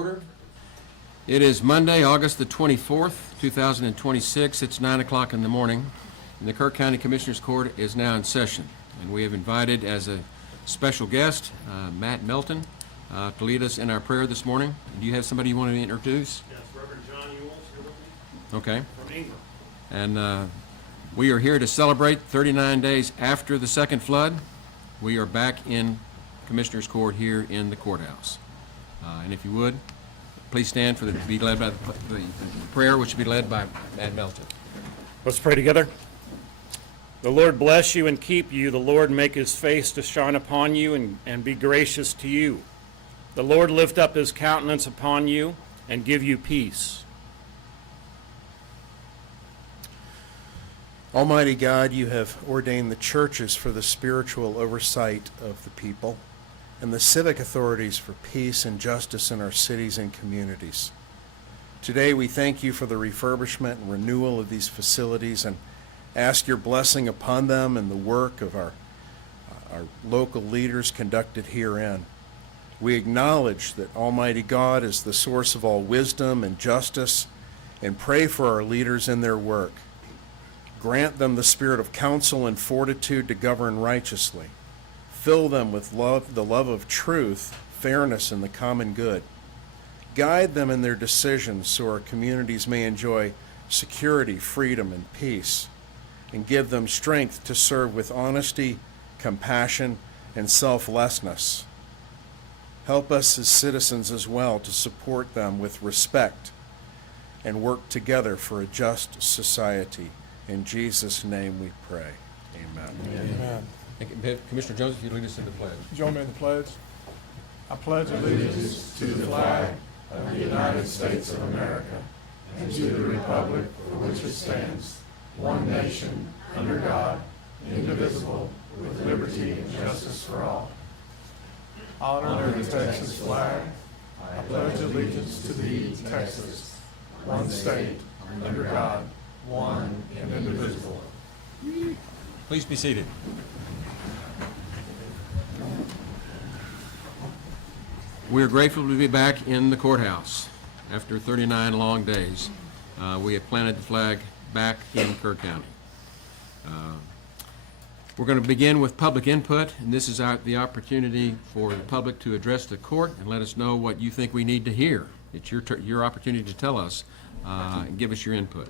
Order. It is Monday, August the 24th, 2026. It's 9 o'clock in the morning, and the Kerr County Commissioners Court is now in session. And we have invited as a special guest Matt Melton to lead us in our prayer this morning. Do you have somebody you want to introduce? Yes, Reverend John Ewell's here with me. Okay. From England. And we are here to celebrate 39 days after the second flood. We are back in Commissioners Court here in the courthouse. And if you would, please stand for be led by the prayer, which will be led by Matt Melton. Let's pray together. The Lord bless you and keep you. The Lord make his face to shine upon you and be gracious to you. The Lord lift up his countenance upon you and give you peace. Almighty God, you have ordained the churches for the spiritual oversight of the people and the civic authorities for peace and justice in our cities and communities. Today we thank you for the refurbishment and renewal of these facilities and ask your blessing upon them and the work of our local leaders conducted herein. We acknowledge that Almighty God is the source of all wisdom and justice and pray for our leaders in their work. Grant them the spirit of counsel and fortitude to govern righteously. Fill them with love, the love of truth, fairness, and the common good. Guide them in their decisions so our communities may enjoy security, freedom, and peace, and give them strength to serve with honesty, compassion, and selflessness. Help us as citizens as well to support them with respect and work together for a just society. In Jesus' name we pray. Amen. Amen. Commissioner Jones, if you lead us in the pledge. Join me in the pledge. I pledge allegiance to the flag of the United States of America and to the republic for which it stands, one nation, under God, indivisible, with liberty and justice for all. Honor the Texas flag. I pledge allegiance to thee, Texas, one state, under God, one and indivisible. Please be seated. We are grateful to be back in the courthouse. After 39 long days, we have planted the flag back in Kerr County. We're going to begin with public input, and this is the opportunity for the public to address the court and let us know what you think we need to hear. It's your opportunity to tell us and give us your input.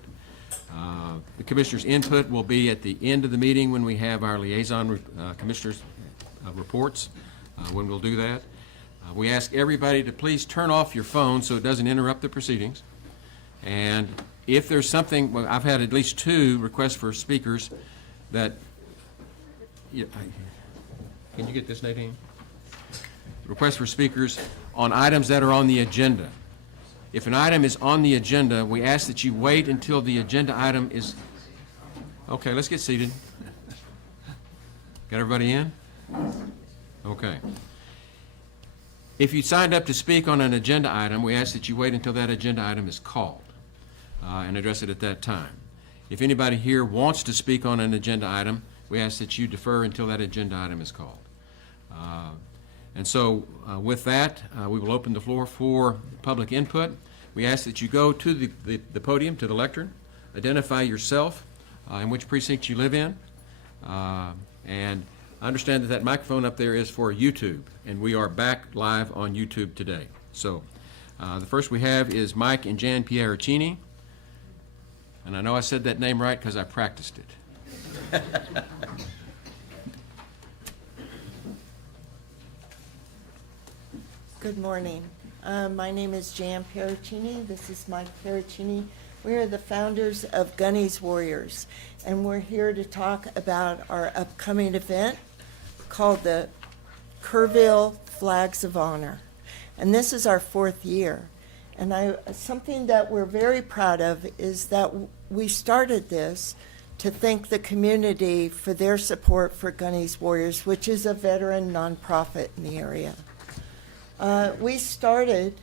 The commissioner's input will be at the end of the meeting when we have our liaison commissioners' reports, when we'll do that. We ask everybody to please turn off your phone so it doesn't interrupt the proceedings. And if there's something, well, I've had at least 2 requests for speakers that, can you get this, Nadine? Requests for speakers on items that are on the agenda. If an item is on the agenda, we ask that you wait until the agenda item is, okay, let's get seated. Got everybody in? Okay. If you signed up to speak on an agenda item, we ask that you wait until that agenda item is called and address it at that time. If anybody here wants to speak on an agenda item, we ask that you defer until that agenda item is called. And so with that, we will open the floor for public input. We ask that you go to the podium, to the lectern, identify yourself, and which precinct you live in, and understand that that microphone up there is for YouTube, and we are back live on YouTube today. So the first we have is Mike and Jan Piericini, and I know I said that name right because I practiced it. Good morning. My name is Jan Piericini. This is Mike Piericini. We are the founders of Gunny's Warriors, and we're here to talk about our upcoming event called the Kerrville Flags of Honor. And this is our 4th year. And something that we're very proud of is that we started this to thank the community for their support for Gunny's Warriors, which is a veteran nonprofit in the area. We started,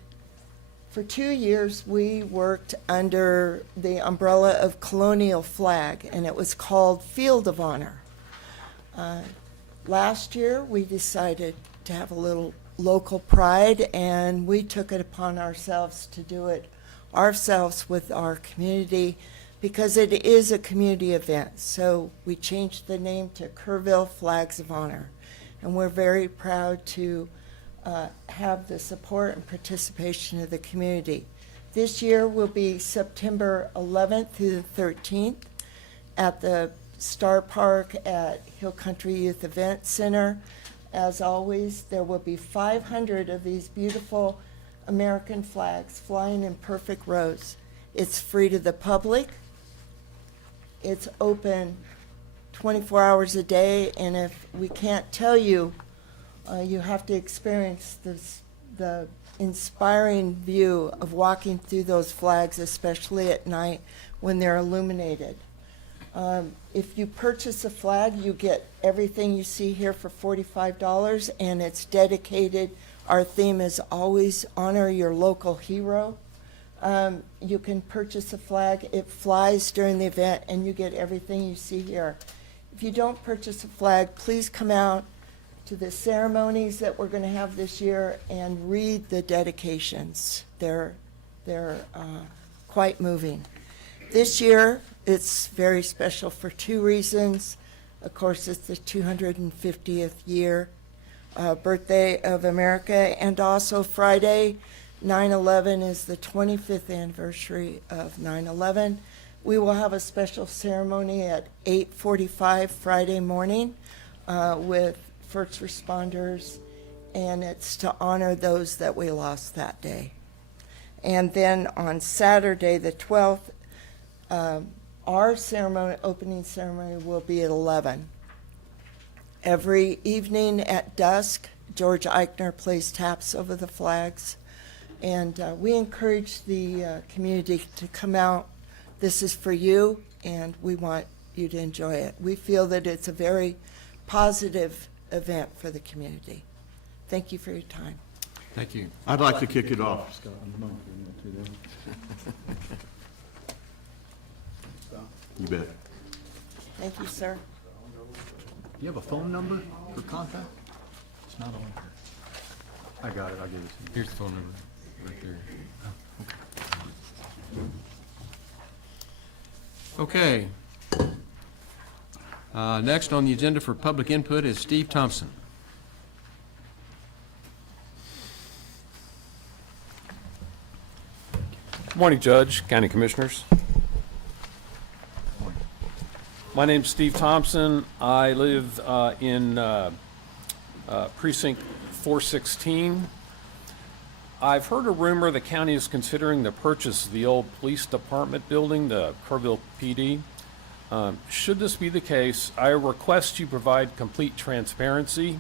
for 2 years, we worked under the umbrella of Colonial Flag, and it was called Field of Honor. Last year, we decided to have a little local pride, and we took it upon ourselves to do it ourselves with our community because it is a community event. So we changed the name to Kerrville Flags of Honor, and we're very proud to have the support and participation of the community. This year will be September 11th through the 13th at the Star Park at Hill Country Youth Event Center. As always, there will be 500 of these beautiful American flags flying in perfect rows. It's free to the public. It's open 24 hours a day, and if we can't tell you, you have to experience the inspiring view of walking through those flags, especially at night when they're illuminated. If you purchase a flag, you get everything you see here for $45, and it's dedicated. Our theme is always honor your local hero. You can purchase a flag. It flies during the event, and you get everything you see here. If you don't purchase a flag, please come out to the ceremonies that we're going to have this year and read the dedications. They're quite moving. This year, it's very special for two reasons. Of course, it's the 250th year birthday of America, and also Friday, 9/11 is the 25th anniversary of 9/11. We will have a special ceremony at 8:45 Friday morning with first responders, and it's to honor those that we lost that day. And then on Saturday, the 12th, our opening ceremony will be at 11. Every evening at dusk, George Eichner plays taps over the flags, and we encourage the community to come out. This is for you, and we want you to enjoy it. We feel that it's a very positive event for the community. Thank you for your time. Thank you. I'd like to kick it off. You bet. Thank you, sir. You have a phone number for contact? It's not on here. I got it, I'll give it to you. Here's the phone number, right there. Okay. Next on the agenda for public input is Steve Thompson. Good morning, Judge, County Commissioners. My name's Steve Thompson. I live in Precinct 416. I've heard a rumor the county is considering the purchase of the old police department building, the Kerrville PD. Should this be the case, I request you provide complete transparency.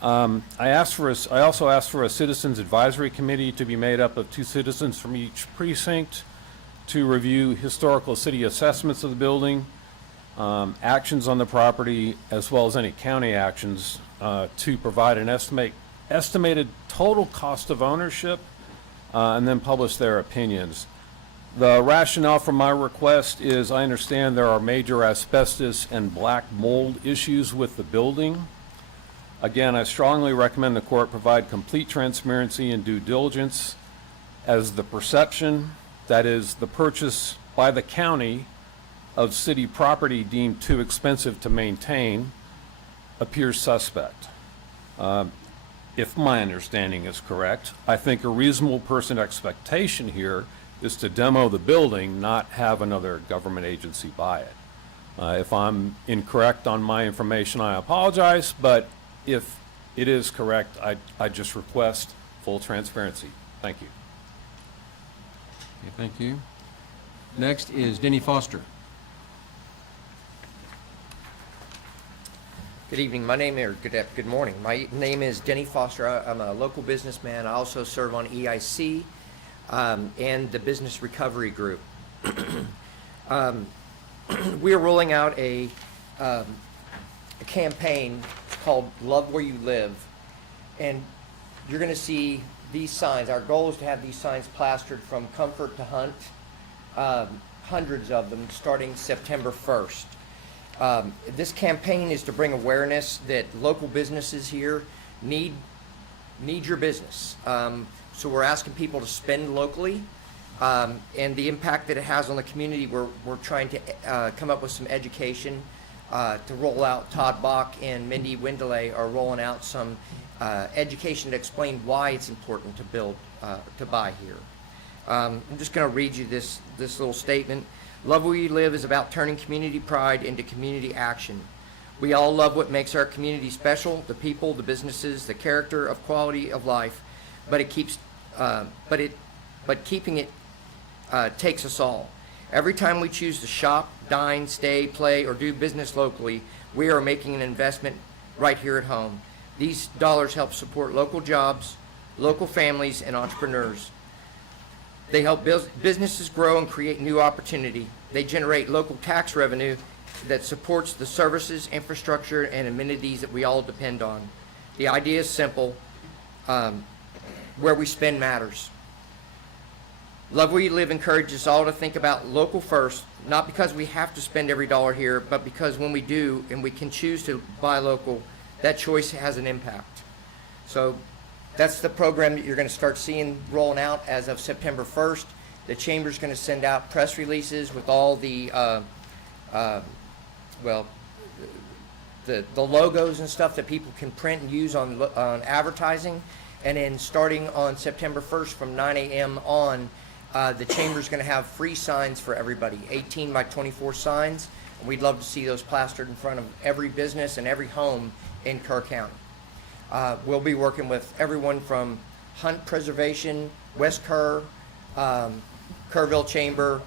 I also asked for a citizens advisory committee to be made up of 2 citizens from each precinct to review historical city assessments of the building, actions on the property, as well as any county actions, to provide an estimated total cost of ownership, and then publish their opinions. The rationale for my request is I understand there are major asbestos and black mold issues with the building. Again, I strongly recommend the court provide complete transparency and due diligence, as the perception, that is, the purchase by the county of city property deemed too expensive to maintain, appears suspect. If my understanding is correct, I think a reasonable person expectation here is to demo the building, not have another government agency buy it. If I'm incorrect on my information, I apologize, but if it is correct, I just request full transparency. Thank you. Okay, thank you. Next is Denny Foster. Good evening. Good morning. My name is Denny Foster. I'm a local businessman. I also serve on EIC and the Business Recovery Group. We are rolling out a campaign called Love Where You Live, and you're going to see these signs. Our goal is to have these signs plastered from Comfort to Hunt, hundreds of them starting September 1st. This campaign is to bring awareness that local businesses here need need your business. So we're asking people to spend locally, and the impact that it has on the community, we're trying to come up with some education to roll out. Todd Bach and Mindy Windelay are rolling out some education to explain why it's important to build, to buy here. I'm just going to read you this little statement. Love Where You Live is about turning community pride into community action. We all love what makes our community special, the people, the businesses, the character of quality of life, but keeping it takes us all. Every time we choose to shop, dine, stay, play, or do business locally, we are making an investment right here at home. These dollars help support local jobs, local families, and entrepreneurs. They help businesses grow and create new opportunity. They generate local tax revenue that supports the services, infrastructure, and amenities that we all depend on. The idea is simple. Where we spend matters. Love Where You Live encourages us all to think about local first, not because we have to spend every dollar here, but because when we do and we can choose to buy local, that choice has an impact. So that's the program that you're going to start seeing rolling out as of September 1st. The Chamber's going to send out press releases with all the the logos and stuff that people can print and use on advertising. And then starting on September 1st from 9 a.m. on, the Chamber's going to have free signs for everybody, 18 by 24 signs. And we'd love to see those plastered in front of every business and every home in Kerr County. We'll be working with everyone from Hunt Preservation, West Kerr, Kerrville Chamber,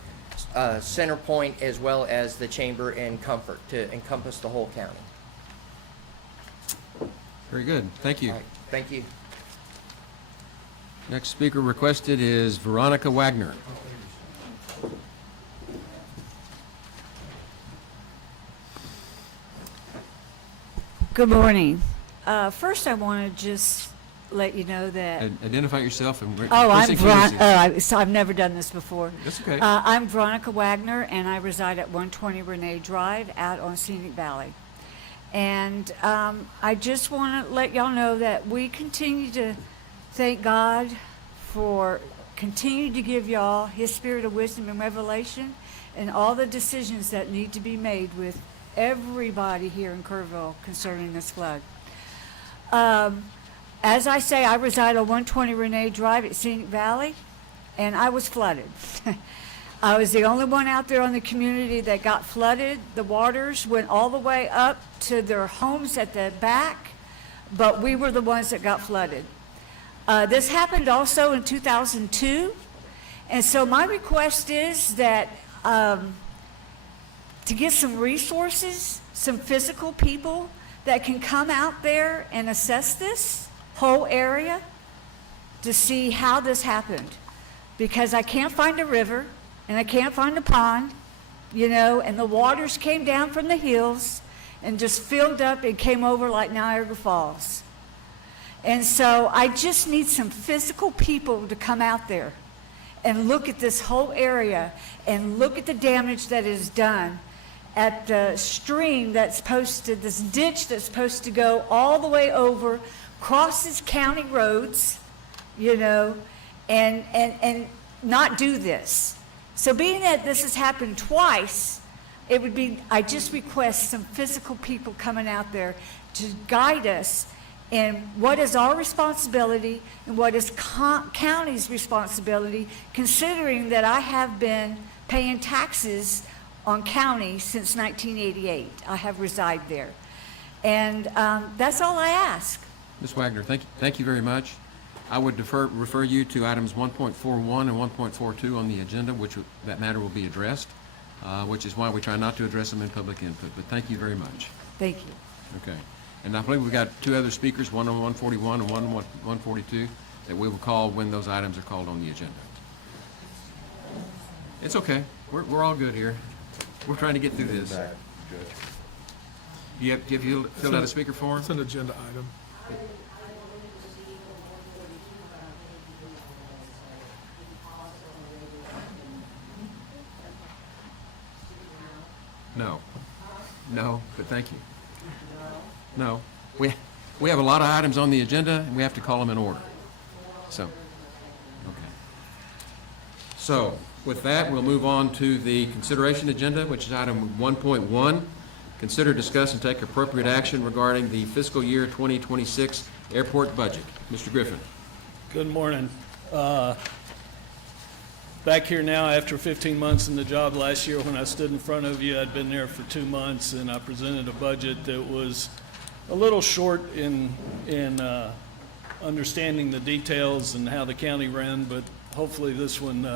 Center Point, as well as the Chamber and Comfort to encompass the whole county. Very good. Thank you. All right, thank you. Next speaker requested is Veronica Wagner. Good morning. First, I want to just let you know that. Identify yourself and Oh, I'm precinct leadership. I've never done this before. That's okay. I'm Veronica Wagner, and I reside at 120 Renee Drive out on Scenic Valley. And I just want to let y'all know that we continue to thank God for continuing to give y'all His spirit of wisdom and revelation and all the decisions that need to be made with everybody here in Kerrville concerning this flood. As I say, I reside on 120 Renee Drive at Scenic Valley, and I was flooded. I was the only one out there on the community that got flooded. The waters went all the way up to their homes at the back, but we were the ones that got flooded. This happened also in 2002, and so my request is that to get some resources, some physical people that can come out there and assess this whole area to see how this happened. Because I can't find a river, and I can't find a pond, and the waters came down from the hills and just filled up and came over like Niagara Falls. And so I just need some physical people to come out there and look at this whole area and look at the damage that is done at the stream that's posted, this ditch that's supposed to go all the way over, crosses county roads, and not do this. So being that this has happened twice, I just request some physical people coming out there to guide us in what is our responsibility and what is county's responsibility, considering that I have been paying taxes on county since 1988. I have resided there. And that's all I ask. Ms. Wagner, thank you very much. I would refer you to items 1.41 and 1.42 on the agenda, that matter will be addressed, which is why we try not to address them in public input. But thank you very much. Thank you. Okay. And I believe we've got two other speakers, one on 141 and one on 142, that we will call when those items are called on the agenda. It's okay. We're all good here. We're trying to get through this. Have you filled out a speaker form? It's an agenda item. No, but thank you. No, We have a lot of items on the agenda, and we have to call them in order. So, okay. So, with that, we'll move on to the consideration agenda, which is item 1.1. Consider, discuss, and take appropriate action regarding the fiscal year 2026 airport budget. Mr. Griffin. Good morning. Back here now after 15 months in the job. Last year when I stood in front of you, I'd been there for 2 months, and I presented a budget that was a little short in understanding the details and how the county ran, but hopefully this one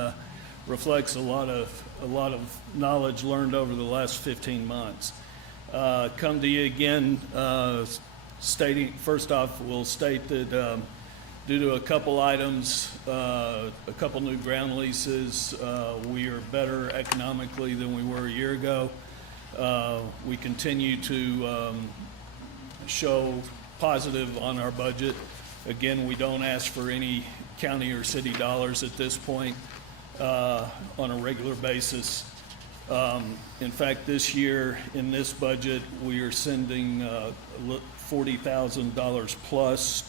reflects a lot of knowledge learned over the last 15 months. Come to you again stating, first off, we'll state that due to a couple items, a couple new ground leases, we are better economically than we were a year ago. We continue to show positive on our budget. Again, we don't ask for any county or city dollars at this point on a regular basis. In fact, this year in this budget, we are sending $40,000 plus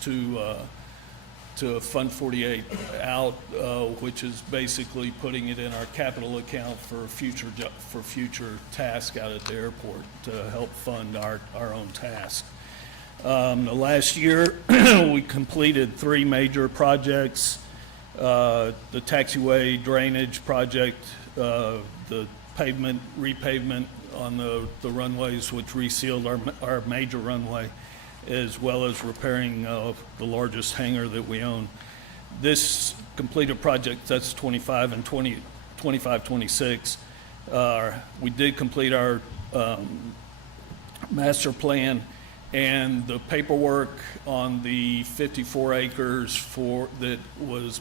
to Fund 48 out, which is basically putting it in our capital account for future tasks out at the airport to help fund our own tasks. The last year, we completed 3 major projects. The taxiway drainage project, the repavement on the runways, which resealed our major runway, as well as repairing the largest hangar that we own. This completed project, that's 25 and 26. We did complete our master plan, and the paperwork on the 54 acres that was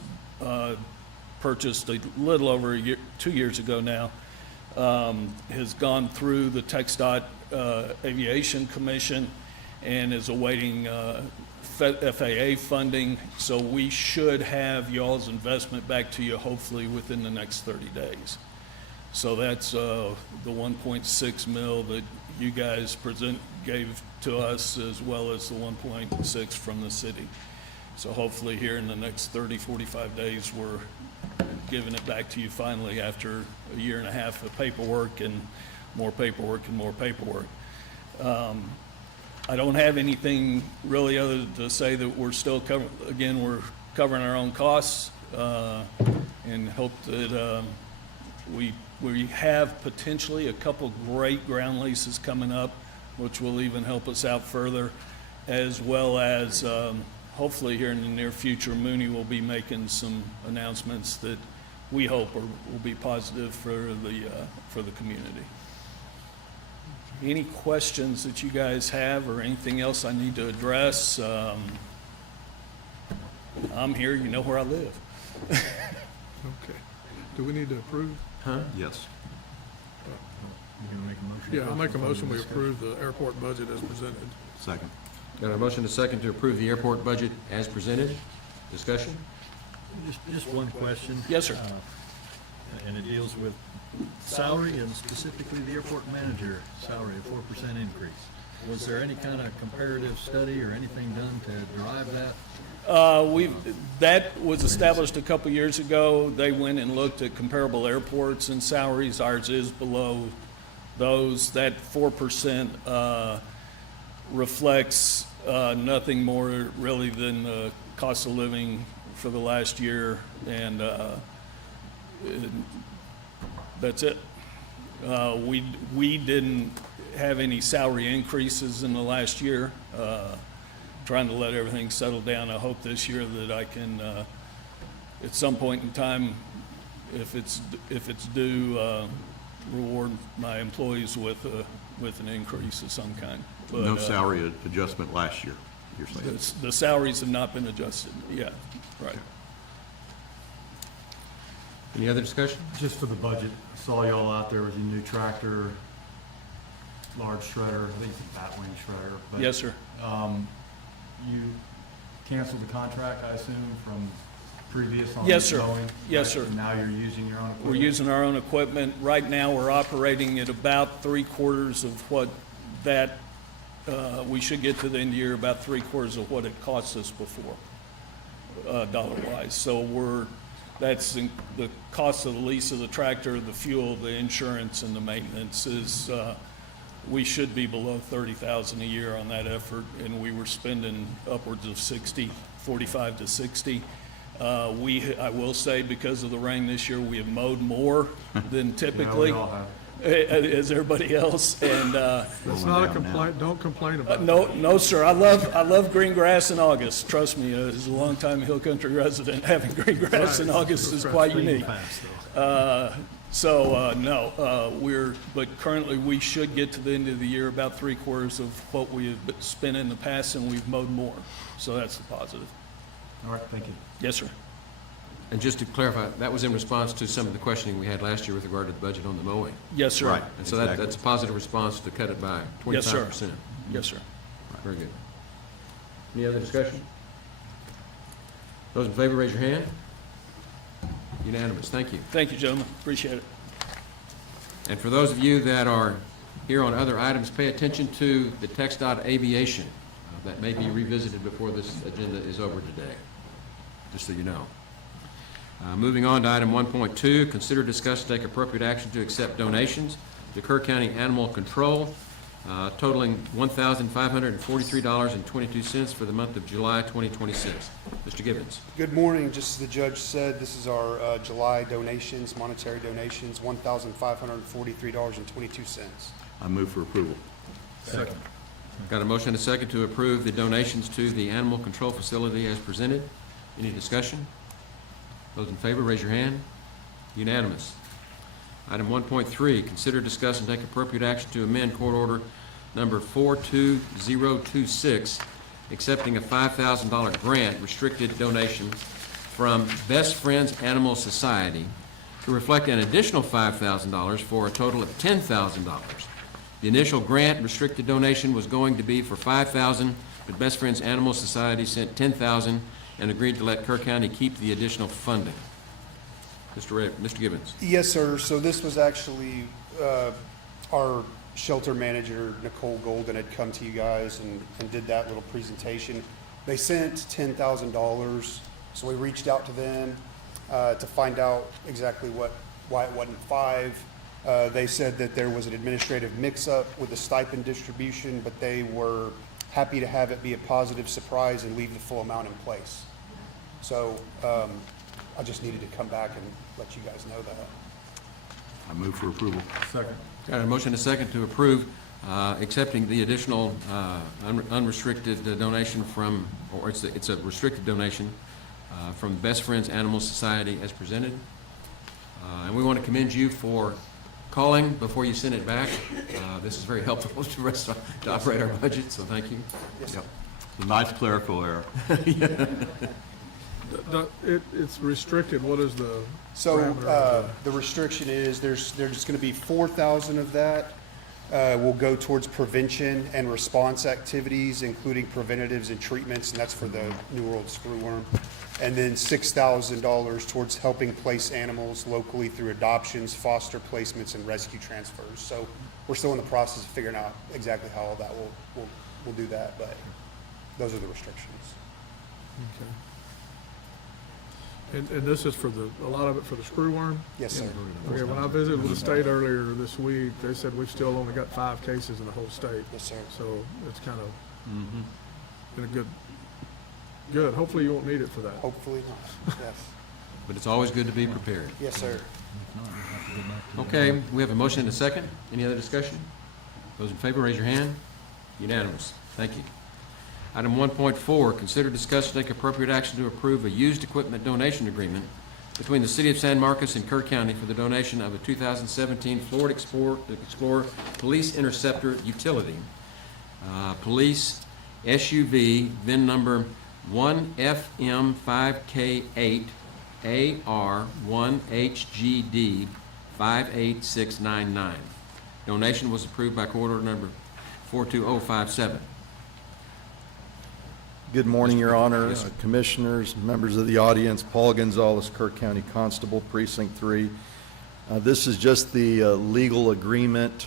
purchased a little over 2 years ago now, has gone through the TxDOT Aviation Commission and is awaiting FAA funding. So we should have y'all's investment back to you hopefully within the next 30 days. So that's the 1.6 mil that you guys gave to us, as well as the 1.6 from the city. So hopefully here in the next 30, 45 days, we're giving it back to you finally after a year and a half of paperwork and more paperwork and more paperwork. I don't have anything really other than to say that we're still we're covering our own costs, and hope that we have potentially a couple great ground leases coming up, which will even help us out further, as well as hopefully here in the near future, Mooney will be making some announcements that we hope will be positive for the community. Any questions that you guys have or anything else I need to address? I'm here, you know where I live. Okay. Do we need to approve? Yes. You gonna make a motion? Yeah, I'll make a motion, we approve the airport budget as presented. Second. Got a motion to second to approve the airport budget as presented. Discussion? Just one question. Yes, sir. And it deals with salary and specifically the airport manager salary, a 4% increase. Was there any kind of comparative study or anything done to derive that? That was established a couple years ago. They went and looked at comparable airports and salaries. Ours is below those. That 4% reflects nothing more really than the cost of living for the last year, and that's it. We didn't have any salary increases in the last year. Trying to let everything settle down. I hope this year that I can, at some point in time, if it's due, reward my employees with an increase of some kind. But, No salary adjustment last year, you're saying? the salaries have not been adjusted. Yeah, right. Any other discussion? Just for the budget, saw y'all out there with your new tractor, large shredder, I think it's a batwing shredder. But, Yes, sir. You canceled the contract, I assume, from previous on Yes, sir. Boeing? Yes, right? sir. And now you're using your own equipment? We're using our own equipment. Right now, we're operating at about 3/4 of what that we should get to the end of the year about three-quarters of what it cost us before, dollar-wise. So that's the cost of the lease of the tractor, the fuel, the insurance, and the maintenance is, we should be below $30,000 a year on that effort, and we were spending upwards of 45 to 60. I will say, because of the rain this year, we have mowed more than typically, we all have. as everybody else, and, It's not a complaint, don't complain about it. no, sir. I love green grass in August. Trust me, as a longtime Hill Country resident, having green grass in August is quite unique. But currently, we should get to the end of the year about three-quarters of what we have spent in the past, and we've mowed more. So that's the positive. All right, thank you. Yes, sir. And just to clarify, that was in response to some of the questioning we had last year with regard to the budget on the mowing. Yes, sir. Right. And so Exactly. that's a positive response to cut it by 25%. Yes, sir. Yes, sir. Very good. Any other discussion? Those in favor, raise your hand. Unanimous. Thank you. Thank you, gentlemen. Appreciate it. And for those of you that are here on other items, pay attention to the text dot aviation. That may be revisited before this agenda is over today, just so you know. Moving on to item 1.2, consider, discuss, and take appropriate action to accept donations to Kerr County Animal Control totaling $1,543.22 for the month of July 2026. Mr. Gibbons. Good morning. Just as the judge said, this is our July donations, monetary donations, $1,543.22. I move for approval. Second. Got a motion and a second to approve the donations to the animal control facility as presented. Any discussion? Those in favor, raise your hand. Unanimous. Item 1.3, consider, discuss, and take appropriate action to amend court order number 42026, accepting a $5,000 grant restricted donation from Best Friends Animal Society to reflect an additional $5,000 for a total of $10,000. The initial grant restricted donation was going to be for $5,000, but Best Friends Animal Society sent $10,000 and agreed to let Kerr County keep the additional funding. Mr. Gibbons. Yes, sir. So this was actually, our shelter manager, Nicole Golden, had come to you guys and did that little presentation. They sent $10,000, so we reached out to them to find out exactly why it wasn't $5,000. They said that there was an administrative mix-up with the stipend distribution, but they were happy to have it be a positive surprise and leave the full amount in place. So I just needed to come back and let you guys know that. I move for approval. Second. Got a motion and a second to approve accepting the additional unrestricted donation from, or it's a restricted donation from Best Friends Animal Society as presented. And we want to commend you for calling before you send it back. This is very helpful to operate our budget, so thank you. Yes, sir. A nice clerical error. It's restricted, what is the So parameter of the restriction is there's going to be 4,000 of that will go towards prevention and response activities, including preventatives and treatments, and that's for the New World screwworm. And then $6,000 towards helping place animals locally through adoptions, foster placements, and rescue transfers. So we're still in the process of figuring out exactly how all that will do that, but those are the restrictions. Okay. And this is for a lot of it for the screwworm? Yes, sir. Okay, when I visited with the state earlier this week, they said we've still only got 5 cases in the whole state. Yes, sir. So it's kind of been a good. Hopefully you won't need it for that. Hopefully not. Yes. But it's always good to be prepared. Yes, sir. Okay, we have a motion and a second. Any other discussion? Those in favor, raise your hand. Unanimous. Thank you. Item 1.4, consider, discuss, and take appropriate action to approve a used equipment donation agreement between the City of San Marcos and Kerr County for the donation of a 2017 Ford Explorer Police Interceptor Utility. Police SUV, VIN number 1FM5K8AR1HGD 58699. Donation was approved by court order number 42057. Good morning, Your Honor, Yes, sir. Commissioners, members of the audience. Paul Gonzalez, Kerr County Constable, Precinct 3. This is just the legal agreement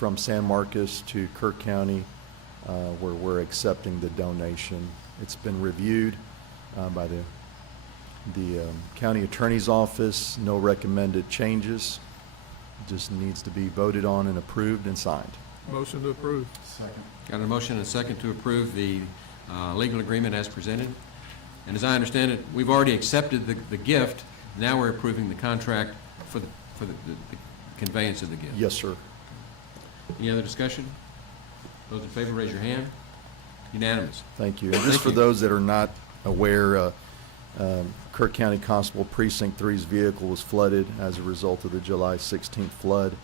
from San Marcos to Kerr County, where we're accepting the donation. It's been reviewed by the county attorney's office. No recommended changes. Just needs to be voted on and approved and signed. Motion to approve. Got a motion and a second to approve the legal agreement as presented. And as I understand it, we've already accepted the gift. Now we're approving the contract for the conveyance of the gift. Yes, sir. Any other discussion? Those in favor, raise your hand. Unanimous. Thank you. And Thank just for you. those that are not aware, Kerr County Constable Precinct 3's vehicle was flooded as a result of the July 16th flood.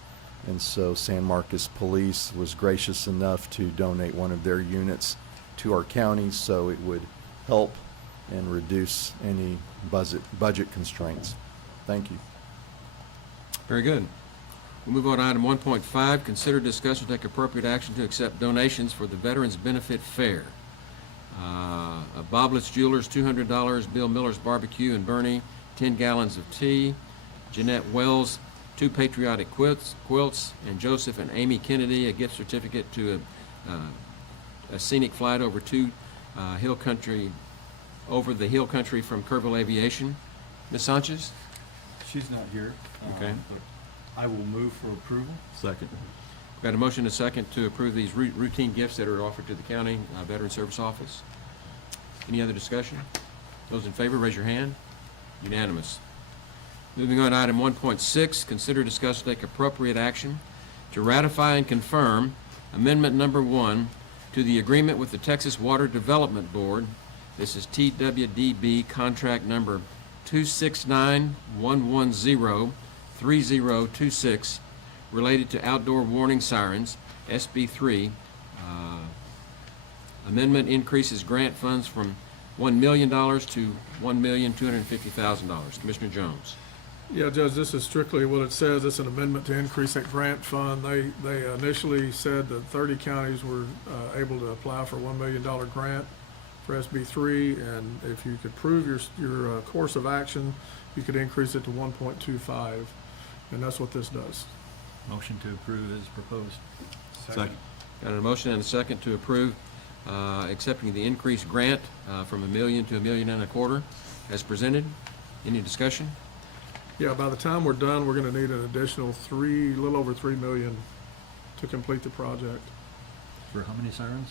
And so San Marcos Police was gracious enough to donate one of their units to our county so it would help and reduce any budget constraints. Thank you. Very good. We'll move on to item 1.5, consider, discuss, or take appropriate action to accept donations for the Veterans Benefit Fair. Boblett's Jewelers, $200, Bill Miller's Barbecue and Bernie, 10 gallons of tea, Jeanette Wells, 2 patriotic quilts, and Joseph and Amy Kennedy, a gift certificate to a scenic flight over the hill country from Kerrville Aviation. Ms. Sanchez? She's not here. Okay. But I will move for approval. Second. Got a motion and a second to approve these routine gifts that are offered to the county Veteran Service Office. Any other discussion? Those in favor, raise your hand. Unanimous. Moving on to item 1.6, consider, discuss, take appropriate action to ratify and confirm amendment number 1 to the agreement with the Texas Water Development Board. This is TWDB contract number 269-110-3026 related to outdoor warning sirens, SB3. Amendment increases grant funds from $1 million to $1,250,000. Commissioner Jones. Yeah, Judge, this is strictly what it says. It's an amendment to increase that grant fund. They initially said that 30 counties were able to apply for a $1 million grant for SB3, and if you could prove your course of action, you could increase it to 1.25, and that's what this does. Motion to approve is proposed. Second. Got a motion and a second to approve accepting the increased grant from $1 million to $1.25 million as presented. Any discussion? Yeah, by the time we're done, we're gonna need an additional little over $3 million to complete the project. For how many sirens?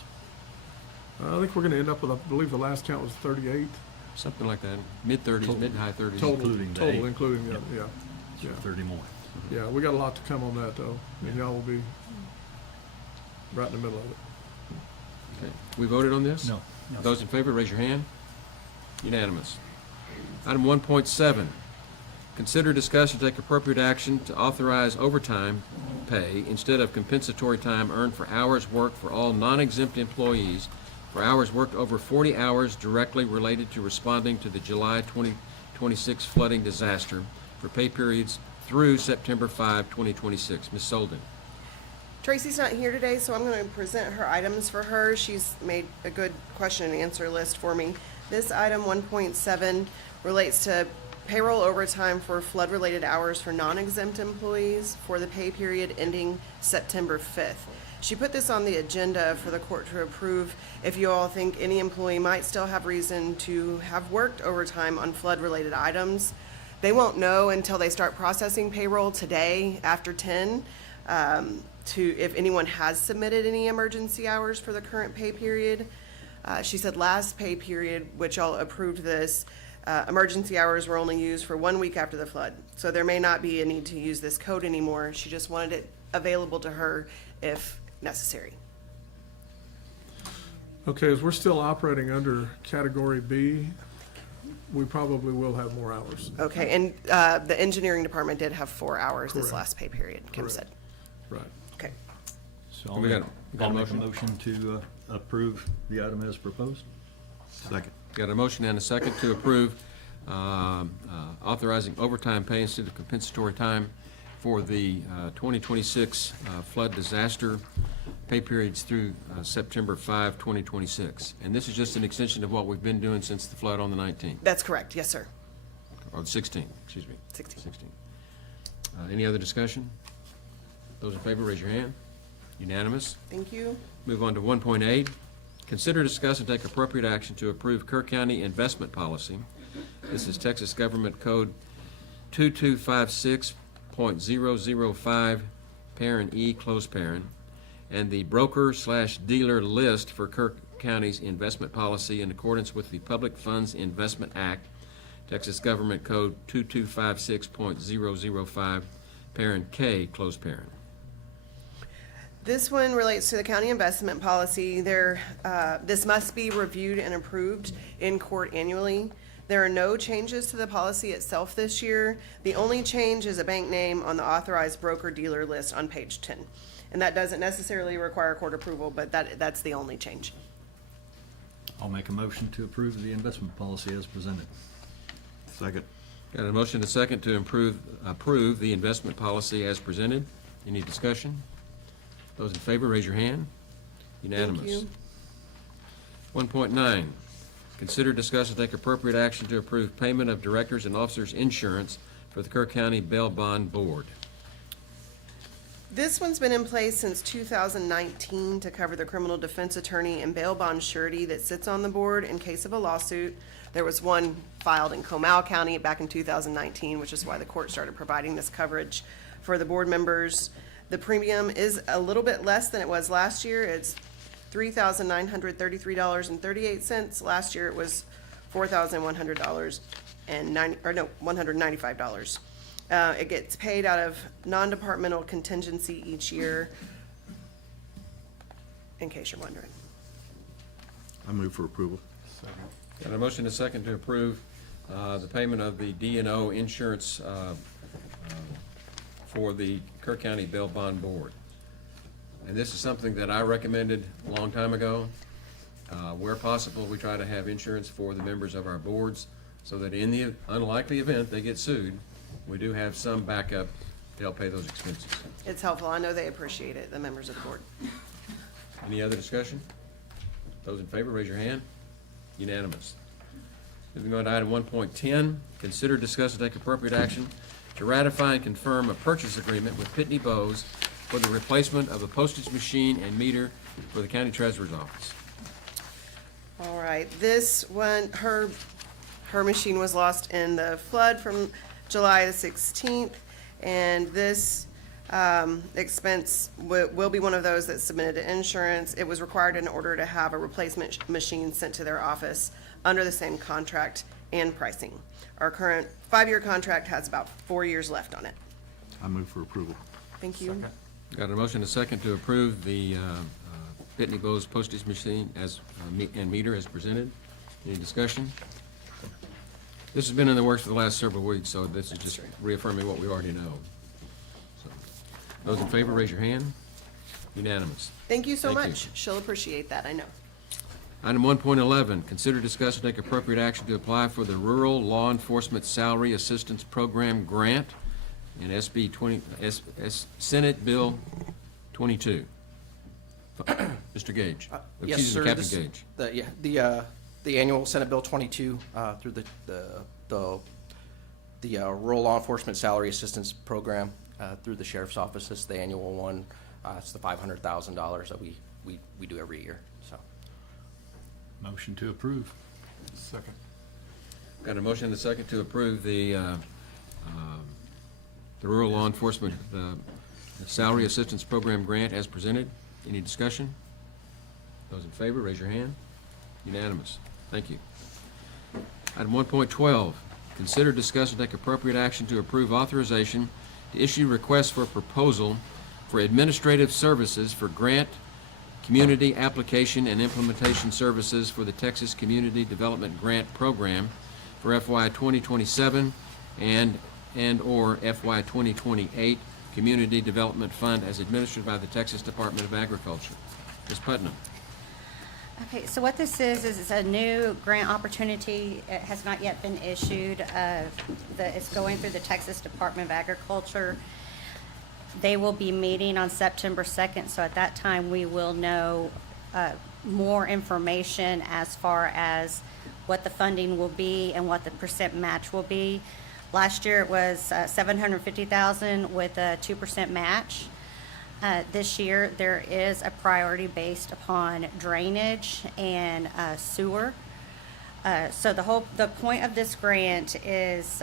I think we're gonna end up with, I believe the last count was 38. Something like that, mid-30s, mid and high 30s. Including the eight. Including, Yep. yeah. So 30 more. Yeah, we got a lot to come on that, though, and y'all will be right in the middle of it. Okay. We voted on this? No. Those in favor, raise your hand. Unanimous. Item 1.7, consider, discuss, and take appropriate action to authorize overtime pay instead of compensatory time earned for hours worked for all non-exempt employees for hours worked over 40 hours directly related to responding to the July 2026 flooding disaster for pay periods through September 5, 2026. Ms. Solden. Tracy's not here today, so I'm going to present her items for her. She's made a good question and answer list for me. This item 1.7 relates to payroll overtime for flood-related hours for non-exempt employees for the pay period ending September 5th. She put this on the agenda for the court to approve if you all think any employee might still have reason to have worked overtime on flood-related items. They won't know until they start processing payroll today after 10 if anyone has submitted any emergency hours for the current pay period. She said last pay period, which y'all approved this, emergency hours were only used for 1 week after the flood. So there may not be a need to use this code anymore. She just wanted it available to her if necessary. Okay, as we're still operating under Category B, we probably will have more hours. Okay, and the engineering department did have 4 hours this Correct. last pay period, Kim Correct. said. Right. Okay. So I'll We got make a a motion? motion to approve the item as proposed. Second. Got a motion and a second to approve authorizing overtime pay instead of compensatory time for the 2026 flood disaster pay periods through September 5, 2026. And this is just an extension of what we've been doing since the flood on the 19th, That's correct, yes, sir. or the 16th, excuse me. 16. 16. Any other discussion? Those in favor, raise your hand. Unanimous? Thank you. Move on to 1.8. Consider, discuss, and take appropriate action to approve Kerr County investment policy. This is Texas Government Code 2256.005, parent E, close parent, and the broker/dealer list for Kerr County's investment policy in accordance with the Public Funds Investment Act, Texas Government Code 2256.005, parent K, close parent. This one relates to the county investment policy. This must be reviewed and approved in court annually. There are no changes to the policy itself this year. The only change is a bank name on the authorized broker-dealer list on page 10. And that doesn't necessarily require court approval, but that's the only change. I'll make a motion to approve the investment policy as presented. Second. Got a motion to second to approve the investment policy as presented. Any discussion? Those in favor, raise your hand. Unanimous. Thank you. 1.9, consider, discuss, and take appropriate action to approve payment of directors and officers' insurance for the Kerr County Bail Bond Board. This one's been in place since 2019 to cover the criminal defense attorney and bail bond surety that sits on the board in case of a lawsuit. There was one filed in Comal County back in 2019, which is why the court started providing this coverage for the board members. The premium is a little bit less than it was last year. It's $3,933.38. Last year it was $195. It gets paid out of non-departmental contingency each year, in case you're wondering. I move for approval. Got a motion to second to approve the payment of the D&O insurance for the Kerr County Bail Bond Board. And this is something that I recommended a long time ago. Where possible, we try to have insurance for the members of our boards so that in the unlikely event they get sued, we do have some backup to help pay those expenses. It's helpful. I know they appreciate it, the members of the board. Any other discussion? Those in favor, raise your hand. Unanimous. Moving on to item 1.10, consider, discuss, and take appropriate action to ratify and confirm a purchase agreement with Pitney Bowes for the replacement of a postage machine and meter for the county treasurer's office. All right, this one, her machine was lost in the flood from July the 16th, and this expense will be one of those that's submitted to insurance. It was required in order to have a replacement machine sent to their office under the same contract and pricing. Our current 5-year contract has about 4 years left on it. I move for approval. Thank you. Got a motion to second to approve the Pitney Bowes postage machine and meter as presented. Any discussion? This has been in the works for the last several weeks, so this is just reaffirming what we already know. So, those in favor, raise your hand. Unanimous. Thank you so Thank you. much. She'll appreciate that, I know. Item 1.11, consider, discuss, and take appropriate action to apply for the Rural Law Enforcement Salary Assistance Program Grant in SB 20, Senate Bill 22. Mr. Gage. Yes, Excuse me, sir. Captain Gage. The annual Senate Bill 22 through the Rural Law Enforcement Salary Assistance Program through the Sheriff's Office. This is the annual one. It's the $500,000 that we do every year. So, Motion to approve. Second. Got a motion and a second to approve the Rural Law Enforcement Salary Assistance Program Grant as presented. Any discussion? Those in favor, raise your hand. Unanimous. Thank you. Item 1.12, consider, discuss, and take appropriate action to approve authorization to issue requests for proposal for administrative services for grant, community application, and implementation services for the Texas Community Development Grant Program for FY 2027 and/or FY 2028 Community Development Fund as administered by the Texas Department of Agriculture. Ms. Putnam. Okay, so what this is a new grant opportunity. It has not yet been issued. It's going through the Texas Department of Agriculture. They will be meeting on September 2nd, so at that time we will know more information as far as what the funding will be and what the percent match will be. Last year it was $750,000 with a 2% match. This year, there is a priority based upon drainage and sewer. So the point of this grant is,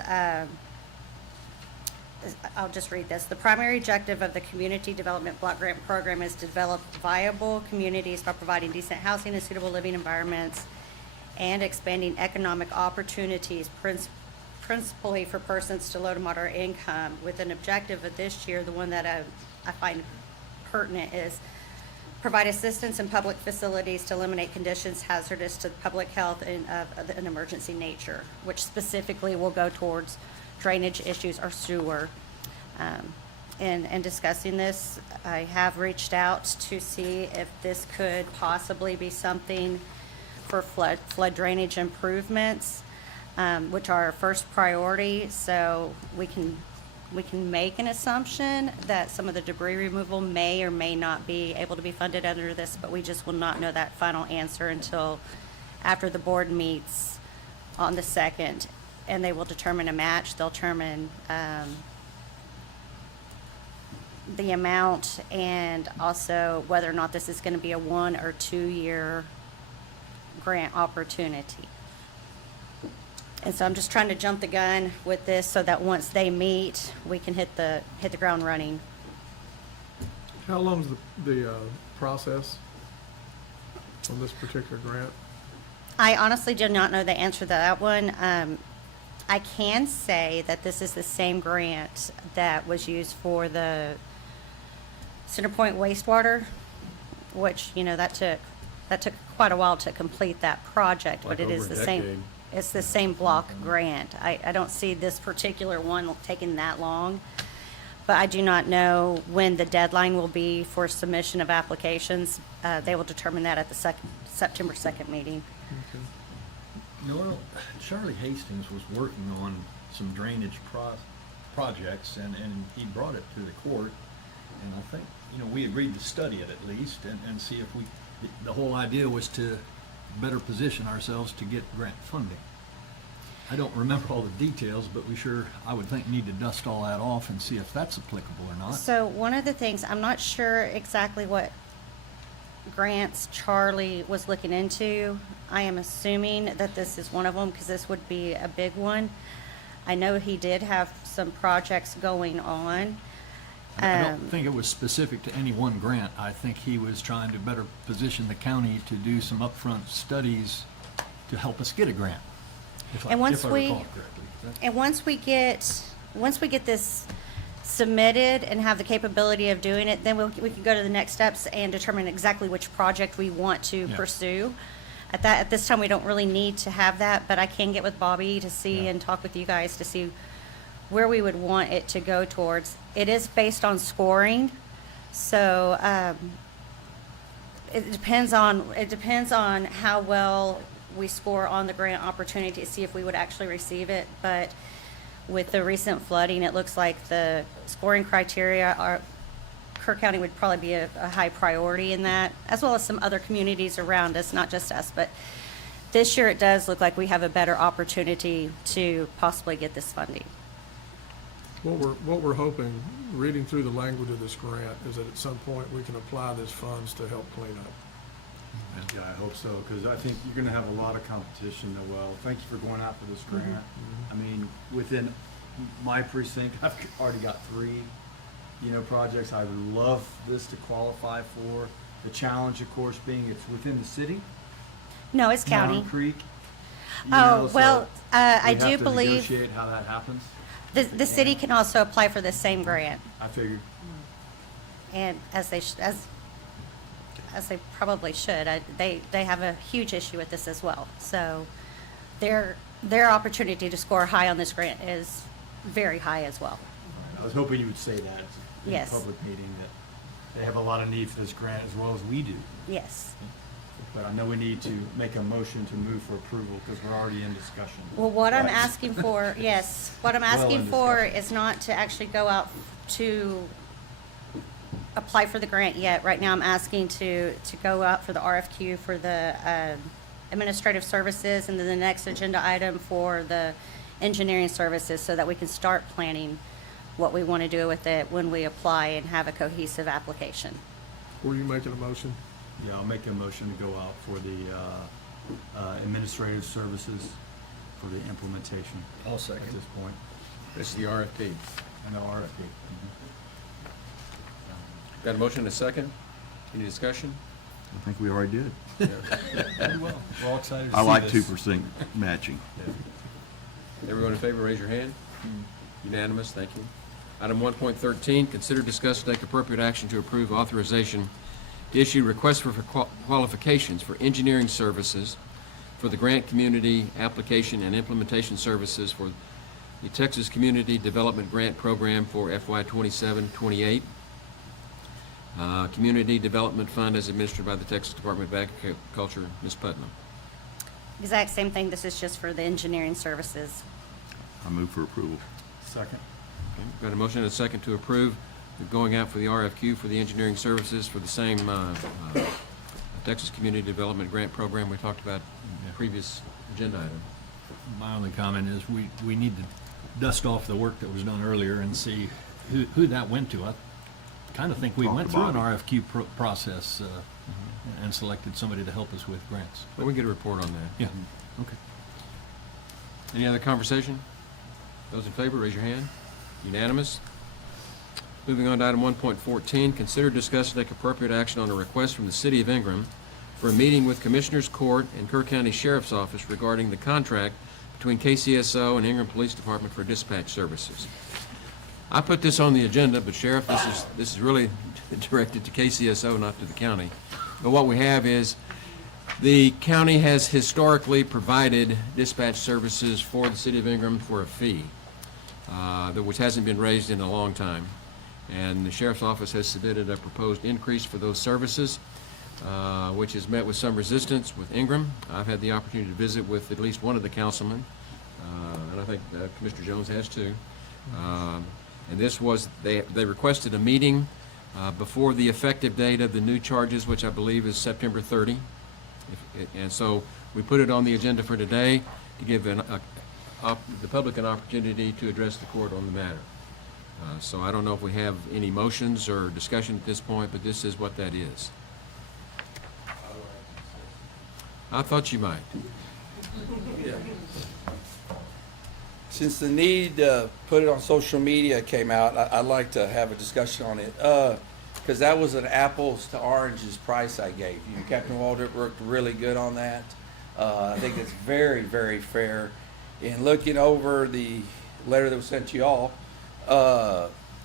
I'll just read this. The primary objective of the Community Development Block Grant Program is to develop viable communities by providing decent housing and suitable living environments and expanding economic opportunities, principally for persons to low to moderate income, with an objective of this year, the one that I find pertinent, is provide assistance in public facilities to eliminate conditions hazardous to public health and of an emergency nature, which specifically will go towards drainage issues or sewer. In discussing this, I have reached out to see if this could possibly be something for flood drainage improvements, which are our first priority. So we can make an assumption that some of the debris removal may or may not be able to be funded under this, but we just will not know that final answer until after the board meets on the 2nd, and they will determine a match. They'll determine the amount and also whether or not this is going to be a 1 or 2 year grant opportunity. And so I'm just trying to jump the gun with this so that once they meet, we can hit the ground running. How long's the process on this particular grant? I honestly do not know the answer to that one. I can say that this is the same grant that was used for the Center Point wastewater, which, that took quite a while to complete that project, but it is the same. It's the same block grant. I don't see this particular one taking that long, but I do not know when the deadline will be for submission of applications. They will determine that at the September 2nd meeting. Well, Charlie Hastings was working on some drainage projects, and he brought it to the court, and I think, we agreed to study it at least and see if the whole idea was to better position ourselves to get grant funding. I don't remember all the details, but I would think, need to dust all that off and see if that's applicable or not. So one of the things, I'm not sure exactly what grants Charlie was looking into. I am assuming that this is one of them because this would be a big one. I know he did have some projects going on. I don't think it was specific to any one grant. I think he was trying to better position the county to do some upfront studies to help us get a grant. If I recall correctly. And once we get this submitted and have the capability of doing it, then we can go to the next steps and determine exactly which project we want to pursue. At this time, we don't really need to have that, but I can get with Bobby to see and talk with you guys to see where we would want it to go towards. It is based on scoring, so it depends on how well we score on the grant opportunity to see if we would actually receive it. But with the recent flooding, it looks like the scoring criteria are Kerr County would probably be a high priority in that, as well as some other communities around us, not just us. But this year, it does look like we have a better opportunity to possibly get this funding. What we're hoping, reading through the language of this grant, is that at some point we can apply these funds to help clean up. Yeah, I hope so, because I think you're gonna have a lot of competition. Well, thank you for going after this grant. I mean, within my precinct, I've already got 3, projects I would love this to qualify for. The challenge, of course, being it's within the city. No, it's county. Mountain Creek. I do We have to believe negotiate how that happens. the city can also apply for the same grant, I figured. and as they probably should. They have a huge issue with this as well. So their opportunity to score high on this grant is very high as well. I was hoping you would say that in a Yes. public meeting, that they have a lot of need for this grant as well as we do. Yes. But I know we need to make a motion to move for approval because we're already in discussion. Well, what I'm Right. asking for, yes, what I'm asking in for discussion. is not to actually go out to apply for the grant yet. Right now, I'm asking to go out for the RFQ for the administrative services, and then the next agenda item for the engineering services, so that we can start planning what we want to do with it when we apply and have a cohesive application. Were you making a motion? Yeah, I'll make a motion to go out for the administrative services for the implementation I'll at second. this point. This is the RFP. And the RFP. Got a motion and a second? Any discussion? I think we already did. Well, we're all excited to see I like this. 2% matching. Everyone in favor, raise your hand. Unanimous, thank you. Item 1.13, consider, discuss, and take appropriate action to approve authorization to issue requests for qualifications for engineering services for the grant community application and implementation services for the Texas Community Development Grant Program for FY 27-28. Community Development Fund as administered by the Texas Department of Agriculture. Ms. Putnam. Exact same thing, this is just for the engineering services. I move for approval. Second. Okay, got a motion and a second to approve the going out for the RFQ for the engineering services for the same Texas Community Development Grant Program we talked about in the previous agenda item. My only comment is we need to dust off the work that was done earlier and see who that went to. I kind of think we Talk went to through an Bobby. RFQ process and selected somebody to help us with grants. Well, we can get a report on that. Yeah, okay. Any other conversation? Those in favor, raise your hand. Unanimous. Moving on to item 1.14, consider, discuss, and take appropriate action on a request from the City of Ingram for a meeting with Commissioners Court and Kerr County Sheriff's Office regarding the contract between KCSO and Ingram Police Department for dispatch services. I put this on the agenda, but Sheriff, this is really directed to KCSO, not to the county. But what we have is the county has historically provided dispatch services for the City of Ingram for a fee, which hasn't been raised in a long time. And the Sheriff's Office has submitted a proposed increase for those services, which has met with some resistance with Ingram. I've had the opportunity to visit with at least one of the councilmen, and I think Commissioner Jones has too. And this was, they requested a meeting before the effective date of the new charges, which I believe is September 30. And so we put it on the agenda for today to give the public an opportunity to address the court on the matter. So I don't know if we have any motions or discussion at this point, but this is what that is. I thought you might. Since the need to put it on social media came out, I'd like to have a discussion on it. Because that was an apples to oranges price I gave you. Captain Waldrop worked really good on that. I think it's very, very fair. In looking over the letter that was sent to you all,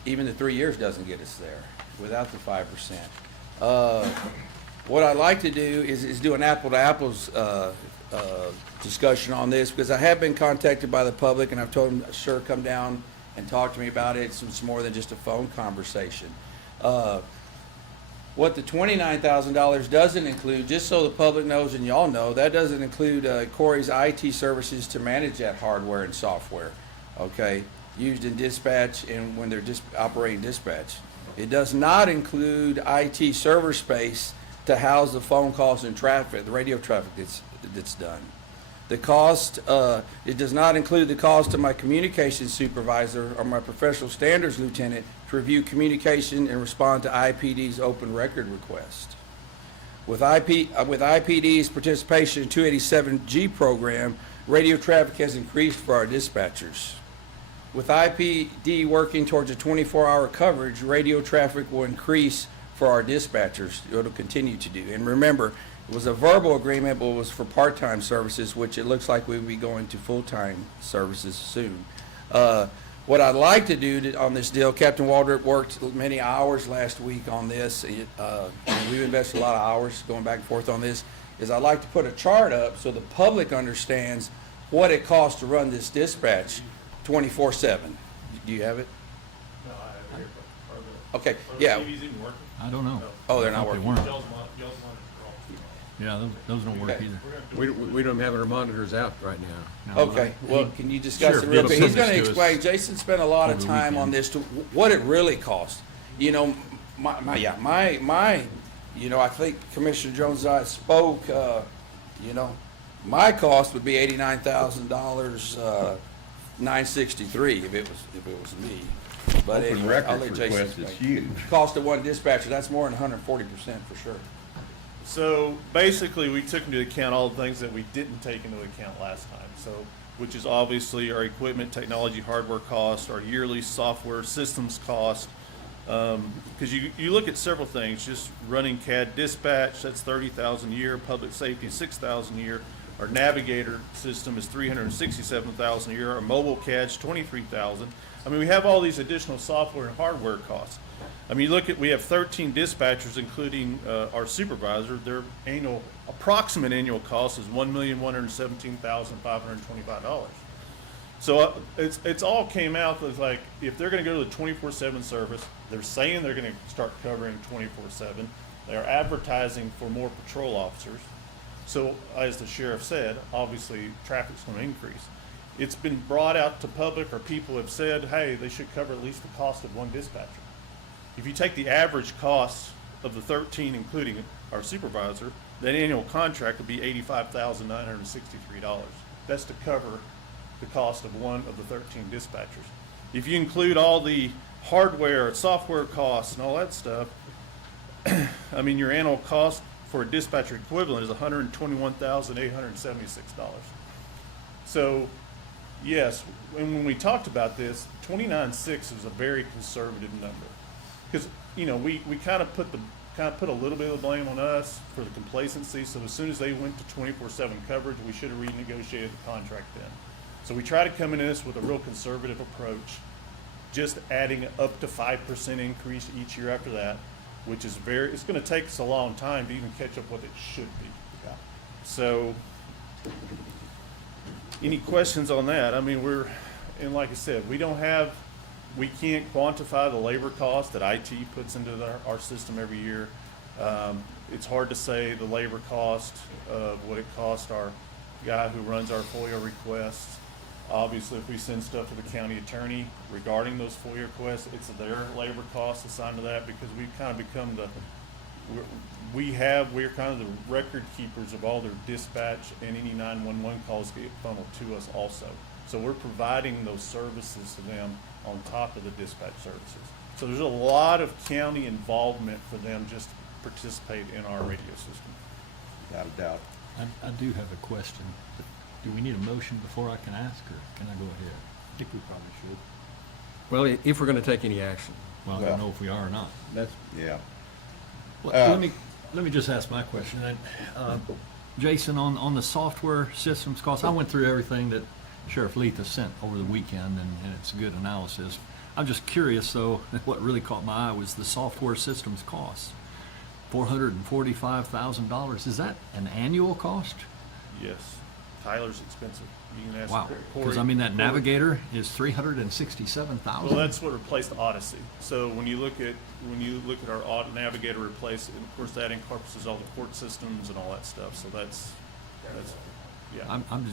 even the 3 years doesn't get us there without the 5%. What I'd like to do is do an apple-to-apples discussion on this, because I have been contacted by the public, and I've told them, sure, come down and talk to me about it. It's more than just a phone conversation. What the $29,000 doesn't include, just so the public knows and y'all know, that doesn't include Corey's IT services to manage that hardware and software, okay, used in dispatch and when they're operating dispatch. It does not include IT server space to house the phone calls and traffic, the radio traffic that's done. The cost, it does not include the cost to my communications supervisor or my professional standards lieutenant to review communication and respond to IPD's open record request. With IPD's participation in 287G program, radio traffic has increased for our dispatchers. With IPD working towards a 24-hour coverage, radio traffic will increase for our dispatchers. It'll continue to do. And remember, it was a verbal agreement, but it was for part-time services, which it looks like we'll be going to full-time services soon. What I'd like to do on this deal, Captain Waldrop worked many hours last week on this. And we've invested a lot of hours going back and forth on this, is I'd like to put a chart up so the public understands what it costs to run this dispatch 24/7. Do you have it? No, I have it. Okay, yeah. I don't know. Oh, they're not I thought working. they weren't. Yeah, those don't work Okay. either. We don't have our monitors out right now. No, Okay, well, can you discuss Sure, it real give quick? us He's gonna some explain, to us Jason spent a lot of over the time on weekend. this, to what it really costs. You know, I think Commissioner Jones and I spoke, my cost would be $89,000, $963 if it was me. But Open anyway, I'll records let Jason request is explain. huge. Cost of one dispatcher, that's more than 140% for sure. So basically, we took into account all the things that we didn't take into account last time. So, which is obviously our equipment, technology, hardware cost, our yearly software systems cost. Because you look at several things, just running CAD dispatch, that's $30,000 a year. Public safety, $6,000 a year. Our navigator system is $367,000 a year. Our mobile CAD's $23,000. I mean, we have all these additional software and hardware costs. I mean, we have 13 dispatchers, including our supervisor. Their approximate annual cost is $1,117,525. So it's all came out as like, if they're going to go to the 24/7 service, they're saying they're going to start covering 24/7. They're advertising for more patrol officers. So as the sheriff said, obviously traffic's going to increase. It's been brought out to public, or people have said, hey, they should cover at least the cost of one dispatcher. If you take the average cost of the 13, including our supervisor, that annual contract would be $85,963. That's to cover the cost of one of the 13 dispatchers. If you include all the hardware, software costs, and all that stuff, I mean, your annual cost for a dispatcher equivalent is $121,876. So, yes, and when we talked about this, 29.6 is a very conservative number. Because, you know, we kind of put a little bit of the blame on us for the complacency. So as soon as they went to 24/7 coverage, we should have renegotiated the contract then. So we try to come into this with a real conservative approach, just adding up to 5% increase each year after that, which is it's going to take us a long time to even catch up what it should be. Yeah. So, any questions on that? I mean, and like I said, we can't quantify the labor cost that IT puts into our system every year. It's hard to say the labor cost of what it costs our guy who runs our FOIA requests. Obviously, if we send stuff to the county attorney regarding those FOIA requests, it's their labor costs assigned to that, because we've kind of become we're kind of the record keepers of all their dispatch, and any 911 calls get funneled to us also. So we're providing those services to them on top of the dispatch services. So there's a lot of county involvement for them just to participate in our radio system. Without a doubt. I do have a question. Do we need a motion before I can ask, or can I go ahead? I think we probably should. Well, if we're going to take any action. Well, I don't know if we are or not. Yeah. Well, let me just ask my question. Jason, on the software systems costs, I went through everything that Sheriff Letha sent over the weekend, and it's a good analysis. I'm just curious, though, what really caught my eye was the software systems costs. $445,000. Is that an annual cost? Yes. Tyler's expensive. You can ask Wow. Corey. Because, I mean, that Navigator is $367,000. Well, that's what replaced Odyssey. So when you look at our Navigator replaced, and of course that encompasses all the court systems and all that stuff. So that's yeah. I'm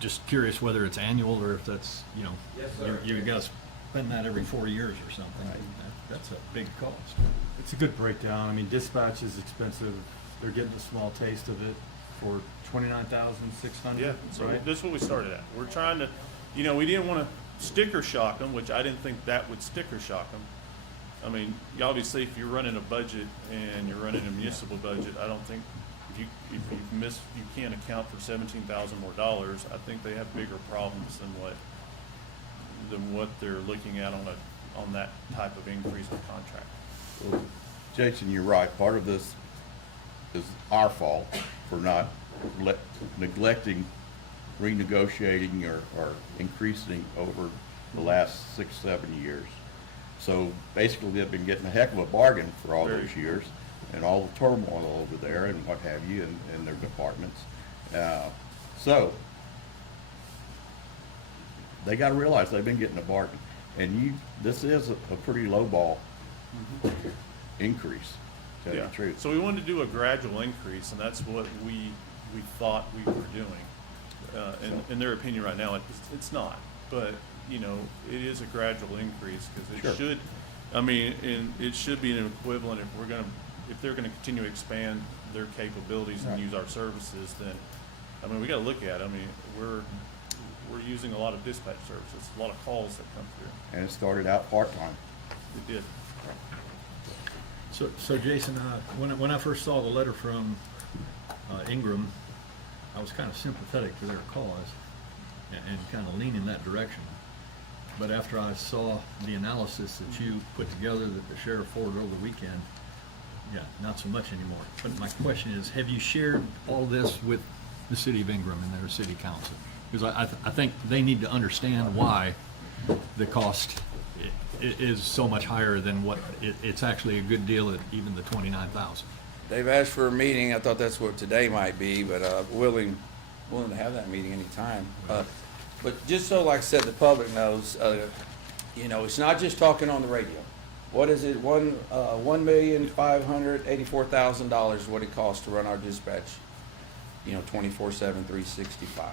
just curious whether it's annual or if that's, you know, you got to spend that every 4 years or something. That's a big cost. It's a good breakdown. I mean, dispatch is expensive. They're getting a small taste of it for $29,600. Yeah, so right? that's what we started at. We're trying to, you know, we didn't want to sticker shock them, which I didn't think that would sticker shock them. I mean, obviously, if you're running a budget and you're running a municipal budget, I don't think if you can't account for $17,000 more dollars. I think they have bigger problems than what they're looking at on that type of increase in contract. Well, Jason, you're right. Part of this is our fault for not neglecting, renegotiating, or increasing over the last 6-7 years. So basically, they've been getting a heck of a bargain for all those years, and all the turmoil over there and what have you in their departments. So they got to realize they've been getting a bargain, and this is a pretty low ball increase. To tell you the truth. So we wanted to do a gradual increase, and that's what we thought we were doing. In their opinion, right now, it's not. But you know, it is a gradual increase because it should. I mean, it should be an equivalent if they're gonna continue to expand their capabilities and use our services. Then, I mean, we got to look at it. I mean, we're we're using a lot of dispatch services, a lot of calls that come through. And it started out part-time. We did. So Jason, when I first saw the letter from Ingram, I was kind of sympathetic to their cause and kind of leaning that direction. But after I saw the analysis that you put together that the sheriff forwarded over the weekend, yeah, not so much anymore. But my question is, have you shared all this with the city of Ingram and their city council? Because I think they need to understand why the cost is so much higher than what it's actually a good deal at even the 29,000. They've asked for a meeting. I thought that's what today might be, but willing to have that meeting anytime. But just so, like I said, the public knows, you know, it's not just talking on the radio. What is it? $1,584,000 is what it costs to run our dispatch, you know, 24/7, 365.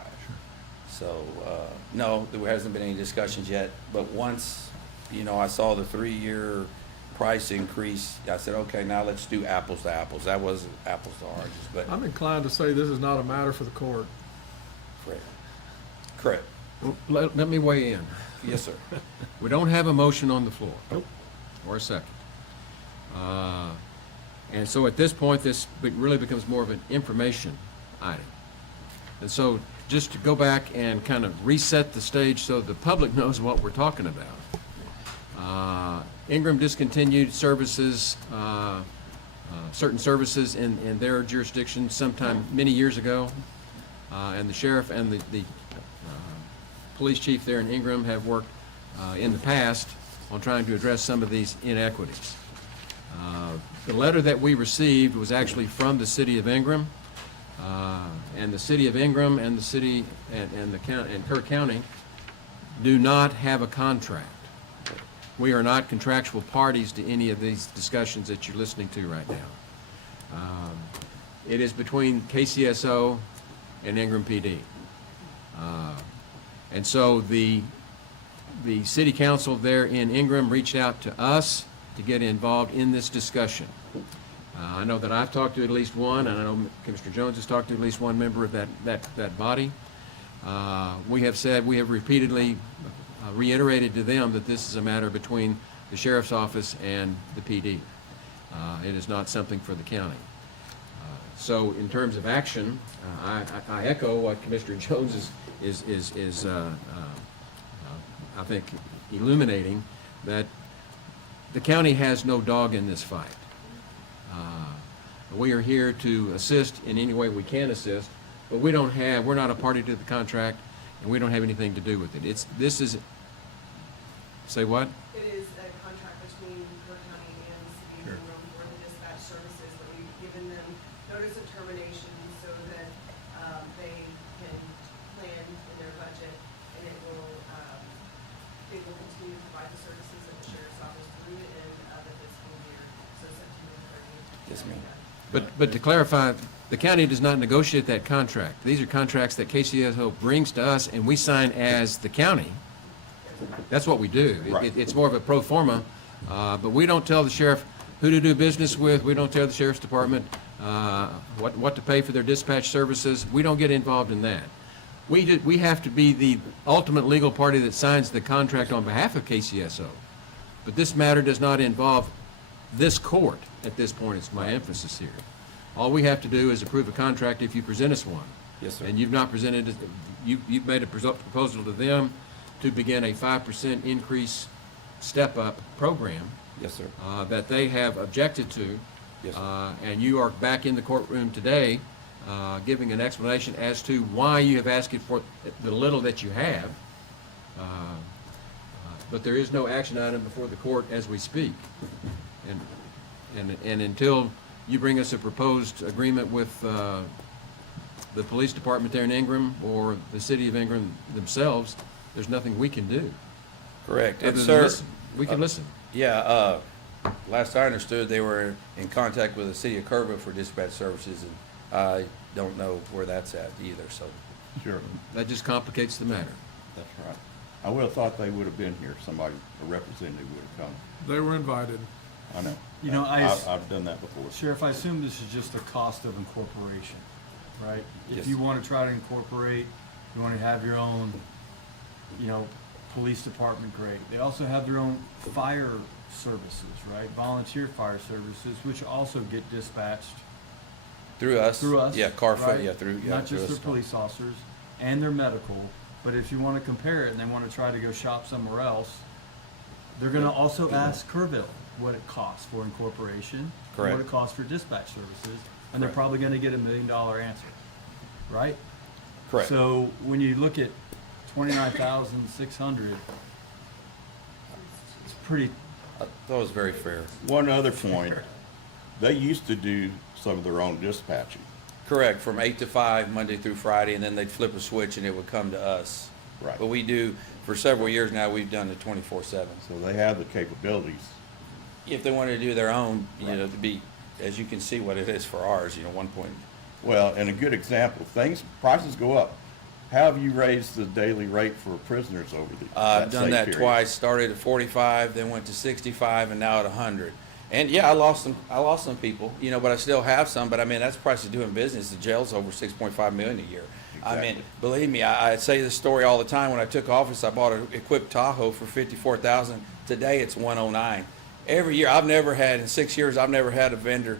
So, no, there hasn't been any discussions yet. But once, you know, I saw the 3-year price increase, I said, okay, now let's do apples to apples. That wasn't apples to oranges, but I'm inclined to say this is not a matter for the court. correct. Let me weigh in. Yes, sir. We don't have a motion on the floor. Or a second. And so at this point, this really becomes more of an information item. And so just to go back and kind of reset the stage so the public knows what we're talking about. Ingram discontinued services, certain services in their jurisdiction sometime many years ago. And the sheriff and the police chief there in Ingram have worked in the past on trying to address some of these inequities. The letter that we received was actually from the city of Ingram, and the city of Ingram and the city and the county and Kerr County do not have a contract. We are not contractual parties to any of these discussions that you're listening to right now. It is between KCSO and Ingram PD. And so the city council there in Ingram reached out to us to get involved in this discussion. I know that I've talked to at least one, and I know Commissioner Jones has talked to at least one member of that body. We have repeatedly reiterated to them that this is a matter between the sheriff's office and the PD. It is not something for the county. So in terms of action, I echo what Commissioner Jones is I think illuminating, that the county has no dog in this fight. We are here to assist in any way we can assist, but we're not a party to the contract, and we don't have anything to do with it. Say what? It is a contract between Kerr County and the city of Ingram for the dispatch services, that we've given them notice of termination so that they can plan in their budget, and they will continue to provide the services of the sheriff's office through the end of the fiscal year, so September 30th. Yes, ma'am. But to clarify, the county does not negotiate that contract. These are contracts that KCSO brings to us, and we sign as the county. That's what we do. Right. It's more of a pro forma, but we don't tell the sheriff who to do business with. We don't tell the sheriff's department what to pay for their dispatch services. We don't get involved in that. We have to be the ultimate legal party that signs the contract on behalf of KCSO. But this matter does not involve this court at this point. It's my emphasis here. All we have to do is approve a contract if you present us one. Yes, sir. And you've not presented it. You've made a proposal to them to begin a 5% increase step-up program. Yes, sir. That they have objected to. Yes, sir. And you are back in the courtroom today giving an explanation as to why you have asked it for the little that you have. But there is no action item before the court as we speak. And until you bring us a proposed agreement with the police department there in Ingram or the city of Ingram themselves, there's nothing we can do. Correct. Other And than sir, listen. We can listen. Yeah, last I understood, they were in contact with the city of Kerrville for dispatch services, and I don't know where that's at either, so. Sure, That just complicates the matter. that's right. I would have thought they would have been here. Somebody, a representative would have come. They were invited. I know. You know, I've done that before. Sheriff, I assume this is just the cost of incorporation, right? Yes. If you want to try to incorporate, you want to have your own you know, police department, great. They also have their own fire services, right? Volunteer fire services, which also get dispatched Through us. through us. Yeah, car right? yeah, through, yeah. Not through just us. their police officers and their medical, but if you want to compare it and they want to try to go shop somewhere else, they're going to also ask Kerrville what it costs for incorporation, and Correct. what it costs for dispatch services, and they're Correct. probably going to get $1 million answer, right? Correct. So when you look at 29,600, it's pretty. That was very fair. One other point, they used to do some of their own dispatching. Correct, from 8 to 5, Monday through Friday, and then they'd flip a switch and it would come to us. Right. But we do, for several years now, we've done it 24/7. So they have the capabilities. If they wanted to do their own, you know, to be, as you can see what it is for ours, you know, 1 point. Well, and a good example, prices go up. How have you raised the daily rate for prisoners over the I've done same that period? twice, started at 45, then went to 65, and now at 100. And yeah, I lost some people, you know, but I still have some. But I mean, that's the price of doing business. The jail's over 6.5 million a year. I mean, Exactly. believe me, I say this story all the time. When I took office, I bought an equipped Tahoe for $54,000. Today, it's $109,000. Every year, in 6 years, I've never had a vendor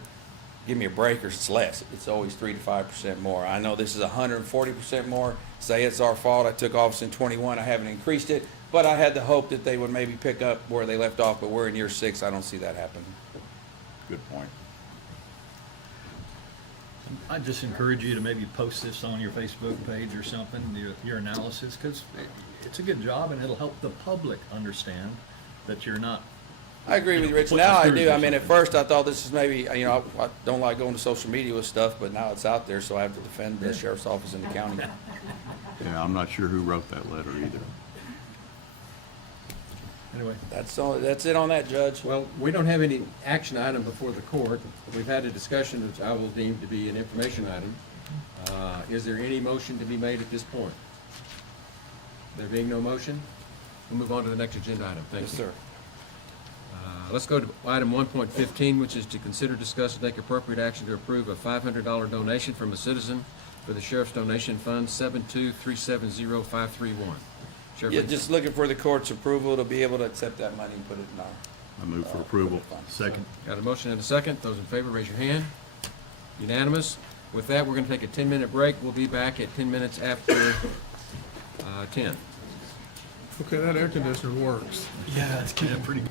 give me a break or it's less. It's always 3 to 5% more. I know this is 140% more. Say it's our fault. I took office in 21. I haven't increased it, but I had the hope that they would maybe pick up where they left off. But we're in year 6. I don't see that happening. Good point. I just encourage you to maybe post this on your Facebook page or something, your analysis, because it's a good job and it'll help the public understand that you're not. I agree with you, Rich. Put the Now I screws do. or I mean, at something. first I thought this is maybe, you know, I don't like going to social media with stuff, but now it's out there, so I have to defend the sheriff's office in the county. Yeah, I'm not sure who wrote that letter either. Anyway, That's it on that, Judge. Well, we don't have any action item before the court. We've had a discussion which I will deem to be an information item. Is there any motion to be made at this point? There being no motion, we'll move on to the next agenda item. Thank Yes, you. sir. Let's go to item 1.15, which is to consider, discuss, and take appropriate action to approve a $500 donation from a citizen for the Sheriff's Donation Fund 72370-531. Sheriff Yeah, Lee. just looking for the court's approval to be able to accept that money and put it in our. I move for approval. second. Got a motion and a second. Those in favor, raise your hand. Unanimous. With that, we're going to take a 10-minute break. We'll be back at 10 minutes after 10. Okay, that air conditioner works. Yeah, it's getting pretty good.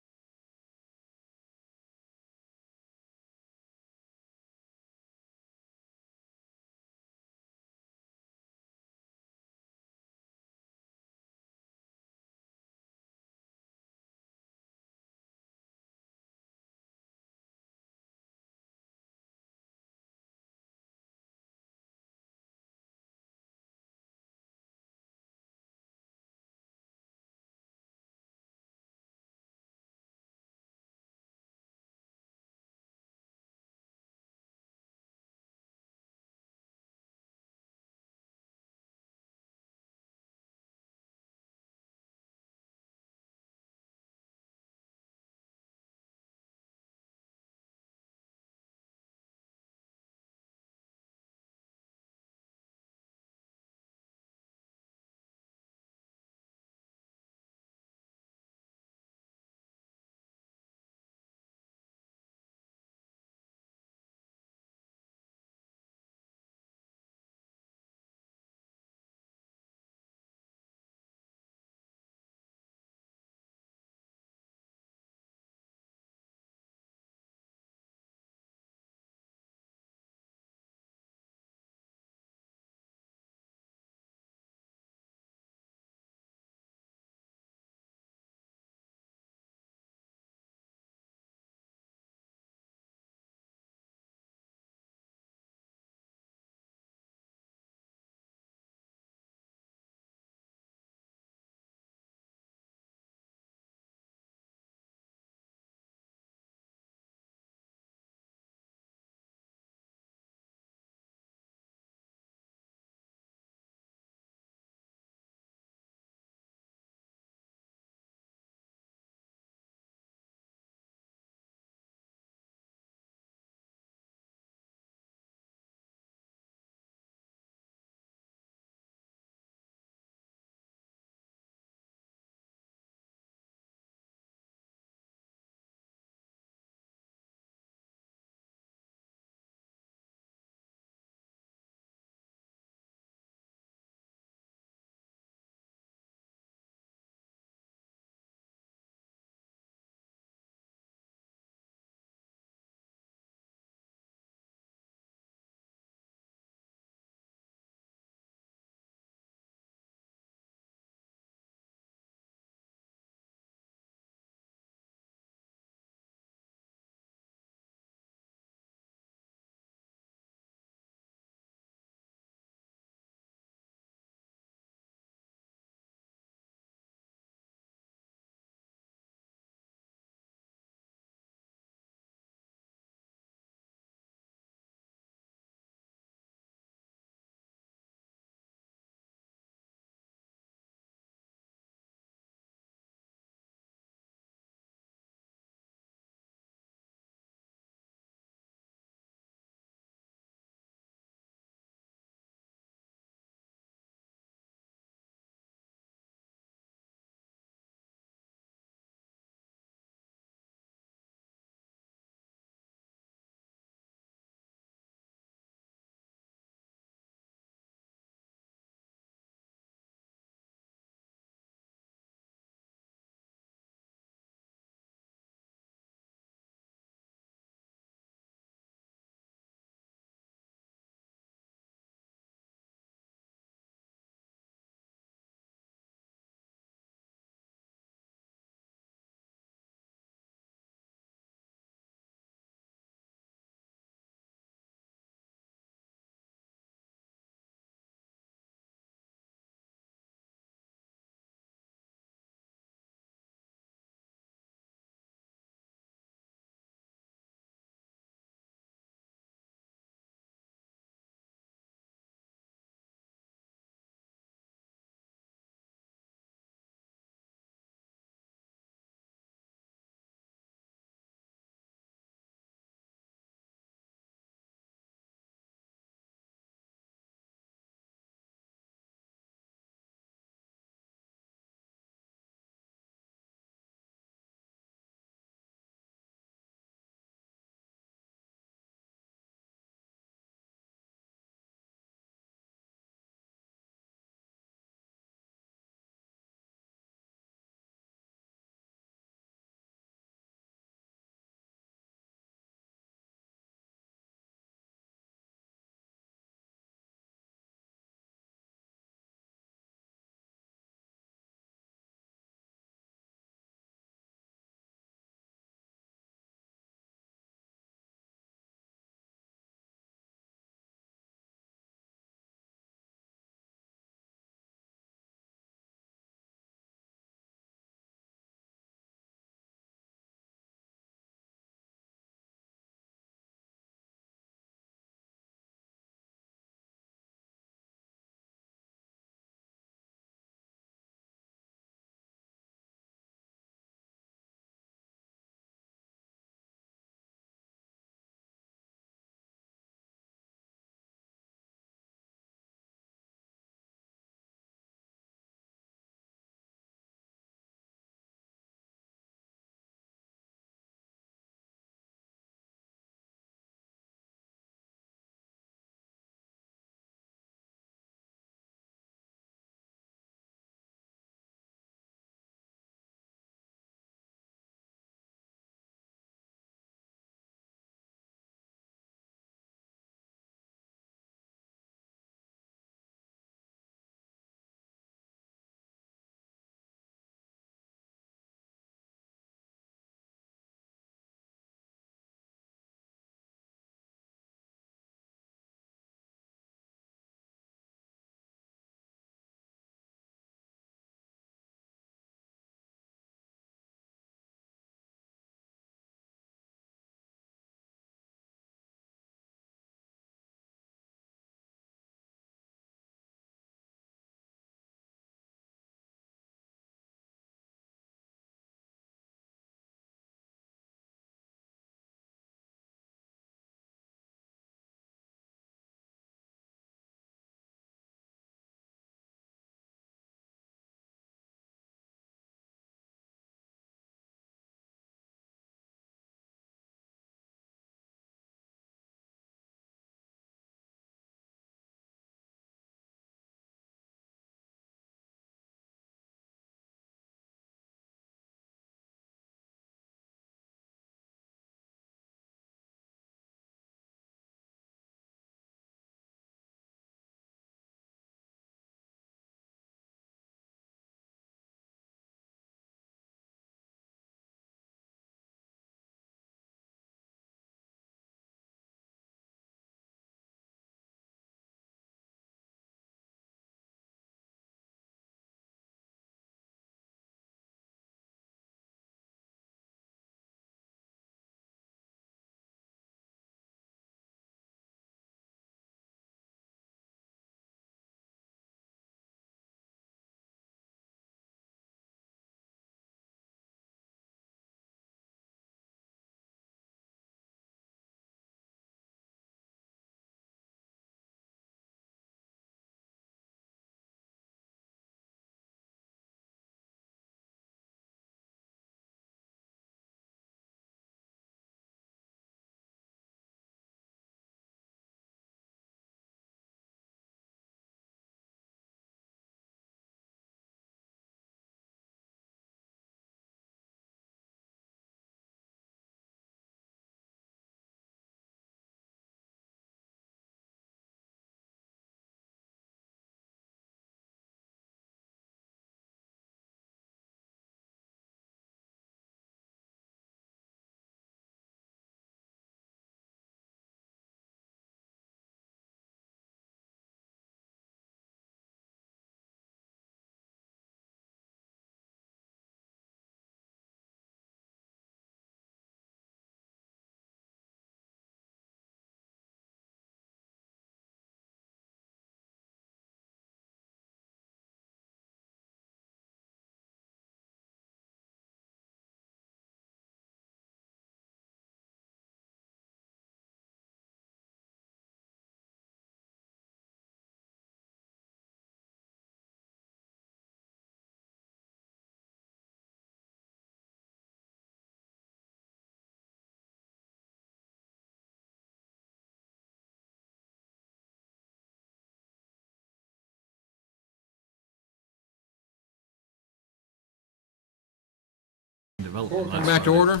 development. Come back to order.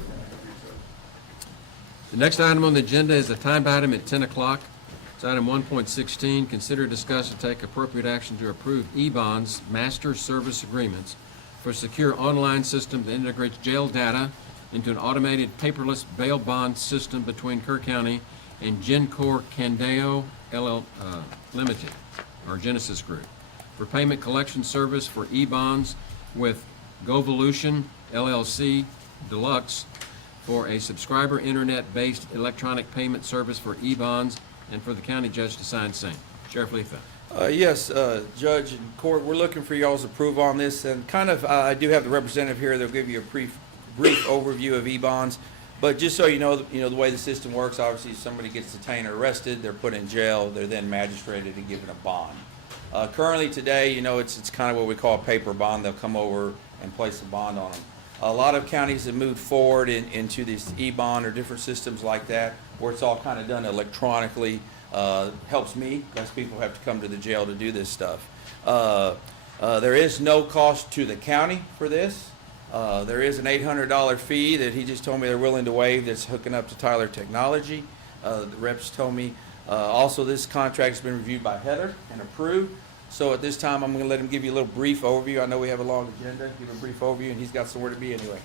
The next item on the agenda is a timed item at 10 o'clock. It's item 1.16, consider, discuss, and take appropriate action to approve E-bonds master service agreements for a secure online system that integrates jail data into an automated paperless bail bond system between Kerr County and Gencor Candeo Limited, or Genesis Group, for payment collection service for E-bonds with Govolution LLC Deluxe for a subscriber internet-based electronic payment service for E-bonds and for the county judge to sign same. Sheriff Letha. Yes, Judge and Court, we're looking for y'all's approval on this, and kind of, I do have the representative here. They'll give you a brief overview of E-bonds. But just so you know the way the system works, obviously, if somebody gets detained or arrested, they're put in jail, they're then magistrated and given a bond. Currently today, it's kind of what we call a paper bond. They'll come over and place a bond on them. A lot of counties have moved forward into this E-bond or different systems like that, where it's all kind of done electronically. Helps me, because people have to come to the jail to do this stuff. There is no cost to the county for this. There is an $800 fee that he just told me they're willing to waive that's hooking up to Tyler Technology. The reps told me. Also, this contract has been reviewed by Heather and approved. So at this time, I'm going to let him give you a little brief overview. I know we have a long agenda. Give him a brief overview, and he's got somewhere to be anyway.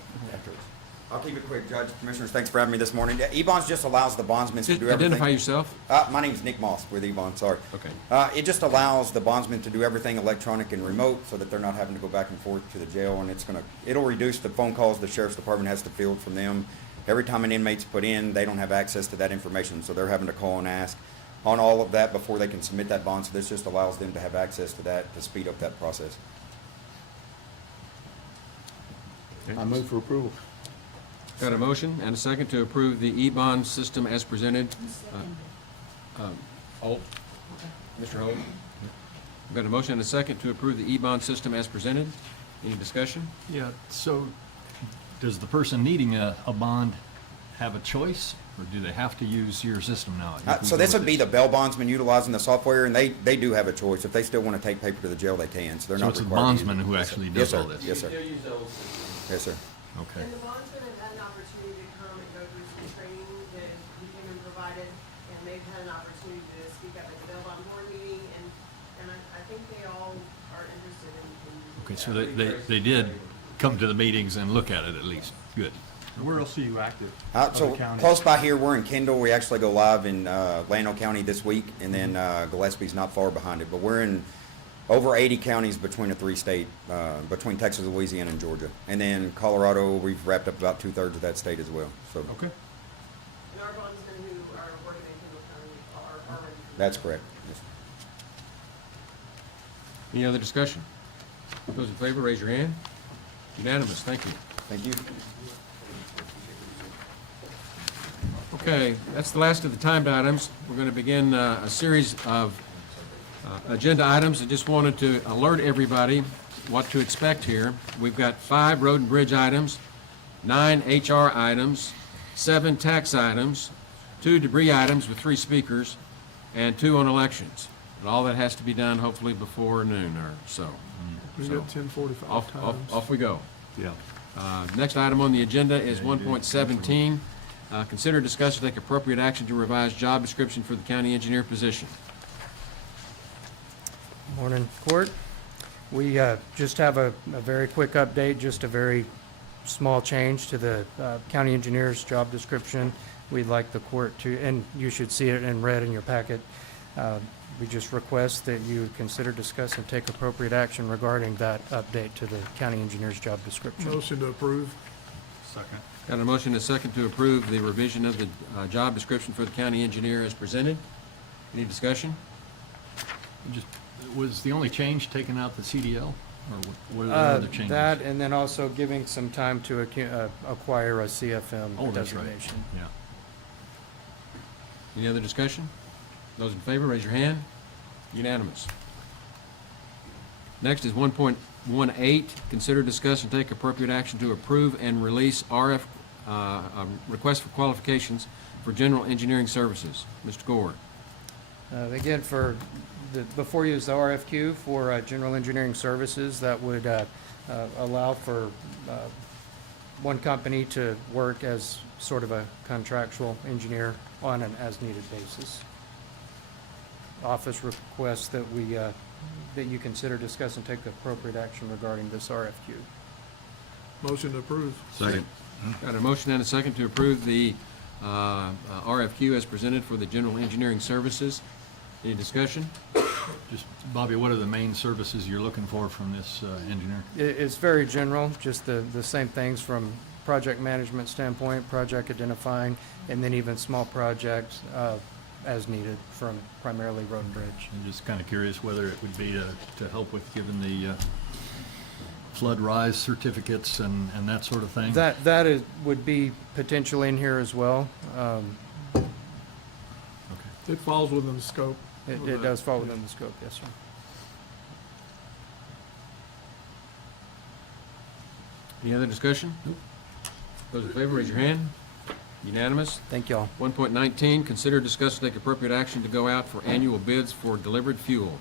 I'll keep it quick, Judge. Commissioners, thanks for having me this morning. E-bonds just allows the bondsmen to do everything. Identify yourself. My name's Nick Moss with E-bonds, sorry. Okay. It just allows the bondsmen to do everything electronic and remote so that they're not having to go back and forth to the jail, and it'll reduce the phone calls the sheriff's department has to field from them. Every time an inmate's put in, they don't have access to that information, so they're having to call and ask on all of that before they can submit that bond. So this just allows them to have access to that to speed up that process. I move for approval. Got a motion and a second to approve the E-bond system as presented. Holt? Mr. Holt? We've got a motion and a second to approve the E-bond system as presented. Any discussion? Yeah, so does the person needing a bond have a choice, or do they have to use your system now? So this would be the bail bondsman utilizing the software, and they do have a choice. If they still want to take paper to the jail, they can. So they're not it's the required to use bondsman it. who Yes, actually sir. does Yes, all sir. this? Yes, sir. Yes, sir. Okay. And the bondsman has had an opportunity to come and go through some training that we came and provided, and they've had an opportunity to speak up at the bail bond board meeting, and I think they all are interested in. Okay, so they did come to the meetings and look at it at least. Good. And where else are you active? So Other counties? close by here, we're in Kendall. We actually go live in Llano County this week, and then Gillespie's not far behind it. But we're in over 80 counties between the three state, between Texas, Louisiana, and Georgia. And then Colorado, we've wrapped up about 2/3 of that state as well. So Okay. And our bondsmen who are working in Kendall County are already. that's correct. Yes. Any other discussion? Those in favor, raise your hand. Unanimous, thank you. Thank you. Okay, that's the last of the timed items. We're going to begin a series of agenda items. I just wanted to alert everybody what to expect here. We've got 5 road and bridge items, 9 HR items, 7 tax items, 2 debris items with 3 speakers, and 2 on elections. And all that has to be done hopefully before noon or so. We got 10:45 Off we go. Yeah. Next item on the agenda is 1.17. Consider, discuss, and take appropriate action to revise job description for the county engineer position. Morning, Court. We just have a very quick update, just a very small change to the county engineer's job description. We'd like the court to, and you should see it in red in your packet. We just request that you consider, discuss, and take appropriate action regarding that update to the county engineer's job description. Motion to approve. Second. Got a motion and a second to approve the revision of the job description for the county engineer as presented. Any discussion? Just, was the only change taking out the CDL, or what are the other changes? That, and then also giving some time to acquire a CFM Oh, that's right. designation. Yeah. Any other discussion? Those in favor, raise your hand. Unanimous. Next is 1.18. Consider, discuss, and take appropriate action to approve and release request for qualifications for general engineering services. Mr. Gore. Again, before you is the RFQ for general engineering services that would allow for one company to work as sort of a contractual engineer on an as-needed basis. Office requests that we, that you consider, discuss, and take appropriate action regarding this RFQ. Motion to approve. Second. Got a motion and a second to approve the RFQ as presented for the general engineering services. Any discussion? Just, Bobby, what are the main services you're looking for from this engineer? It's very general, just the same things from project management standpoint, project identifying, and then even small projects as needed from primarily road and bridge. I'm just kind of curious whether it would be to help with giving the flood rise certificates and that sort of thing? That would be potentially in here as well. It falls within the scope. It does fall within the scope, yes, sir. Any other discussion? Those in favor, raise your hand. Unanimous. Thank y'all. 1.19, consider, discuss, and take appropriate action to go out for annual bids for delivered fuel.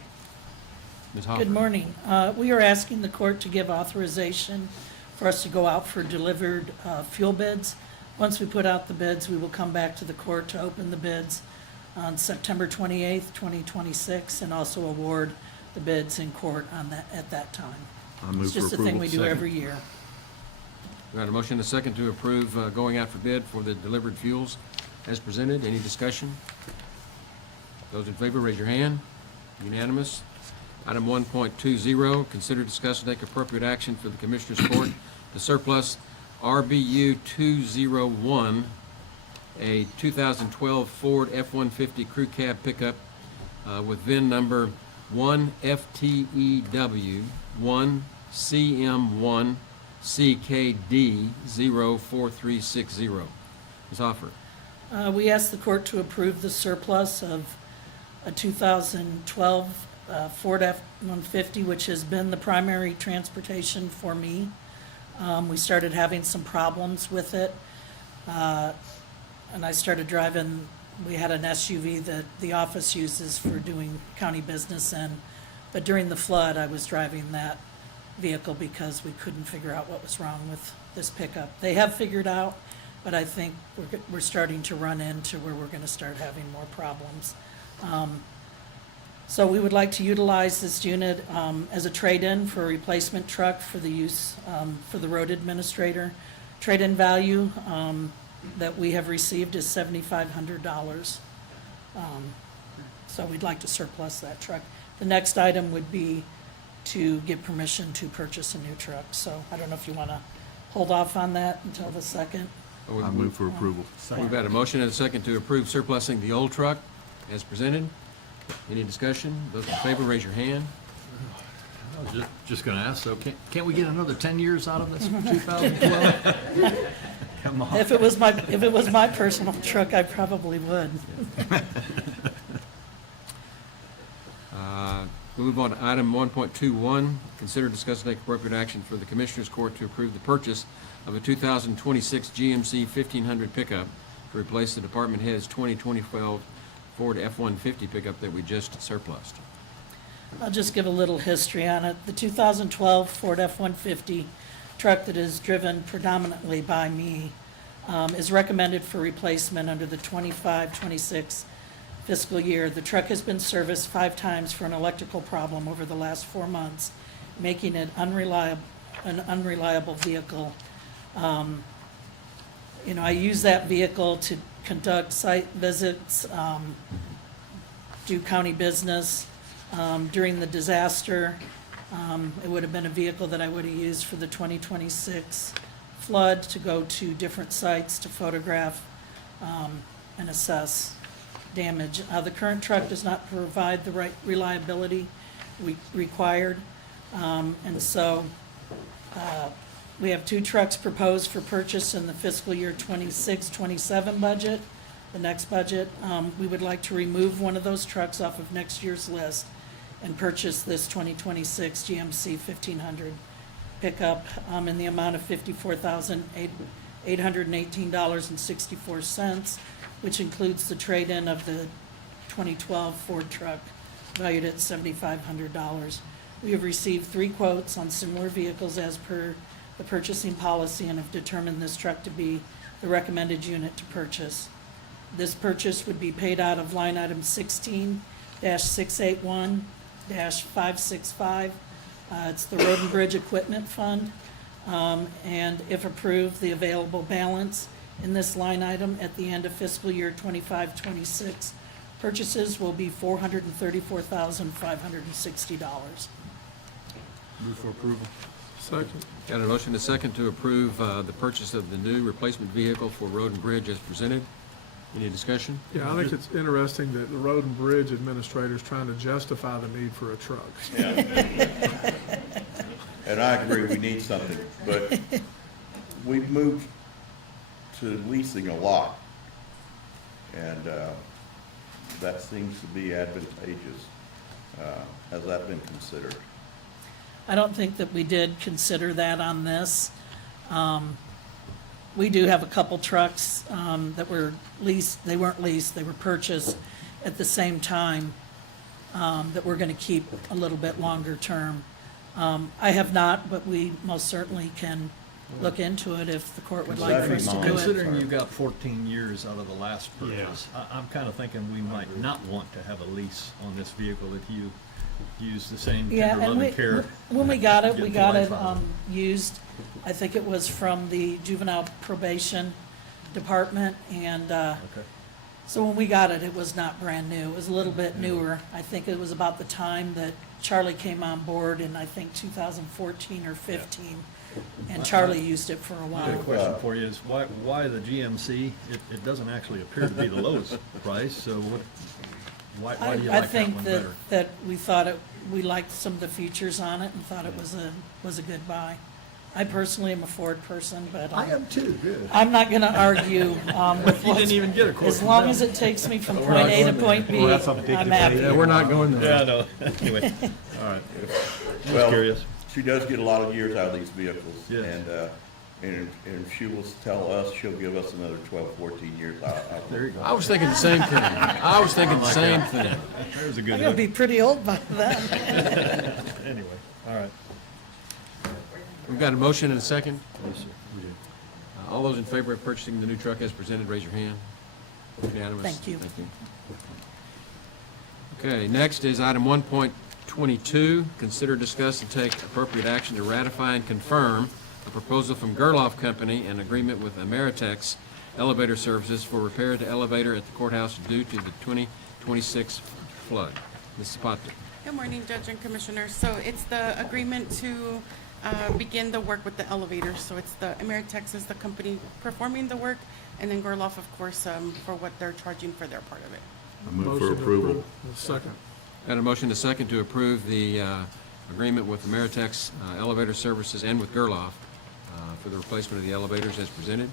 Ms. Hopper. Good morning. We are asking the court to give authorization for us to go out for delivered fuel bids. Once we put out the bids, we will come back to the court to open the bids on September 28th, 2026, and also award the bids in court on that, at that time. It's just a thing we do every year. We got a motion and a second to approve going out for bid for the delivered fuels as presented. Any discussion? Those in favor, raise your hand. Unanimous. Item 1.20, consider, discuss, and take appropriate action for the Commissioners Court to surplus RBU 201, a 2012 Ford F-150 crew cab pickup with VIN number 1FTEW 1CM1 CKD 04360. Ms. Hoffer. We ask the court to approve the surplus of a 2012 Ford F-150, which has been the primary transportation for me. We started having some problems with it, and I started driving. We had an SUV that the office uses for doing county business in, but during the flood, I was driving that vehicle because we couldn't figure out what was wrong with this pickup. They have figured out, but I think we're starting to run into where we're going to start having more problems. So we would like to utilize this unit as a trade-in for a replacement truck for the use for the road administrator. Trade-in value that we have received is $7,500. So we'd like to surplus that truck. The next item would be to get permission to purchase a new truck. So I don't know if you want to hold off on that until the second. I move for approval. We've got a motion and a second to approve surplusing the old truck as presented. Any discussion? Those in favor, raise your hand. I was just going to ask, so can't we get another 10 years out of this 2012? Come on. If it was my personal truck, I probably would. Move on to item 1.21, consider, discuss, and take appropriate action for the Commissioners Court to approve the purchase of a 2026 GMC 1500 pickup to replace the department head's 2012 Ford F-150 pickup that we just surplused. I'll just give a little history on it. The 2012 Ford F-150 truck that is driven predominantly by me is recommended for replacement under the 25-26 fiscal year. The truck has been serviced 5 times for an electrical problem over the last 4 months, making it an unreliable vehicle. I use that vehicle to conduct site visits, do county business. During the disaster, it would have been a vehicle that I would have used for the 2026 flood to go to different sites to photograph and assess damage. The current truck does not provide the right reliability required, and so we have 2 trucks proposed for purchase in the fiscal year 26-27 budget. The next budget, we would like to remove one of those trucks off of next year's list and purchase this 2026 GMC 1500 pickup in the amount of $54,818.64, which includes the trade-in of the 2012 Ford truck valued at $7,500. We have received 3 quotes on similar vehicles as per the purchasing policy and have determined this truck to be the recommended unit to purchase. This purchase would be paid out of line item 16-681-565. It's the Road and Bridge Equipment Fund. And if approved, the available balance in this line item at the end of fiscal year 25-26 purchases will be $434,560. Move for approval. Second. Got a motion and a second to approve the purchase of the new replacement vehicle for Road and Bridge as presented. Any discussion? Yeah, I think it's interesting that the Road and Bridge Administrator is trying to justify the need for a truck. And I agree, we need something, but we've moved to leasing a lot, and that seems to be advantageous. Has that been considered? I don't think that we did consider that on this. We do have a couple trucks that were leased, they weren't leased, they were purchased at the same time that we're going to keep a little bit longer term. I have not, but we most certainly can look into it if the court would like for us to do it. Considering you got 14 years out of the last purchase, I'm kind of thinking we might not want to have a lease on this vehicle if you use the same Yeah, tender and loving care. when we got it, get we the got life it out of used. I think it was from the juvenile probation department, and Okay. so when we got it, it was not brand new. It was a little bit newer. I think it was about the time that Charlie came on board in, I think, 2014 or 15, and Charlie used it for a I got a while. question for you is why the GMC? It doesn't actually appear to be the lowest price, so why do you I like that think one that, better? that we thought it, we liked some of the features on it and thought it was a good buy. I personally am a Ford person, but I am too, good. I'm not gonna argue, with You what's, didn't even get a quote. as long as it takes me from point A to point B, Well, that's up to I'm debate. happy. Yeah, we're not going there. Yeah, I know. Anyway, all right. Just Well, curious. she does get a lot of years out of these vehicles. Yes. And she will tell us, she'll give us another 12, 14 years. There you go. I was thinking the same thing. I was thinking the same thing. There's a I'm good gonna be pretty old by then. Anyway, all right. We've got a motion and a second. Yes, sir. All those in favor of purchasing the new truck as presented, raise your hand. Unanimous. Thank you. Okay, next is item 1.22. Consider, discuss, and take appropriate action to ratify and confirm a proposal from Gerloff Company and agreement with Ameritex Elevator Services for repair to elevator at the courthouse due to the 2026 flood. Mrs. Potter. Good morning, Judge and Commissioners. So it's the agreement to begin the work with the elevators. So it's the Ameritex is the company performing the work, and then Gerloff, of course, for what they're charging for their part of it. I move for Motion to approval. approve. Second. Got a motion and a second to approve the agreement with Ameritex Elevator Services and with Gerloff for the replacement of the elevators as presented.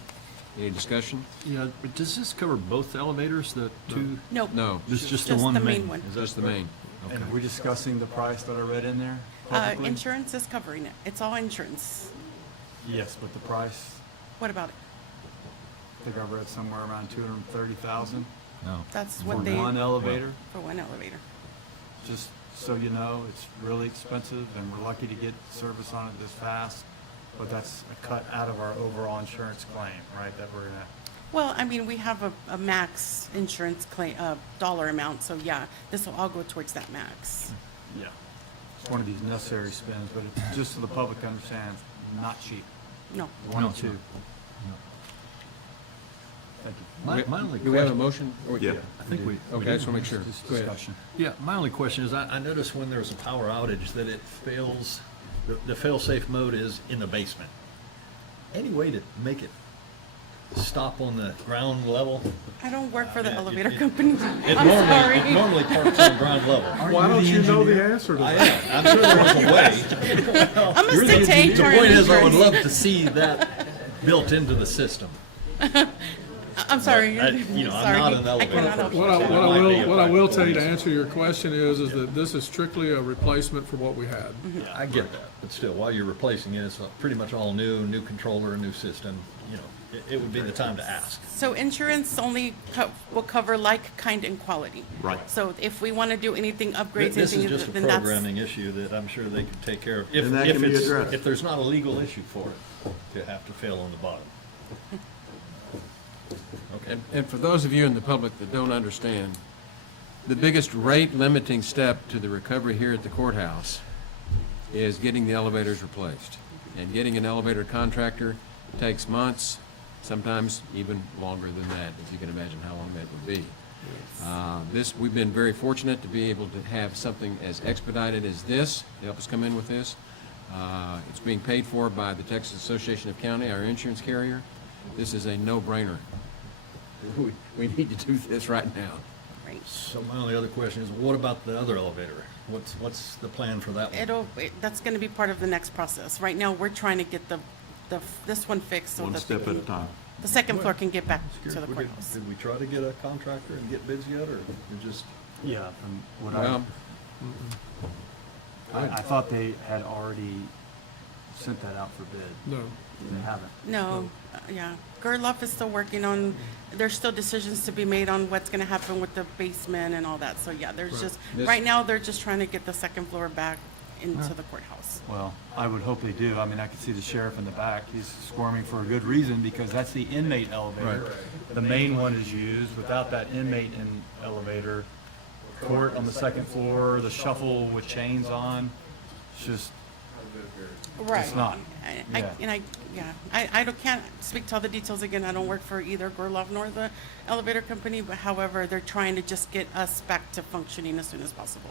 Any discussion? Yeah, but does this cover both elevators, the two? Nope. No, This is just the Just one the main? main one. Is that just the correct? main. And are we discussing the price that I read in there publicly? Insurance is covering it. It's all insurance. Yes, but the price, What about it? I think I read somewhere around 230,000 No. That's for what they, one elevator. for one elevator. Just so you know, it's really expensive, and we're lucky to get service on it this fast, but that's a cut out of our overall insurance claim, right, that we're gonna, Well, I mean, we have a max insurance claim, dollar amount, so yeah, this will all go towards that max. yeah. It's one of these necessary spends, but it's just so the public understands, not cheap. No. One No, and it's two. not. Thank you. My only Do we have a question. motion? Yeah. I think we. Okay, I just want to make sure. Just Go ahead. discussion. Yeah, my only question is, I noticed when there's a power outage that it fails, the fail-safe mode is in the basement. Any way to make it stop on the ground level? I don't work for the It- elevator it- company. It I'm sorry. normally parks on ground level. Why don't you know the answer to I that? am. I'm sure there was a way. I'm You're a stick to the HR point is, I would insurance. love to see that built into the system. I'm sorry. I'm Sorry. not an I elevator cannot help person. you. What I will tell you to answer your question is that this is strictly a replacement for what we had. I get that, but still, while you're replacing it, it's pretty much all new controller, new system, it would be the time to ask. So insurance only will cover like, kind, and quality. Right. So if we want to do anything, upgrades, This is anything, just a then that's. programming issue that I'm sure they could take care of. And that can be addressed. If there's not a legal issue for it, to have to fail on the bottom. Okay. And for those of you in the public that don't understand, the biggest rate limiting step to the recovery here at the courthouse is getting the elevators replaced. And getting an elevator contractor takes months, sometimes even longer than that, if you can imagine how long that would be. We've been very fortunate to be able to have something as expedited as this to help us come in with this. It's being paid for by the Texas Association of County, our insurance carrier. This is a no-brainer. We need to do this right now. So my only other question is, what about the other elevator? What's the plan for that one? That's going to be part of the next process. Right now, we're trying to get this one fixed so One that step at a time. the second floor can get back to the Did- courthouse. Did we try to get a contractor and get bids yet, or we're just? Yeah, from what Well, I thought they had already sent that out for bid. No. They haven't. No, yeah. Gerloff is still working on, there's still decisions to be made on what's going to happen with the basement and all that. So yeah, there's just, right now, they're just trying to get the second floor back into the courthouse. Well, I would hope they do. I mean, I can see the sheriff in the back. He's squirming for a good reason because that's the inmate elevator. The main one is used. Without that inmate elevator, court on the second floor, the shuffle with chains on, it's just, Right. it's not. I can't speak to all the details again. I don't work for either Gerloff nor the elevator company, but however, they're trying to just get us back to functioning as soon as possible.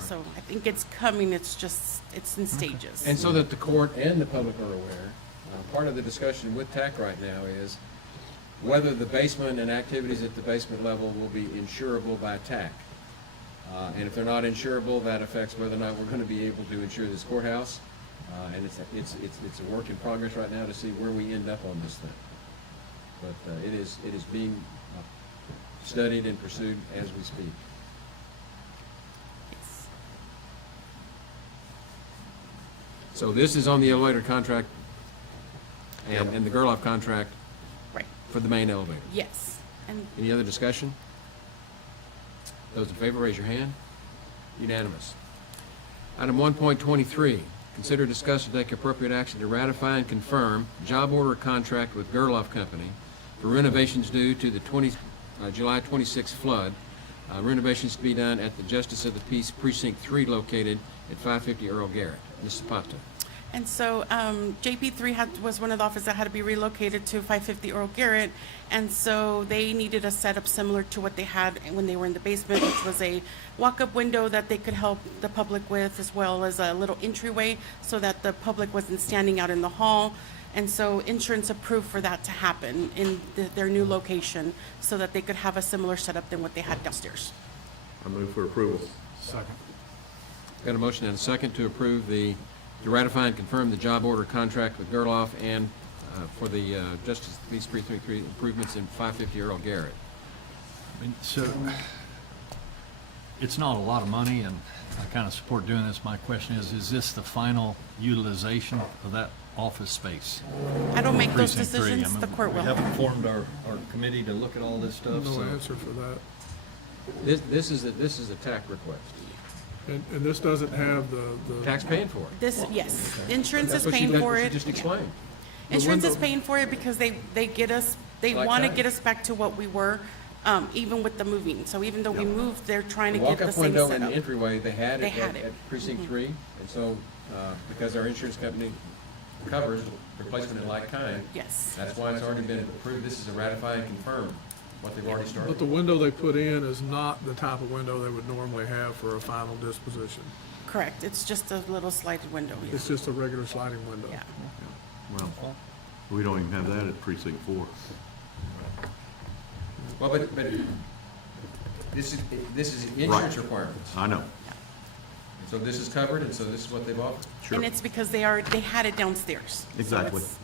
So I think it's coming, it's in stages. And so that the court and the public are aware, part of the discussion with TAC right now is whether the basement and activities at the basement level will be insurable by TAC. And if they're not insurable, that affects whether or not we're going to be able to insure this courthouse. And it's a work in progress right now to see where we end up on this thing. But it is being studied and pursued as we speak. So this is on the elevator contract and the Gerloff contract Right. for the main elevator. Yes. And Any other discussion? Those in favor, raise your hand. Unanimous. Item 1.23, consider, discuss, and take appropriate action to ratify and confirm job order contract with Gerloff Company for renovations due to the July 26 flood. Renovations to be done at the Justice of the Peace Precinct 3 located at 550 Earl Garrett. Ms. Zapata. And so JP3 was one of the offices that had to be relocated to 550 Earl Garrett, and so they needed a setup similar to what they had when they were in the basement, which was a walk-up window that they could help the public with, as well as a little entryway so that the public wasn't standing out in the hall. And so insurance approved for that to happen in their new location so that they could have a similar setup than what they had downstairs. I move for approval. Second. Got a motion and a second to approve to ratify and confirm the job order contract with Gerloff and for the Justice of the Peace Precinct 3 improvements in 550 Earl Garrett. I mean, so, it's not a lot of money, and I kind of support doing this. My question is this the final utilization of that office space? I don't make those Precinct 3. I decisions, mean, the court will. We haven't formed our committee to look at all this stuff, No so. answer for that. This is a TAC request. And this doesn't have the. TAC's paying for it. Yes, insurance That's is what she paying did- for what she it. just explained. Insurance is window- paying for it because they get us, they Like want to that. get us back to what we were, even with the moving. So even though we moved, they're trying to The get the walk-up same window in the setup. entryway, they had They it had at it. Precinct Mhm. 3, and so, because our insurance company covers replacement in like kind. Yes. That's why it's already been approved. This is a ratify and confirm what they've already started. But the window they put in is not the type of window they would normally have for a final disposition. Correct, it's just a little slided window. Yeah. It's just a regular sliding window. Yeah. Well, we don't even have that at precinct 4. Well, but this is insurance requirements. I know. So this is covered, and so this is what they've offered. And it's because they had it downstairs. So Exactly. it's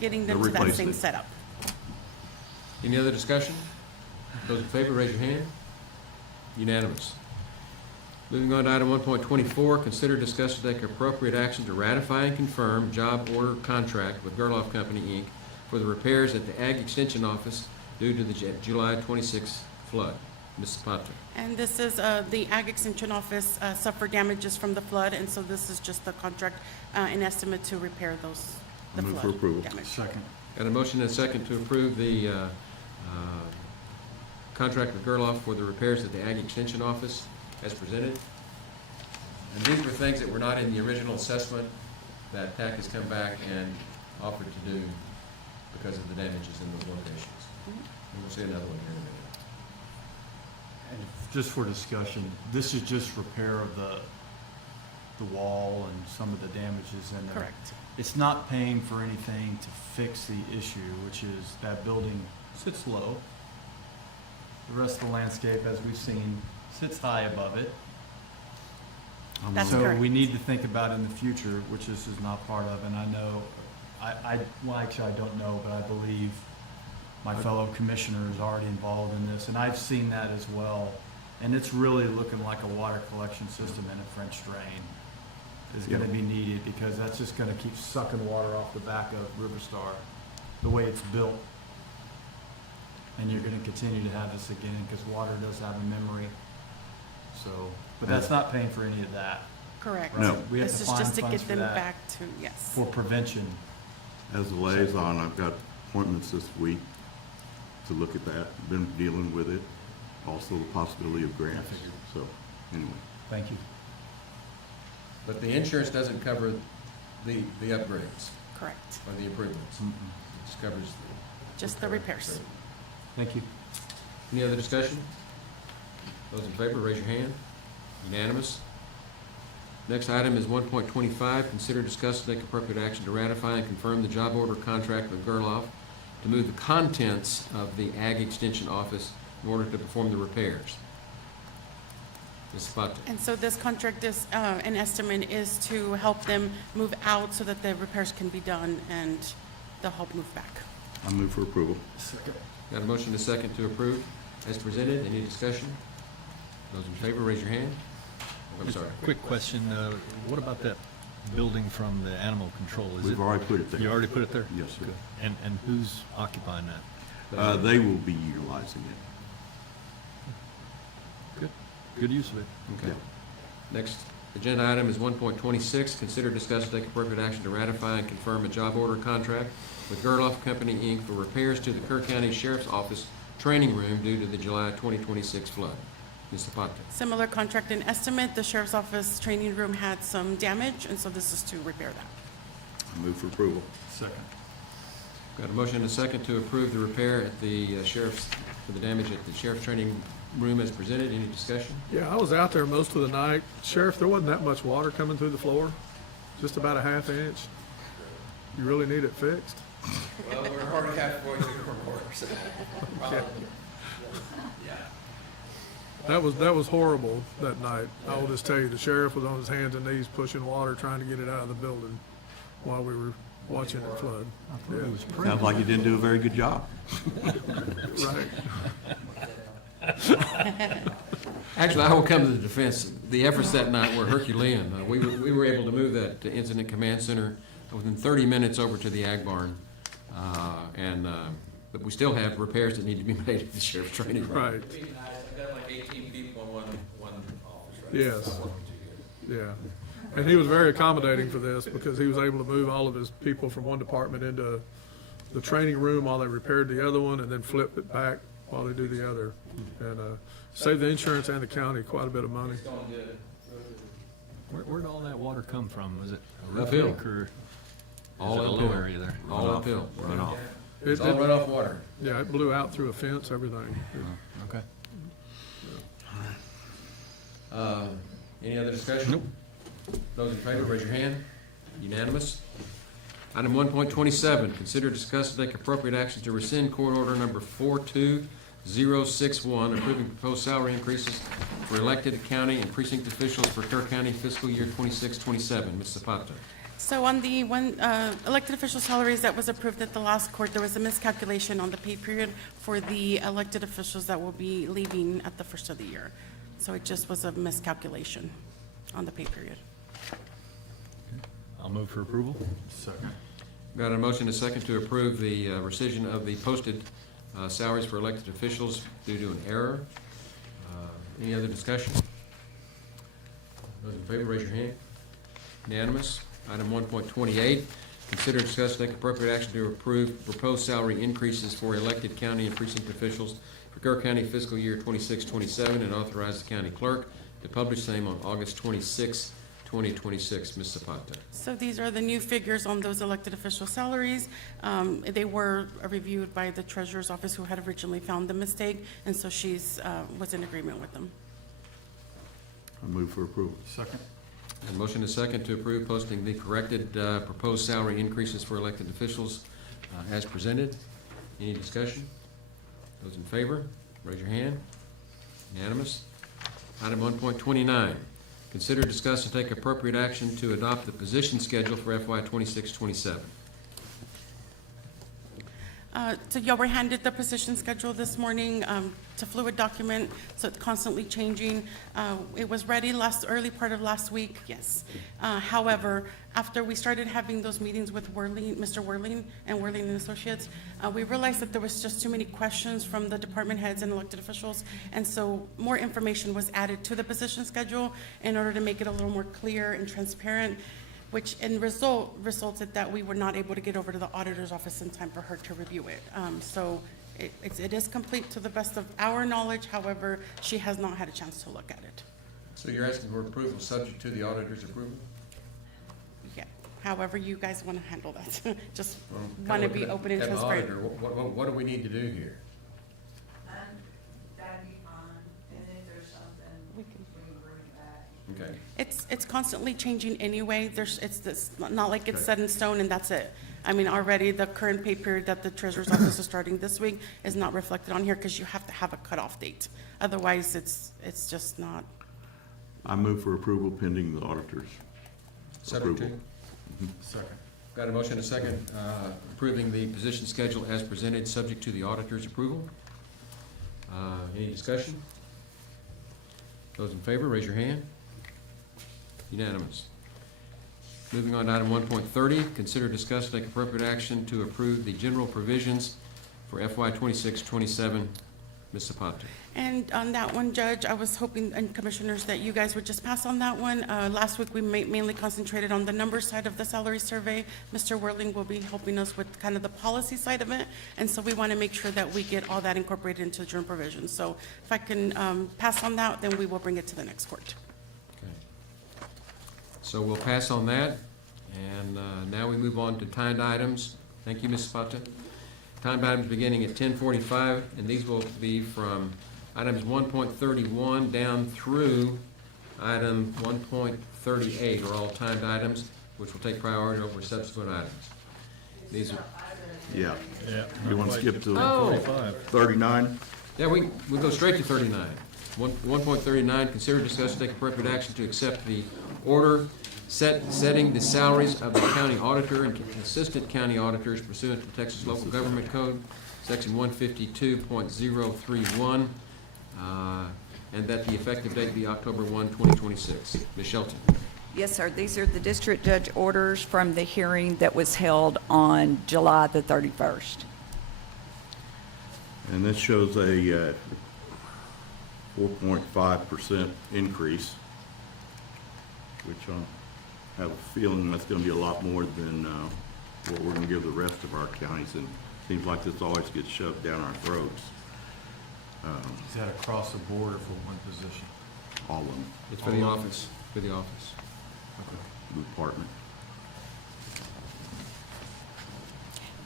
getting them They're to that replacing same it. setup. Any other discussion? Those in favor, raise your hand. Unanimous. Moving on to item 1.24, consider, discuss, and take appropriate action to ratify and confirm job order contract with Gerloff Company, Inc. for the repairs at the Ag Extension Office due to the July 26 flood. Ms. Zapata. And this is, the Ag Extension Office suffered damages from the flood, and so this is just the contract, an estimate to repair those, the Move for flood approval. damage. Second. Got a motion and a second to approve the contract with Gerloff for the repairs at the Ag Extension Office as presented. And these were things that were not in the original assessment that TAC has come back and offered to do because of the damages in those locations. And we'll see another one here in a minute. And just for discussion, this is just repair of the wall and some of the damages in there. Correct. It's not paying for anything to fix the issue, which is that building sits low. The rest of the landscape, as we've seen, sits high above it. That's So correct. we need to think about in the future, which this is not part of, and I know, well, actually, I don't know, but I believe my fellow commissioner is already involved in this, and I've seen that as well. And it's really looking like a water collection system and a French drain is gonna be needed, because that's just gonna keep sucking water off the back of Riverstar, the way it's built. And you're gonna continue to have this again, because water does have a memory. So, but that's not paying for any of that. Correct. No. We have This to is find just to funds get for them that back to, yes. for prevention. As a liaison, I've got appointments this week to look at that, been dealing with it, also the possibility of grants, so, anyway. Thank you. But the insurance doesn't cover the upgrades Correct. or the improvements. It just covers Just the repairs. Thank you. Any other discussion? Those in favor, raise your hand. Unanimous. Next item is 1.25, consider, discuss, and take appropriate action to ratify and confirm the job order contract with Gerloff to move the contents of the Ag Extension Office in order to perform the repairs. Ms. Zapata. And so this contract is, an estimate is to help them move out so that the repairs can be done and they'll help move back. I move for approval. Got a motion and a second to approve as presented. Any discussion? Those in favor, raise your hand. I'm Just sorry. Quick question, what about that building from the animal control? Is We've it- already put it there. You already put it there? Yes, sir. Good. And who's occupying that? They will be utilizing it. Good, good use of it. Okay. Next agenda item is 1.26, consider, discuss, and take appropriate action to ratify and confirm a job order contract with Gerloff Company, Inc. for repairs to the Kerr County Sheriff's Office training room due to the July 2026 flood. Ms. Zapata. Similar contract and estimate, the sheriff's office training room had some damage, and so this is to repair that. I move for approval. Second. Got a motion and a second to approve the repair at the sheriff's, for the damage at the sheriff's training room as presented. Any discussion? Yeah, I was out there most of the night. Sheriff, there wasn't that much water coming through the floor, just about a half inch. You really need it fixed? Well, we're already halfway through the work, so Okay. That was horrible that night. I will just tell you, the sheriff was on his hands and knees pushing water, trying to get it out of the building while we were watching it flood. Yeah. Sounds like you didn't do a very good job. Right. Actually, I will come to the defense. The efforts that night were Herculean. We were able to move that incident command center within 30 minutes over to the ag barn. But we still have repairs that need to be made at the sheriff's training room. Right. I've got like 18 people in one office right Yes. Yeah. And he was very accommodating for this because he was able to move all of his people from one department into the training room while they repaired the other one and then flip it back while they do the other. And save the insurance and the county quite a bit of money. Where'd all that water come from? Was it a Uphill. leak or is All it a uphill. low area there? All uphill. Runoff. It's all runoff water. Yeah, it blew out through a fence, everything. Okay. Any other discussion? Nope. Those in favor, raise your hand. Unanimous. Item 1.27, consider, discuss, and take appropriate action to rescind court order number 42061, approving proposed salary increases for elected county and precinct officials for Kerr County fiscal year 26-27. Ms. Zapata. So on the elected official salaries that was approved at the last court, there was a miscalculation on the pay period for the elected officials that will be leaving at the first of the year. So it just was a miscalculation on the pay period. I'll move for approval. Second. Got a motion and a second to approve the rescission of the posted salaries for elected officials due to an error. Any other discussion? Those in favor, raise your hand. Unanimous. Item 1.28, consider, discuss, take appropriate action to approve proposed salary increases for elected county and precinct officials for Kerr County fiscal year 26-27, and authorize the county clerk to publish same on August 26, 2026. Ms. Zapata. So these are the new figures on those elected official salaries. They were reviewed by the treasurer's office, who had originally found the mistake, and so she's was in agreement with them. I move for approval. Second. And motion is second to approve posting the corrected proposed salary increases for elected officials as presented. Any discussion? Those in favor, raise your hand. Unanimous. Item 1.29, consider, discuss, and take appropriate action to adopt the position schedule for FY 26-27. So y'all were handed the position schedule this morning. It's a fluid document, so it's constantly changing. It was ready early part of last week, yes. However, after we started having those meetings with Mr. Worling and Worling and Associates, we realized that there was just too many questions from the department heads and elected officials, and so more information was added to the position schedule in order to make it a little more clear and transparent, which resulted that we were not able to get over to the auditor's office in time for her to review it. So it is complete to the best of our knowledge. However, she has not had a chance to look at it. So you're asking for approval subject to the auditor's approval? Yeah, however you guys want to handle that. Just Well, want to kinda be looking open and at the transparent. auditor. What do we need to do here? That'd be fine, and if there's something, we can bring it back. Okay. It's constantly changing anyway. It's not like it's set in stone and that's it. I mean, already the current pay period that the treasurer's office is starting this week is not reflected on here because you have to have a cutoff date. Otherwise, it's just not. I move for approval pending the auditor's Subject to? approval. Second. Got a motion and a second approving the position schedule as presented, subject to the auditor's approval. Any discussion? Those in favor, raise your hand. Unanimous. Moving on to item 1.30, consider, discuss, take appropriate action to approve the general provisions for FY 26-27. Ms. Zapata. And on that one, Judge, I was hoping, and Commissioners, that you guys would just pass on that one. Last week, we mainly concentrated on the number side of the salary survey. Mr. Worling will be helping us with kind of the policy side of it, and so we want to make sure that we get all that incorporated into the general provisions. So if I can pass on that, then we will bring it to the next court. Okay. So we'll pass on that, and now we move on to timed items. Thank you, Ms. Zapata. Timed items beginning at 10:45, and these will be from items 1.31 down through item 1.38 are all timed items, which will take priority over subsequent items. These are, Yeah. Yeah. You want to skip to Oh. 39? yeah, we go straight to 39. 1.39, consider, discuss, and take appropriate action to accept the order setting the salaries of the county auditor and assistant county auditors pursuant to Texas Local Government Code, section 152.031, and that the effective date be October 1, 2026. Ms. Shelton. Yes, sir. These are the district judge orders from the hearing that was held on July the 31st. And this shows a 4.5% increase, which I have a feeling that's going to be a lot more than what we're going to give the rest of our counties, and it seems like this always gets shoved down our throats. Is that across the board or for one position? All of them. It's for the office, for the office. The department.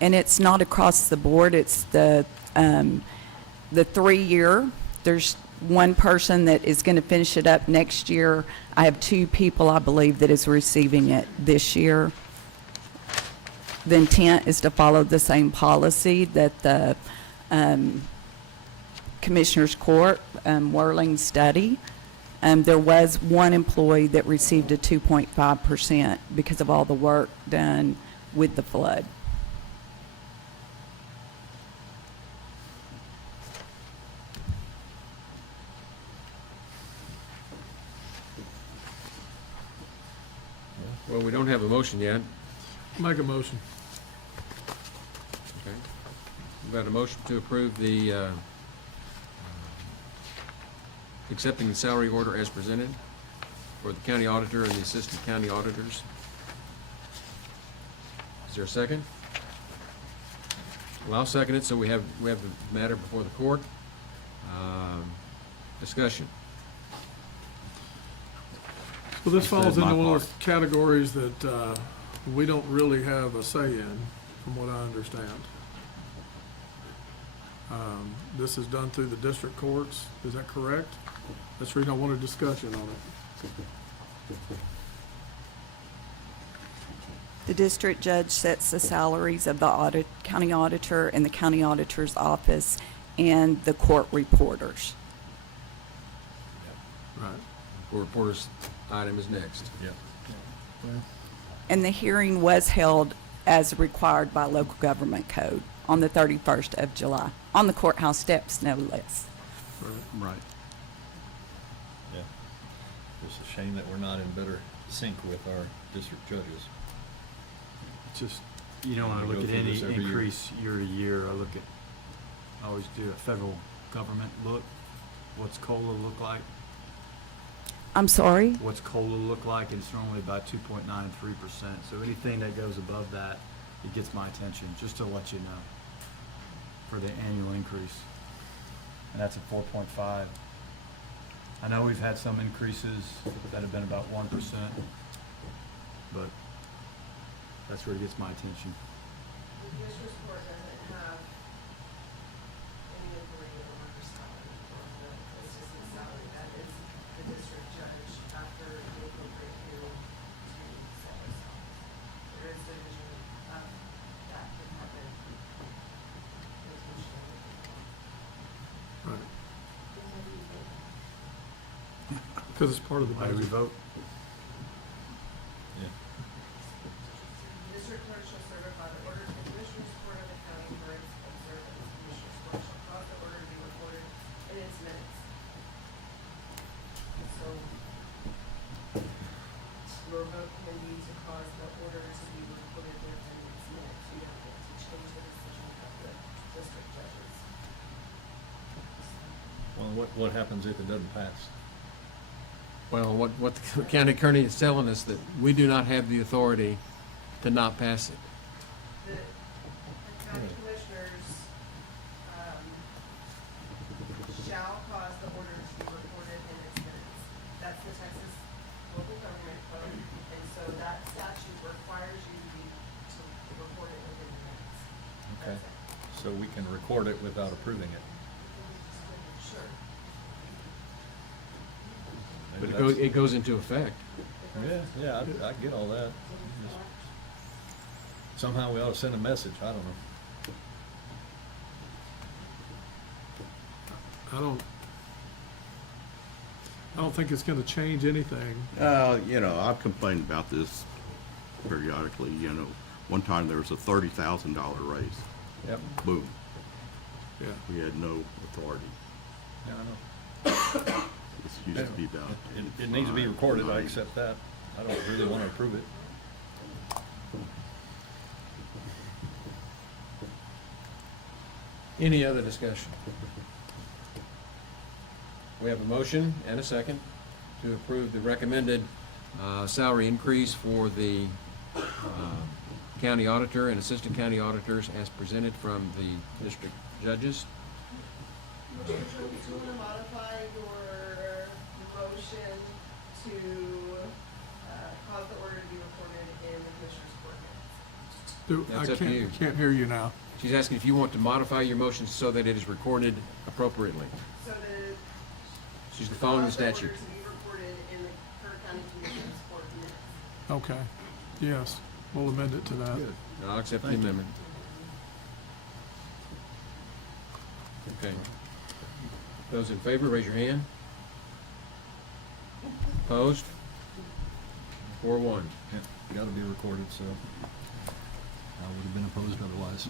And it's not across the board. It's the 3-year. There's one person that is going to finish it up next year. I have 2 people, I believe, that is receiving it this year. The intent is to follow the same policy that the Commissioners Court Whirling study. There was one employee that received a 2.5% because of all the work done with the flood. Well, we don't have a motion yet. Make a motion. Okay. We've got a motion to approve the, accepting the salary order as presented for the county auditor and the assistant county auditors. Is there a second? Well, I'll second it, so we have the matter before the court. Discussion. Well, this I falls said my into one of part. those categories that we don't really have a say in, from what I understand. This is done through the district courts, is that correct? That's the reason I wanted discussion on it. The district judge sets the salaries of the county auditor and the county auditor's office and the court reporters. Right. Court reporter's item is next. Yep. And the hearing was held as required by local government code on the 31st of July, on the courthouse steps, no less. Right. Yeah. It's a shame that we're not in better sync with our district judges. It's just, you know, when I We look go at through any this every year. increase year to year, I always do a federal government look. What's COLA look like? I'm sorry? What's COLA look like? And it's normally about 2.93%. So anything that goes above that, it gets my attention, just to let you know, for the annual increase. And that's at 4.5. I know we've had some increases that have been about 1%, but that's where it gets my attention. The district court doesn't have any authority over her salary or the assistant salary. That is the district judge after the appropriate hearing to set those salaries. There is division of that department. Right. Because it's part of the Why do we budget. vote? Yeah. The district clerk shall certify the order to the commissioners court of the county for its observance. The commissioners court shall cause the order to be recorded in its minutes. So your vote can be to cause the order to be recorded within its minutes. You don't get to change the decision of the district judges. Well, what happens if it doesn't pass? Well, what the county attorney is telling us, that we do not have the authority to not pass it. The county commissioners, shall cause the order to be recorded in its minutes. That's the Texas local government code, and so that statute requires you to record it within the minutes. Okay. That's it. So we can record it without approving it. Sure. But Maybe it goes into effect. Yeah, I get all that. Somehow we ought to send a message, I don't know. I don't think it's gonna change anything. You know, I've complained about this periodically, you know. One time there was a $30,000 raise. Yep. Boom. Yeah. We had no authority. Yeah, I know. This used to be about. It needs to be recorded, I accept that. I don't really want to approve it. Any other discussion? We have a motion and a second to approve the recommended salary increase for the county auditor and assistant county auditors as presented from the district judges. Mr. Jones, do you want to modify your motion to cause the order to be recorded in the commissioner's court minutes? That's up to you. I can't hear you now. She's asking if you want to modify your motion so that it is recorded appropriately. So that She's following the cause the order statute. to be recorded in the Kerr County Commission's court minutes. Okay. Yes, we'll amend it to that. Good. I'll accept the Thank you. amendment. Okay. Those in favor, raise your hand. Opposed? 4-1. Yeah, got to be recorded, so I would have been opposed otherwise.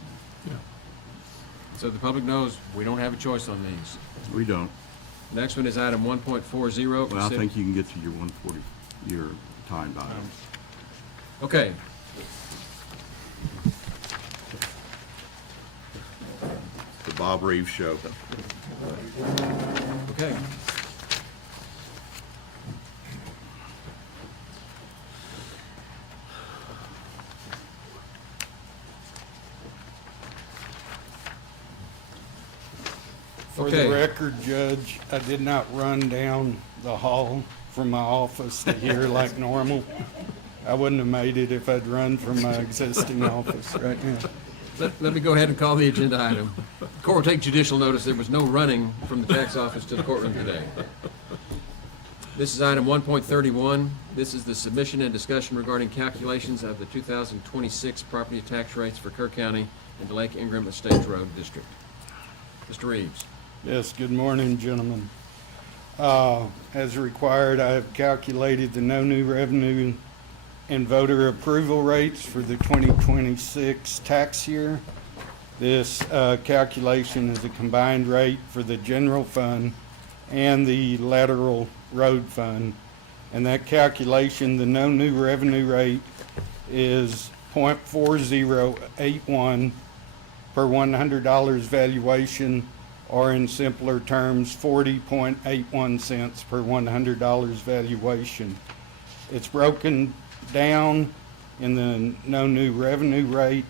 Yeah. So the public knows we don't have a choice on these. We don't. Next one is item 1.40. Well, I think you can get to your 140, your timed item. Okay. The Bob Reeves Show. Okay. For Okay. the record, Judge, I did not run down the hall from my office to here like normal. I wouldn't have made it if I'd run from my existing office right now. Let me go ahead and call the agenda item. Court will take judicial notice there was no running from the tax office to the courtroom today. This is item 1.31. This is the submission and discussion regarding calculations of the 2026 property tax rates for Kerr County and the Lake Ingram Estates Road District. Mr. Reeves. Yes, good morning, gentlemen. As required, I have calculated the no new revenue and voter approval rates for the 2026 tax year. This calculation is a combined rate for the general fund and the lateral road fund. And that calculation, the no new revenue rate is 0.4081 per $100 valuation, or in simpler terms, 40.81 cents per $100 valuation. It's broken down in the no new revenue rate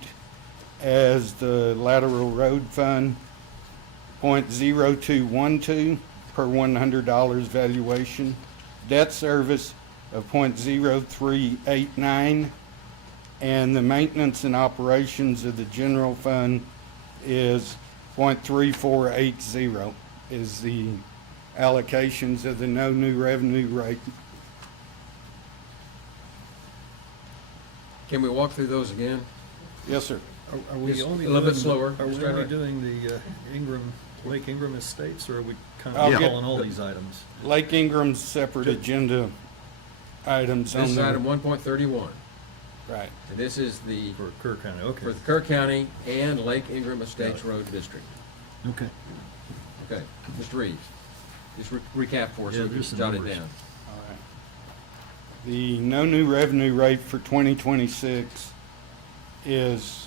as the lateral road fund, 0.0212 per $100 valuation, debt service of 0.0389, and the maintenance and operations of the general fund is 0.3480 is the allocations of the no new revenue rate. Can we walk through those again? Yes, sir. Are we Just only a little bit doing- slower. Are we Mr. only Wright. doing the Lake Ingram Estates, or are we kind I'll of get- calling all these items? Lake Ingram's separate agenda items This on is there. item 1.31. Right. And this is the, For Kerr County, okay. for the Kerr County and Lake Ingram Estates Road District. Okay. Okay, Mr. Reeves, just recap for us, Yeah, so we can there's some jot it numbers. down. All right. The no new revenue rate for 2026 is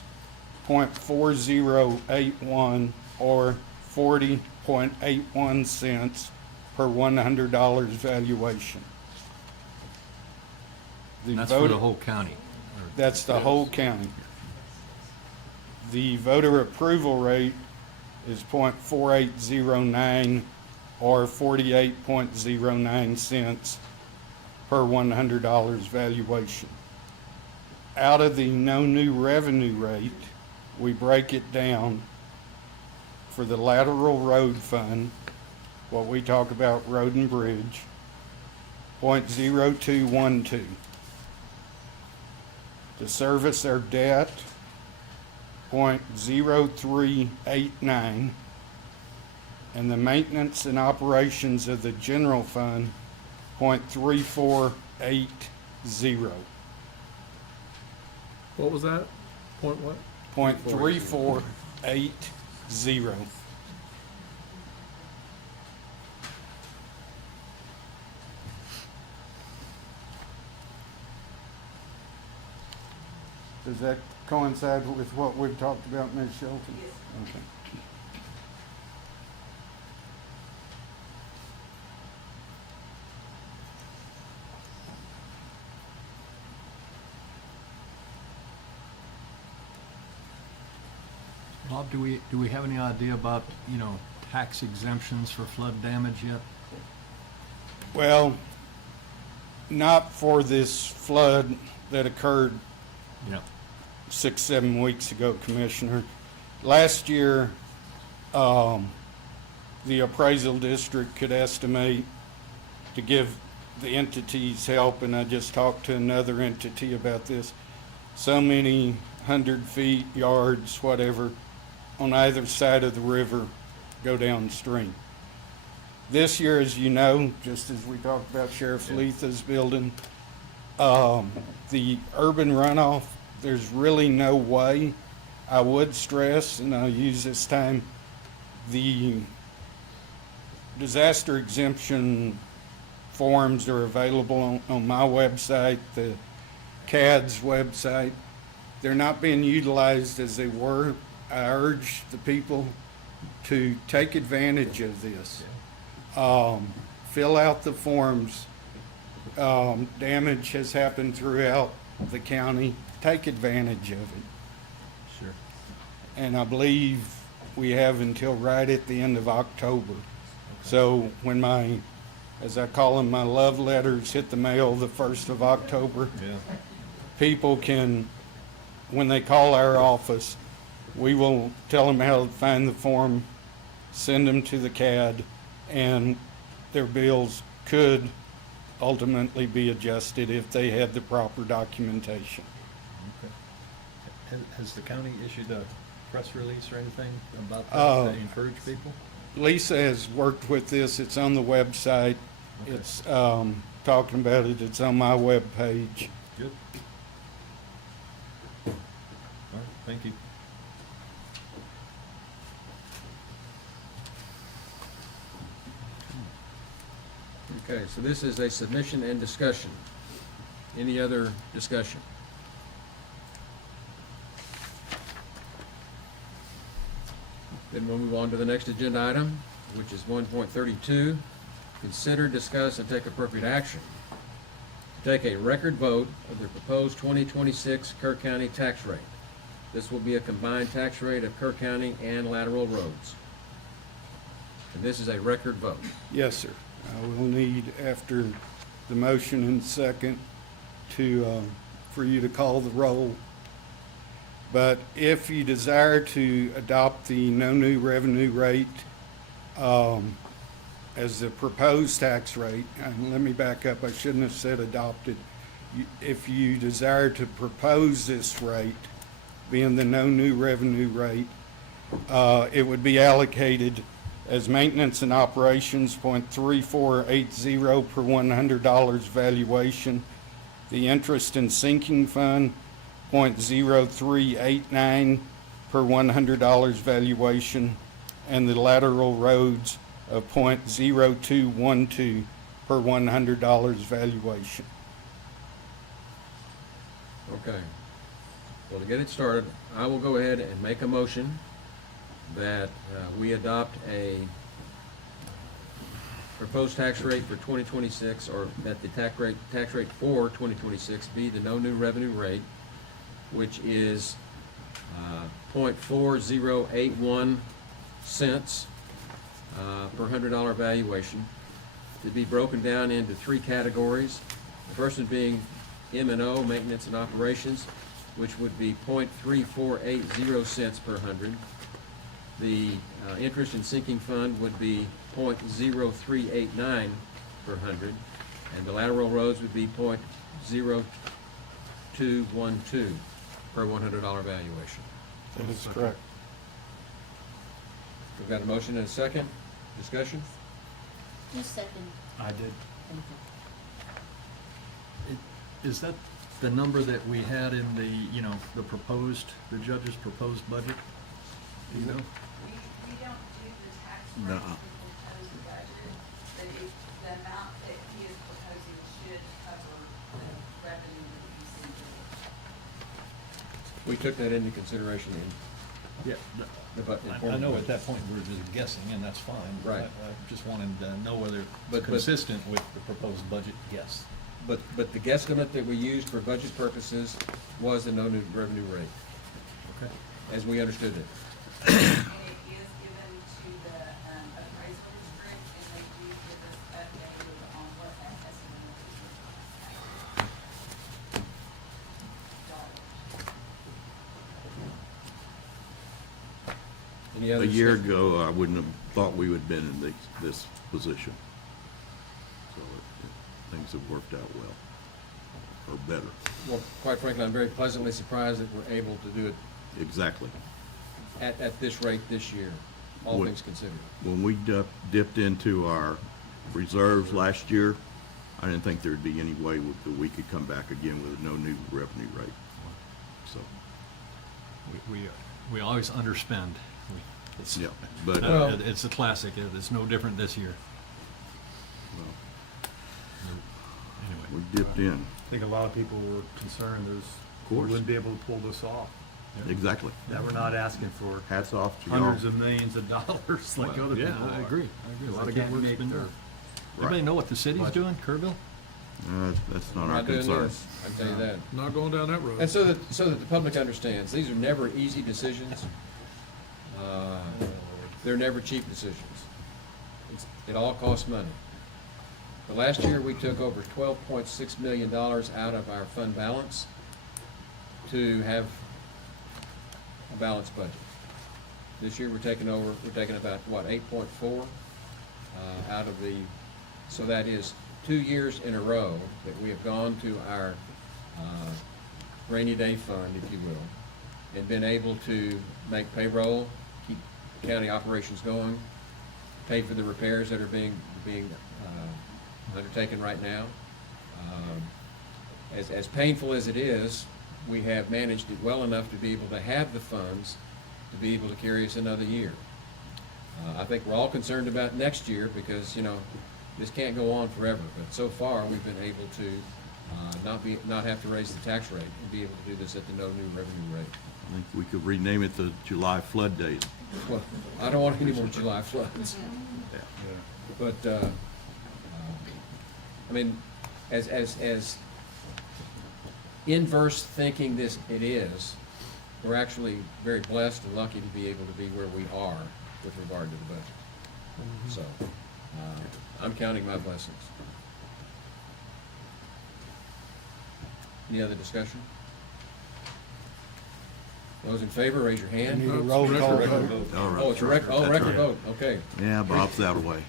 0.4081 or 40.81 cents per $100 valuation. That's for the whole county. That's the whole county. The voter approval rate is 0.4809 or 48.09 cents per $100 valuation. Out of the no new revenue rate, we break it down for the lateral road fund, what we talk about road and bridge, 0.0212. To service our debt, 0.0389, and the maintenance and operations of the general fund, 0.3480. What was that? Point what? 0.3480. Does that coincide with what we've talked about, Ms. Shelton? Yes. Okay. Bob, do we have any idea about, tax exemptions for flood damage yet? Well, not for this flood that occurred Yep. 6-7 weeks ago, Commissioner. Last year, the appraisal district could estimate to give the entities help, and I just talked to another entity about this, so many 100 feet, yards, whatever, on either side of the river go downstream. This year, as you know, just as we talked about Sheriff Letha's building, the urban runoff, there's really no way. I would stress, and I'll use this time, the disaster exemption forms are available on my website, the CAD's website. They're not being utilized as they were. I urge the people to take advantage of this. Fill out the forms. Damage has happened throughout the county. Take advantage of it. Sure. And I believe we have until right at the end of October. So when my, as I call them, my love letters hit the mail the 1st of October, Yeah. people can, when they call our office, we will tell them how to find the form, send them to the CAD, and their bills could ultimately be adjusted if they had the proper documentation. Okay. Has the county issued a press release or anything about that to encourage people? Lisa has worked with this. It's on the website. Okay. It's talking about it. It's on my webpage. Good. All right, thank you. Okay, so this is a submission and discussion. Any other discussion? Then we'll move on to the next agenda item, which is 1.32. Consider, discuss, and take appropriate action to take a record vote of the proposed 2026 Kerr County tax rate. This will be a combined tax rate of Kerr County and lateral roads. And this is a record vote. Yes, sir. I will need, after the motion and second, to, for you to call the roll. But if you desire to adopt the no new revenue rate as the proposed tax rate, and let me back up, I shouldn't have said adopted. If you desire to propose this rate, being the no new revenue rate, it would be allocated as maintenance and operations, .3480 per $100 valuation. The interest and sinking fund, .0389 per $100 valuation. And the lateral roads of .0212 per $100 valuation. Okay. Well, to get it started, I will go ahead and make a motion that we adopt a proposed tax rate for 2026, or that the tax rate for 2026 be the no new revenue rate, which is .4081 cents per $100 valuation, to be broken down into 3 categories. The first one being M&O, maintenance and operations, which would be .3480 cents per 100. The interest and sinking fund would be .0389 per 100, and the lateral roads would be .0212 per $100 valuation. That is correct. We've got a motion and a second. Discussion? Who's second? I did. Is that the number that we had in the, the judge's proposed budget? Do you know? We don't do the tax No. rate, we propose the budget, but if the amount that he is proposing should cover the revenue that we see. We took that into consideration in Yeah. the budget. I know at that point we're just guessing, and that's fine. Right. I just wanted to know whether But- it's consistent with the proposed budget, yes. But the guesstimate that we used for budget purposes was the no new revenue rate, Okay. as we understood it. And it is given to the appraisal district, and they do give us updated on what that estimate is. Any other A year discussion? ago, I wouldn't have thought we would have been in this position. So things have worked out well, or better. Well, quite frankly, I'm very pleasantly surprised that we're able to do it Exactly. at this rate this year, all What- things considered. When we dipped into our reserves last year, I didn't think there'd be any way that we could come back again with no new revenue rate. So, We always underspend. yeah, but, It's a classic. It's no different this year. well, Anyway. we dipped in. I think a lot of people were concerned we course. wouldn't be able to pull this off. Exactly. That we're not asking for Hats off to y'all. hundreds of millions of dollars like other people Yeah, I are. agree. A lot of They good can't work's make been their- done. Anybody know what the city's Budget. doing, Kerrville? That's not We're our not doing concern. this, I can tell you that. Not going down that road. And so that the public understands, these are never easy decisions. They're never cheap decisions. It all costs money. But last year, we took over $12.6 million out of our fund balance to have a balanced budget. This year, we're taking about, what, 8.4 out of the, so that is 2 years in a row that we have gone to our rainy day fund, if you will, and been able to make payroll, keep county operations going, pay for the repairs that are being undertaken right now. As painful as it is, we have managed it well enough to be able to have the funds to be able to carry us another year. I think we're all concerned about next year because, you know, this can't go on forever, but so far, we've been able to not have to raise the tax rate and be able to do this at the no new revenue rate. I think we could rename it the July flood days. Well, I don't want any more July floods. But, I mean, as inverse thinking it is, we're actually very blessed and lucky to be able to be where we are with regard to the budget. So, I'm counting my blessings. Any other discussion? Those in favor, raise your hand. Need a roll call vote. All right. Oh, it's a record That's right. vote, okay. Yeah, Bob's that way.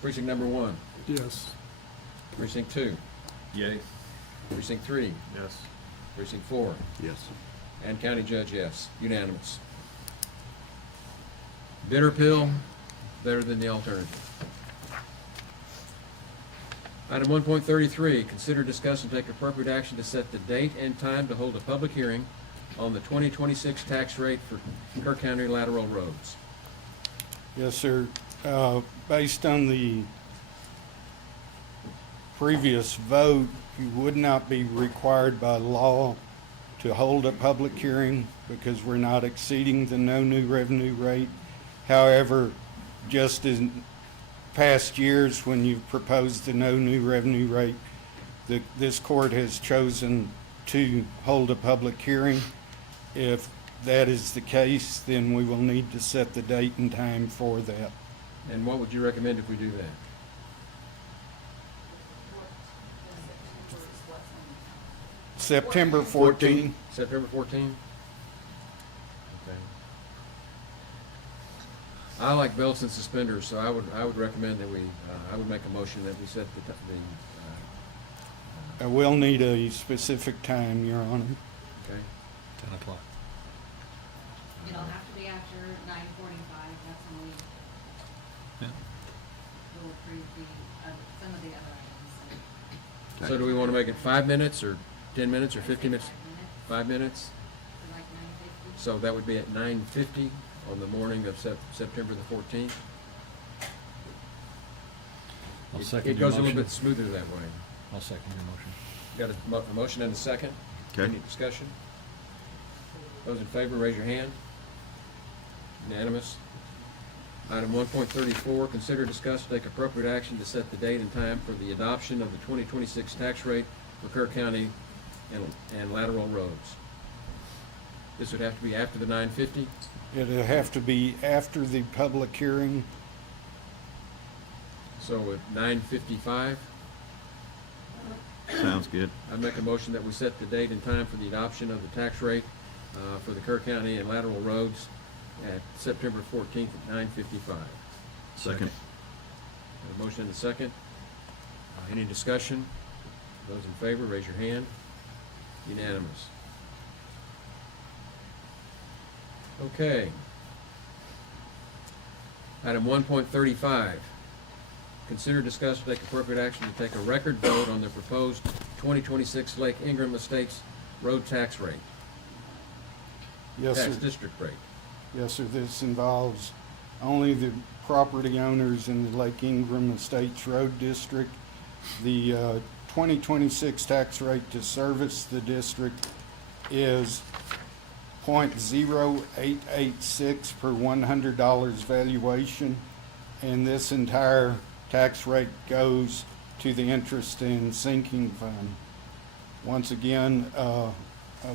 Precinct number 1, Yes. precinct 2, Yay. precinct 3, Yes. precinct 4, Yes. and county judge, yes, unanimous. Bitter pill, better than the alternative. Item 1.33, consider, discuss, and take appropriate action to set the date and time to hold a public hearing on the 2026 tax rate for Kerr County lateral roads. Yes, sir. Based on the previous vote, you would not be required by law to hold a public hearing because we're not exceeding the no new revenue rate. However, just in past years, when you've proposed the no new revenue rate, this court has chosen to hold a public hearing. If that is the case, then we will need to set the date and time for that. And what would you recommend if we do that? September 14. September 14? Okay. I like belts and suspenders, so I would recommend that I would make a motion that we set I will need a specific time, Your Honor. okay. 10 o'clock. It'll have to be after 9:45, that's when Yeah. we'll approve some of the other items. So do we want to make it 5 minutes or 10 minutes or 15 minutes? 5 minutes? For like 9:50. So that would be at 9:50 on the morning of September the 14th? I'll It second your goes a little motion. bit smoother that way. I'll second your motion. Got a motion and a second? Okay. Any discussion? Those in favor, raise your hand. Unanimous. Item 1.34, consider, discuss, and take appropriate action to set the date and time for the adoption of the 2026 tax rate for Kerr County and lateral roads. This would have to be after the 9:50? It'll have to be after the public hearing. So at 9:55? Sounds good. I'd make a motion that we set the date and time for the adoption of the tax rate for the Kerr County and lateral roads at September 14th at 9:55. Second. A motion and a second. Any discussion? Those in favor, raise your hand. Unanimous. Okay. Item 1.35. Consider, discuss, and take appropriate action to take a record vote on the proposed 2026 Lake Ingram Estates road tax rate. Yes, Tax sir. district rate. Yes, sir. This involves only the property owners in the Lake Ingram Estates Road District. The 2026 tax rate to service the district is .0886 per $100 valuation, and this entire tax rate goes to the interest and sinking fund. Once again, I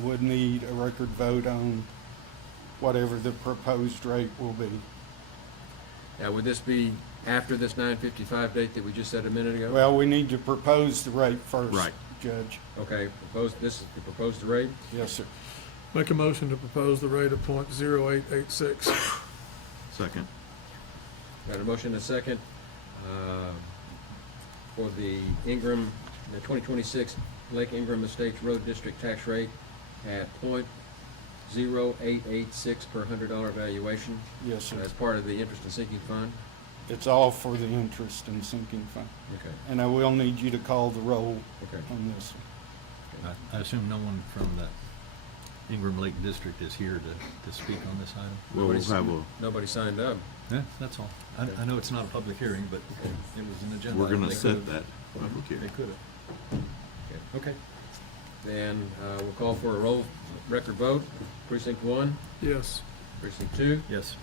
would need a record vote on whatever the proposed rate will be. Now, would this be after this 9:55 date that we just said a minute ago? Well, we need to propose the rate first, Right. Judge. Okay, this is the proposed rate? Yes, sir. Make a motion to propose the rate of .0886. Second. Got a motion and a second for the Ingram, the 2026 Lake Ingram Estates Road District tax rate at .0886 per $100 valuation. Yes, sir. As part of the interest and sinking fund. It's all for the interest and sinking fund. Okay. And I will need you to call the roll Okay. on this one. I assume no one from the Ingram Lake District is here to speak on this item? Well, we'll have Nobody signed up. Yeah, that's all. I know it's not a public hearing, but it was an agenda. we're item. gonna They set could've- that public They hearing. could have. Okay. Then we'll call for a roll record vote. Precinct 1, Yes. Precinct 2, Yes.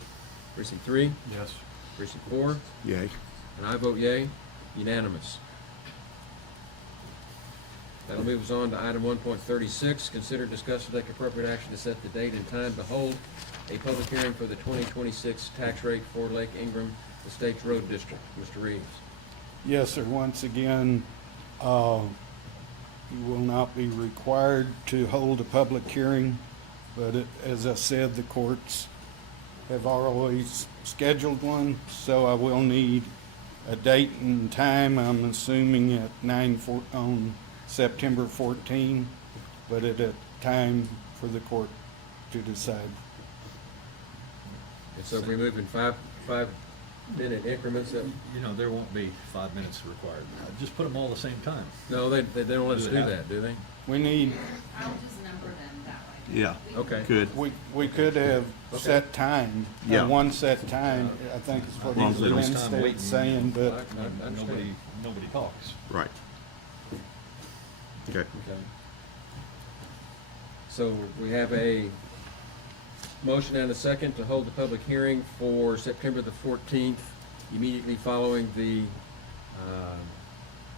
Precinct 3, Yes. Precinct 4, Yay. and I vote yea, unanimous. That'll move us on to item 1.36, consider, discuss, and take appropriate action to set the date and time to hold a public hearing for the 2026 tax rate for Lake Ingram Estates Road District. Mr. Reeves. Yes, sir. Once again, you will not be required to hold a public hearing, but as I said, the courts have always scheduled one, so I will need a date and time. I'm assuming at on September 14, but at a time for the court to decide. And so if we move in five-minute increments, that, You know, there won't be 5 minutes required. Just put them all at the same time. no, they don't let us Does it do have- that, do they? We need, I'll just number them that way. Yeah. Okay. Good. we could have Okay. set time, Yeah. one set time, I think is what Long as they don't- Lindsay's saying, but I understand. Nobody talks. Right. Okay. Okay. So we have a motion and a second to hold the public hearing for September the 14th, immediately following the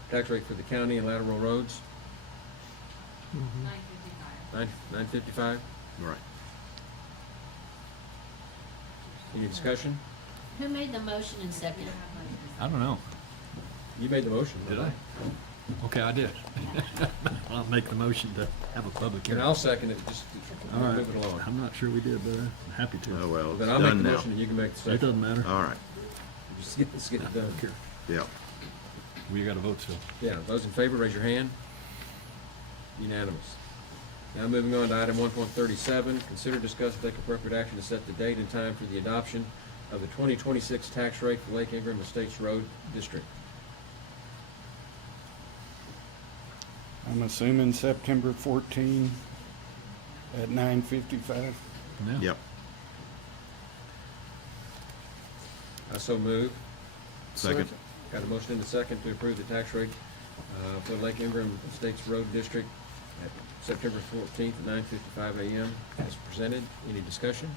tax rate for the county and lateral roads, 9:55. 9:55. Right. Any discussion? Who made the motion and second? I don't know. You made the motion. Did I? Okay, I did. I'll make the motion to have a public And hearing. I'll second it, just All right. move it along. I'm not sure we did, but I'm happy to. Oh, well, it's Then I'll make the done now. motion and you can make the It second. doesn't matter. All right. Let's get it done. Yeah. We got to vote still. Yeah, those in favor, raise your hand. Unanimous. Now moving on to item 1.37, consider, discuss, and take appropriate action to set the date and time for the adoption of the 2026 tax rate for Lake Ingram Estates Road District. I'm assuming September 14 at 9:55. Yeah. Yep. I so move. Second. Got a motion and a second to approve the tax rate for Lake Ingram Estates Road District at September 14th at 9:55 a.m. as presented. Any discussion?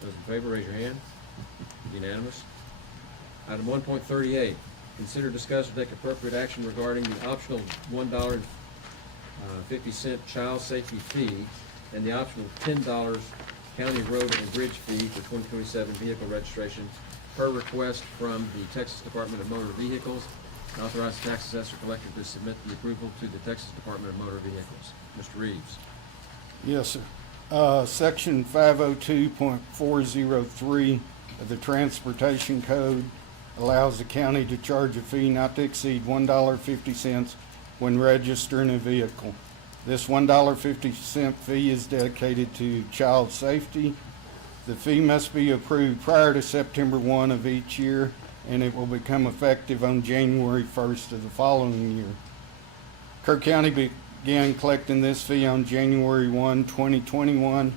Those in favor, raise your hand. Unanimous. Item 1.38, consider, discuss, and take appropriate action regarding the optional $1.50 child safety fee and the optional $10 county road and bridge fee for 2027 vehicle registration per request from the Texas Department of Motor Vehicles, and authorize the tax assessor collector to submit the approval to the Texas Department of Motor Vehicles. Mr. Reeves. Yes, sir. Section 502.403 of the Transportation Code allows the county to charge a fee not to exceed $1.50 when registering a vehicle. This $1.50 fee is dedicated to child safety. The fee must be approved prior to September 1 of each year, and it will become effective on January 1st of the following year. Kerr County began collecting this fee on January 1, 2021.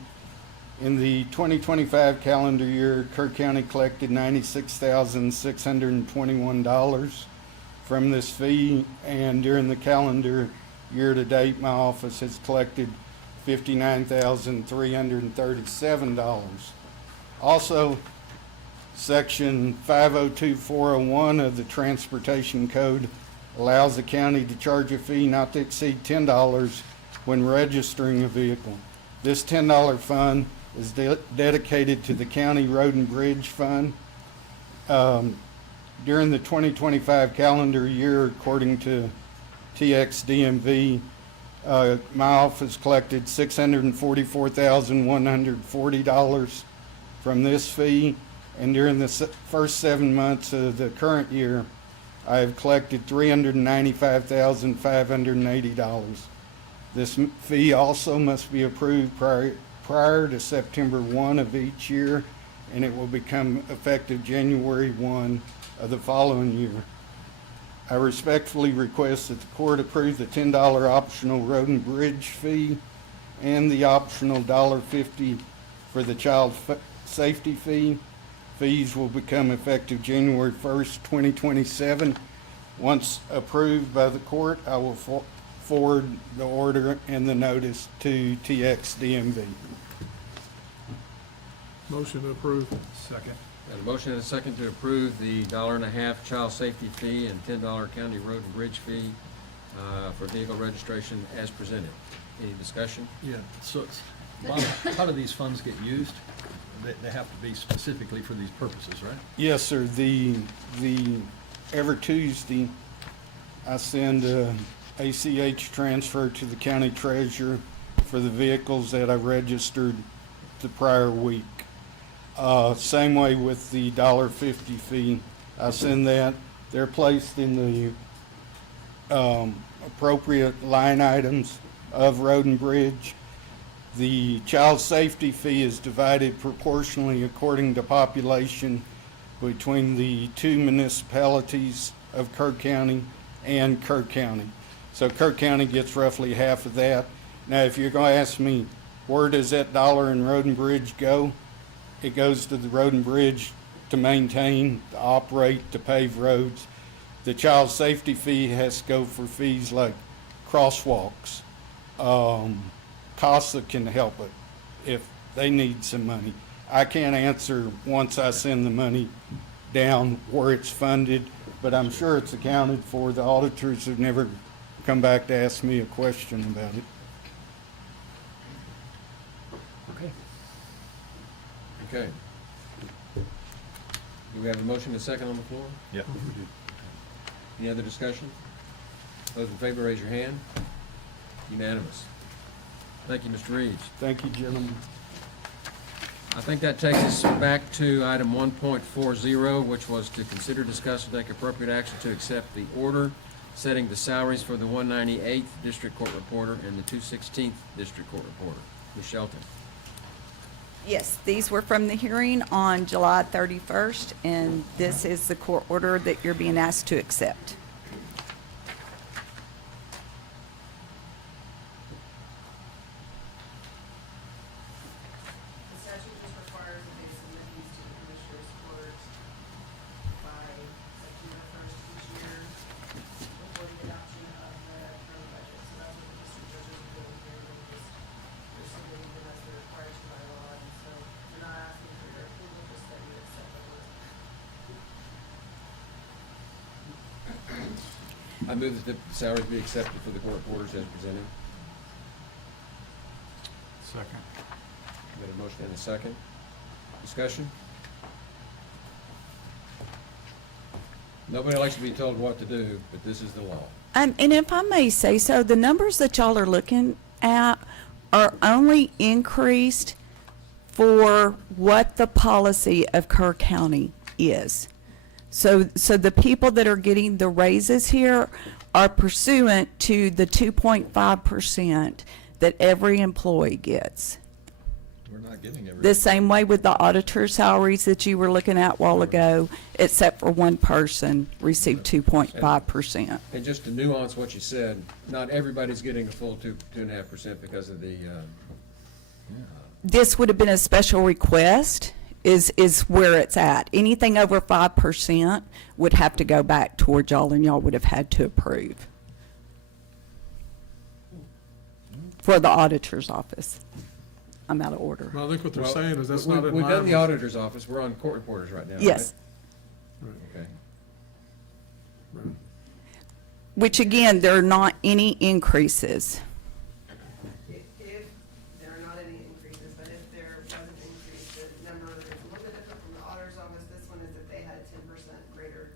In the 2025 calendar year, Kerr County collected $96,621 from this fee, and during the calendar year to date, my office has collected $59,337. Also, Section 502401 of the Transportation Code allows the county to charge a fee not to exceed $10 when registering a vehicle. This $10 fund is dedicated to the County Road and Bridge Fund. During the 2025 calendar year, according to TXDMV, my office collected $644,140 from this fee, and during the first 7 months of the current year, I have collected $395,580. This fee also must be approved prior to September 1 of each year, and it will become effective January 1 of the following year. I respectfully request that the court approve the $10 optional road and bridge fee and the optional $1.50 for the child safety fee. Fees will become effective January 1st, 2027. Once approved by the court, I will forward the order and the notice to TXDMV. Motion to approve. Second. Got a motion and a second to approve the $1.50 child safety fee and $10 county road and bridge fee for vehicle registration as presented. Any discussion? Yeah, so how do these funds get used? They have to be specifically for these purposes, right? Yes, sir. The every Tuesday, I send a ACH transfer to the county treasurer for the vehicles that I registered the prior week. Same way with the $1.50 fee. I send that. They're placed in the appropriate line items of road and bridge. The child safety fee is divided proportionally according to population between the two municipalities of Kerr County and Kerr County. So Kerr County gets roughly half of that. Now, if you're going to ask me, where does that dollar in road and bridge go? It goes to the road and bridge to maintain, to operate, to pave roads. The child safety fee has to go for fees like crosswalks. CASA can help it if they need some money. I can't answer once I send the money down where it's funded, but I'm sure it's accounted for. The auditors have never come back to ask me a question about it. Okay. Do we have a motion and a second on the floor? Yeah. Any other discussion? Those in favor, raise your hand. Unanimous. Thank you, Mr. Reeves. Thank you, gentlemen. I think that takes us back to item 1.40, which was to consider, discuss, and take appropriate action to accept the order setting the salaries for the 198th District Court Reporter and the 216th District Court Reporter. Ms. Shelton. Yes, these were from the hearing on July 31st, and this is the court order that you're being asked to accept. The statute just requires that they submit these to the Commissioners Court by September 1st each year before the adoption of the current budget. So that's what the district judges are doing here. They're submitting them as they're required to by law. And so we're not asking for your approval, just that you accept the order. I move that the salaries be accepted for the court reporters as presented. Second. Got a motion and a second. Discussion? Nobody likes to be told what to do, but this is the law. And if I may say so, the numbers that y'all are looking at are only increased for what the policy of Kerr County is. So the people that are getting the raises here are pursuant to the 2.5% that every employee gets. We're not getting everything. The same way with the auditor salaries that you were looking at a while ago, except for one person received 2.5%. And just to nuance what you said, not everybody's getting a full 2.5% because of the, This would have been a special request, is where it's at. Anything over 5% would have to go back toward y'all, and y'all would have had to approve. For the auditor's office. I'm out of order. Well, I think what they're Well, saying is that's we- not in We've line done the with- auditor's office, we're on court reporters right now, right? Yes. Okay. Which again, there are not any increases. If there are not any increases, but if there was an increase, the number is a little bit different from the auditor's office. This one is that they had a 10% greater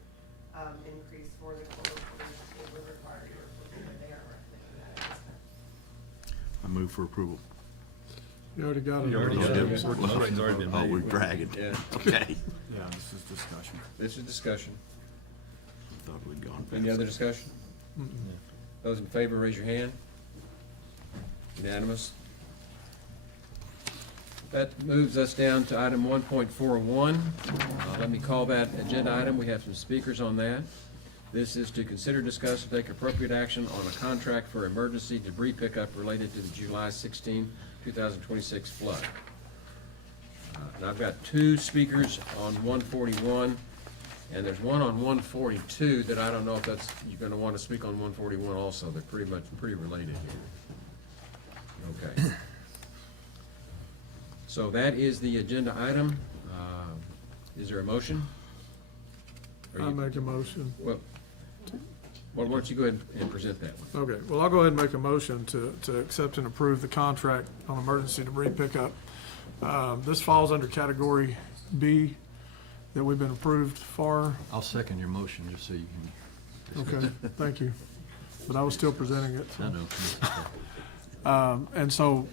increase for the court reporters. It would require your approval, but they are recommending that at this time. I move for approval. You already got it. You already got it. We're Well, it's already been Oh, made. we're bragging. Yeah. Okay. Yeah, this is discussion. This is discussion. Thought we'd gone past Any other it. discussion? Those in favor, raise your hand. Unanimous. That moves us down to item 1.41. Let me call that agenda item. We have some speakers on that. This is to consider, discuss, and take appropriate action on a contract for emergency debris pickup related to the July 16, 2026 flood. And I've got two speakers on 141, and there's one on 142 that I don't know if that's, you're gonna want to speak on 141 also. They're pretty related here. Okay. So that is the agenda item. Is there a motion? Are I you- make a motion. Well, why don't you go ahead and present that one? Okay, well, I'll go ahead and make a motion to accept and approve the contract on emergency debris pickup. This falls under category B that we've been approved for. I'll second your motion, just so you can. Okay, thank you. But I was still presenting it. I know. And so,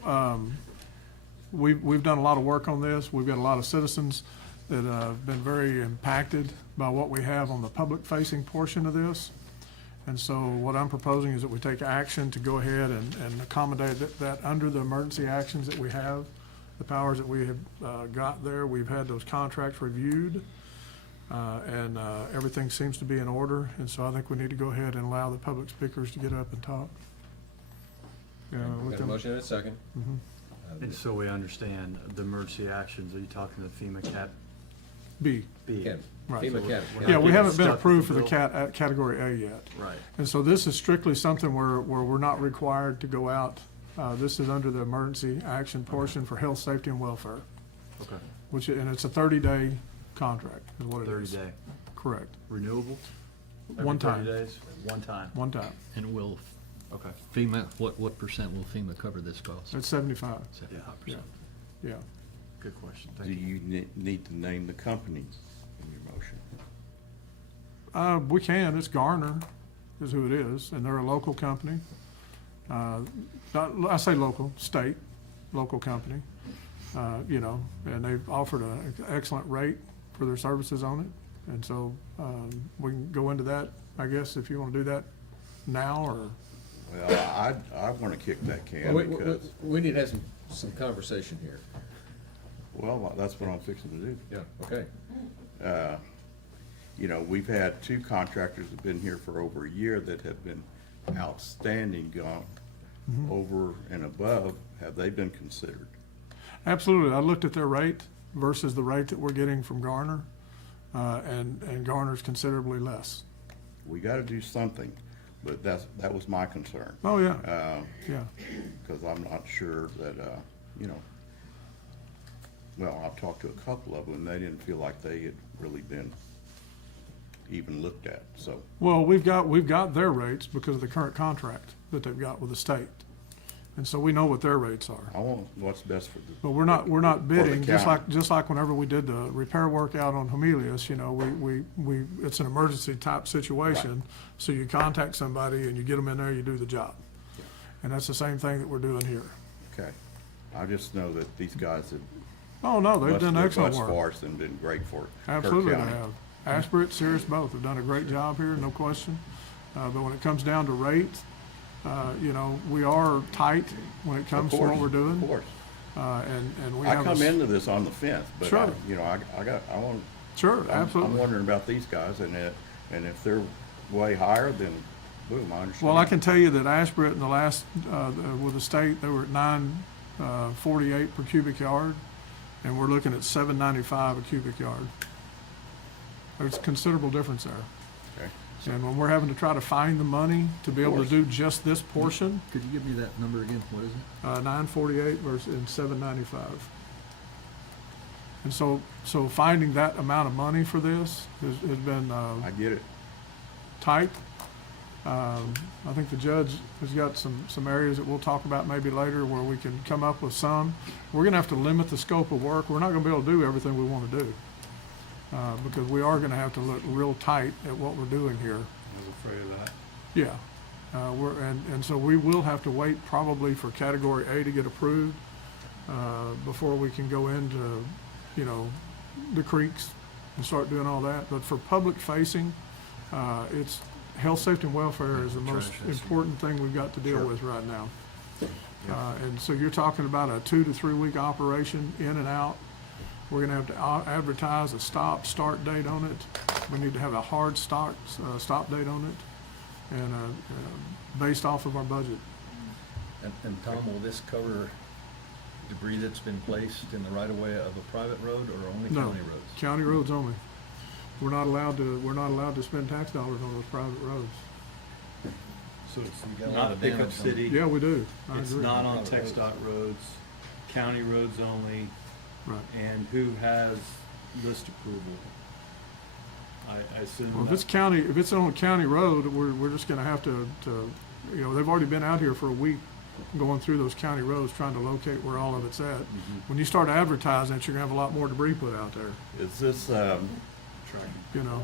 we've done a lot of work on this. We've got a lot of citizens that have been very impacted by what we have on the public-facing portion of this. And so what I'm proposing is that we take action to go ahead and accommodate that under the emergency actions that we have, the powers that we have got there. We've had those contracts reviewed, and everything seems to be in order. And so I think we need to go ahead and allow the public speakers to get up and talk. Got a motion and a second. And so we understand the emergency actions, are you talking to FEMA Cat B. B? Cat. Right. FEMA cat. Yeah, we haven't been Stuck with approved the for the bill. category A yet. Right. And so this is strictly something where we're not required to go out. This is under the emergency action portion for health, safety, and welfare, Okay. and it's a 30-day contract is what it 30 is. day. Correct. Renewable? Every One time. 30 days? One time? One time. And will Okay. FEMA, what percent will FEMA cover this cost? It's 75. 75%. Yeah. Good question. Do Thank you. you need to name the company in your motion? We can. It's Garner is who it is, and they're a local company. I say local, state, local company. And they've offered an excellent rate for their services on it. And so we can go into that, I guess, if you want to do that now or. Well, I want to kick that can because, We need to have some conversation here. well, that's what I'm fixing to do. Yeah, okay. We've had two contractors that have been here for over a year that have been outstanding, gone over and above. Have they been considered? Absolutely. I looked at their rate versus the rate that we're getting from Garner, and Garner's considerably less. We got to do something, but that was my concern. Oh, yeah. Yeah. Because I'm not sure that, well, I've talked to a couple of them, and they didn't feel like they had really been even looked at, so. Well, we've got their rates because of the current contract that they've got with the state. And so we know what their rates are. I want what's best for the. But we're not for the bidding, county. just like whenever we did the repair work out on Homelius, it's an emergency type situation. So you contact somebody and you get them in there, you do the job. And that's the same thing that we're doing here. Okay. I just know that these guys have. Oh, no, they've done excellent Butts work. for us and been great for Kerr Absolutely they County. have. Ashbridge, Cirrus, both have done a great job here, no question. But when it comes down to rates, we are tight when it comes to what we're doing. Of course. And we I have. come into this on the fence, but Sure. I want. Sure, I'm absolutely. wondering about these guys and if they're way higher, then boom, I understand. Well, I can tell you that Ashbridge in the last, with the state, they were at 9.48 per cubic yard, and we're looking at 7.95 a cubic yard. There's a considerable difference there. Okay. And when we're having to try to find the money to be able to do just this portion, Could you give me that number again? What is it? 948 versus and 795. And so finding that amount of money for this has been I get it. tight. I think the judge has got some areas that we'll talk about maybe later where we can come up with some. We're gonna have to limit the scope of work. We're not gonna be able to do everything we wanna do. Because we are gonna have to look real tight at what we're doing here. I was afraid of that. Yeah, and so we will have to wait probably for category A to get approved, before we can go into, you know, the creeks and start doing all that. But for public facing, it's health, safety, and welfare is the most important thing we've got to deal with right now. And so you're talking about a 2 to 3 week operation in and out. We're gonna have to advertise a start date on it. We need to have a hard stop date on it, and based off of our budget. And Tom, will this cover debris that's been placed in the right of way of a private road or only No, county roads? county roads only. We're not allowed to spend tax dollars on those private roads. So it's got a lot not of pickup damage on city. Yeah, we do. I It's agree. not on TxDOT roads, county roads only, Right. and who has list approval? I assume. Well, if it's on a county road, we're just gonna have to, you know, they've already been out here for a week going through those county roads, trying to locate where all of it's at. When you start advertising it, you're gonna have a lot more debris put out there, Is this, you know.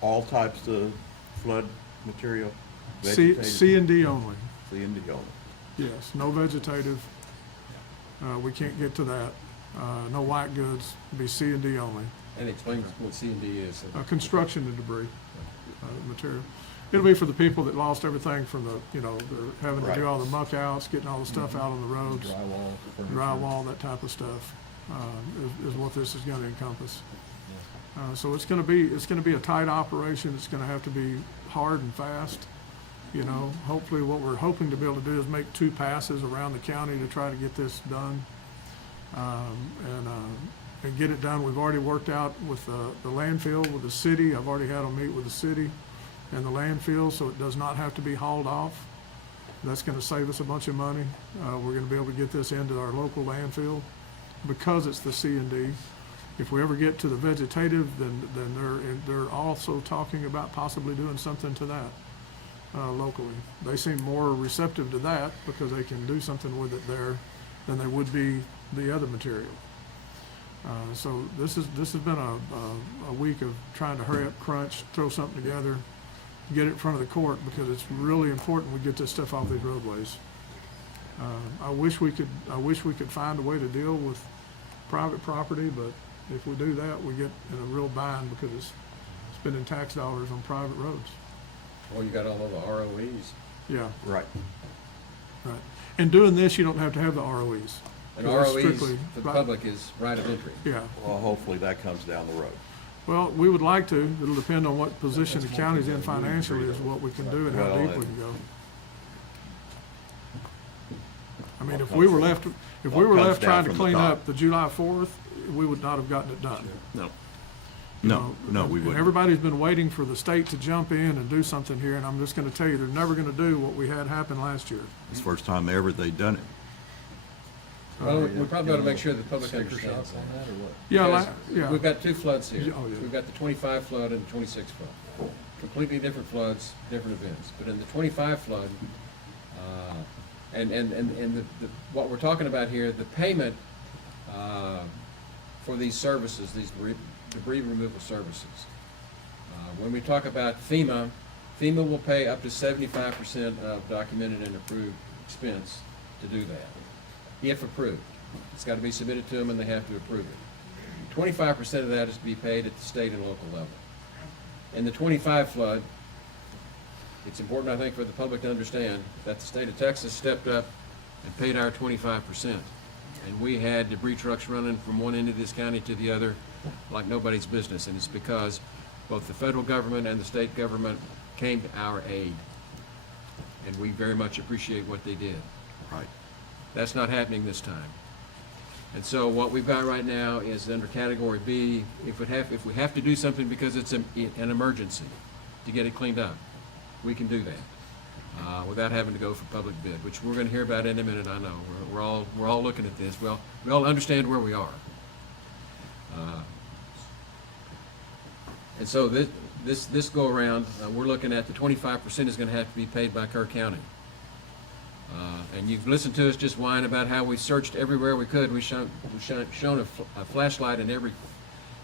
all types of flood material? C and D only, C and D only. yes, no vegetative, we can't get to that. No white goods, be C and D only. And explain what C and D is. Construction and debris, material. It'll be for the people that lost everything from the, you know, they're having to do all the muck outs, getting all the stuff out on the roads. Drywall, that type of stuff, is what this is gonna encompass. So it's gonna be a tight operation. It's gonna have to be hard and fast. You know, hopefully what we're hoping to be able to do is make 2 passes around the county to try to get this done. And get it done. We've already worked out with the landfill, with the city. I've already had them meet with the city and the landfill, so it does not have to be hauled off. That's gonna save us a bunch of money. We're gonna be able to get this into our local landfill because it's the C and D. If we ever get to the vegetative, then they're also talking about possibly doing something to that, locally. They seem more receptive to that because they can do something with it there than they would be the other material. So this has been a week of trying to hurry up, crunch, throw something together, get it in front of the court, because it's really important we get this stuff off these roadways. I wish we could find a way to deal with private property, but if we do that, we get in a real bind because it's spending tax dollars on private roads. Well, you got all of the ROEs. Yeah, Right. right. And doing this, you don't have to have the ROEs. And Because it's ROEs strictly for the right- public is right of entry. Yeah. Well, hopefully that comes down the road. Well, we would like to. It'll depend on what position the county's in financially is what we can do and how Well, deep we can go. I mean, if what we were comes- left down trying to from the clean top. up the July 4th, we would not have gotten it done. No. You No, know, no, we and wouldn't. everybody's been waiting for the state to jump in and do something here, and I'm just gonna tell you, they're never gonna do what we had happen last year. It's the first time ever they done it. Well, we probably ought to make sure the public Sticker understands shots on that or what? Yeah, Because We've got 2 floods here. Oh, yeah. We've got the 25 flood and the 26 flood. Completely different floods, different events. But in the 25 flood, what we're talking about here, the payment for these services, these debris removal services. When we talk about FEMA will pay up to 75% of documented and approved expense to do that, if approved. It's got to be submitted to them and they have to approve it. 25% of that is to be paid at the state and local level. In the 25 flood, it's important, I think, for the public to understand that the state of Texas stepped up and paid our 25%. And we had debris trucks running from one end of this county to the other like nobody's business. And it's because both the federal government and the state government came to our aid. And we very much appreciate what they did. Right. That's not happening this time. And so what we've got right now is under category B, if we have to do something because it's an emergency, to get it cleaned up, we can do that without having to go for public bid, which we're going to hear about in a minute. I know we're all looking at this. Well, we all understand where we are, and so this go around, we're looking at the 25% is going to have to be paid by Kerr County. And you've listened to us just whine about how we searched everywhere we could. We've shown a flashlight in every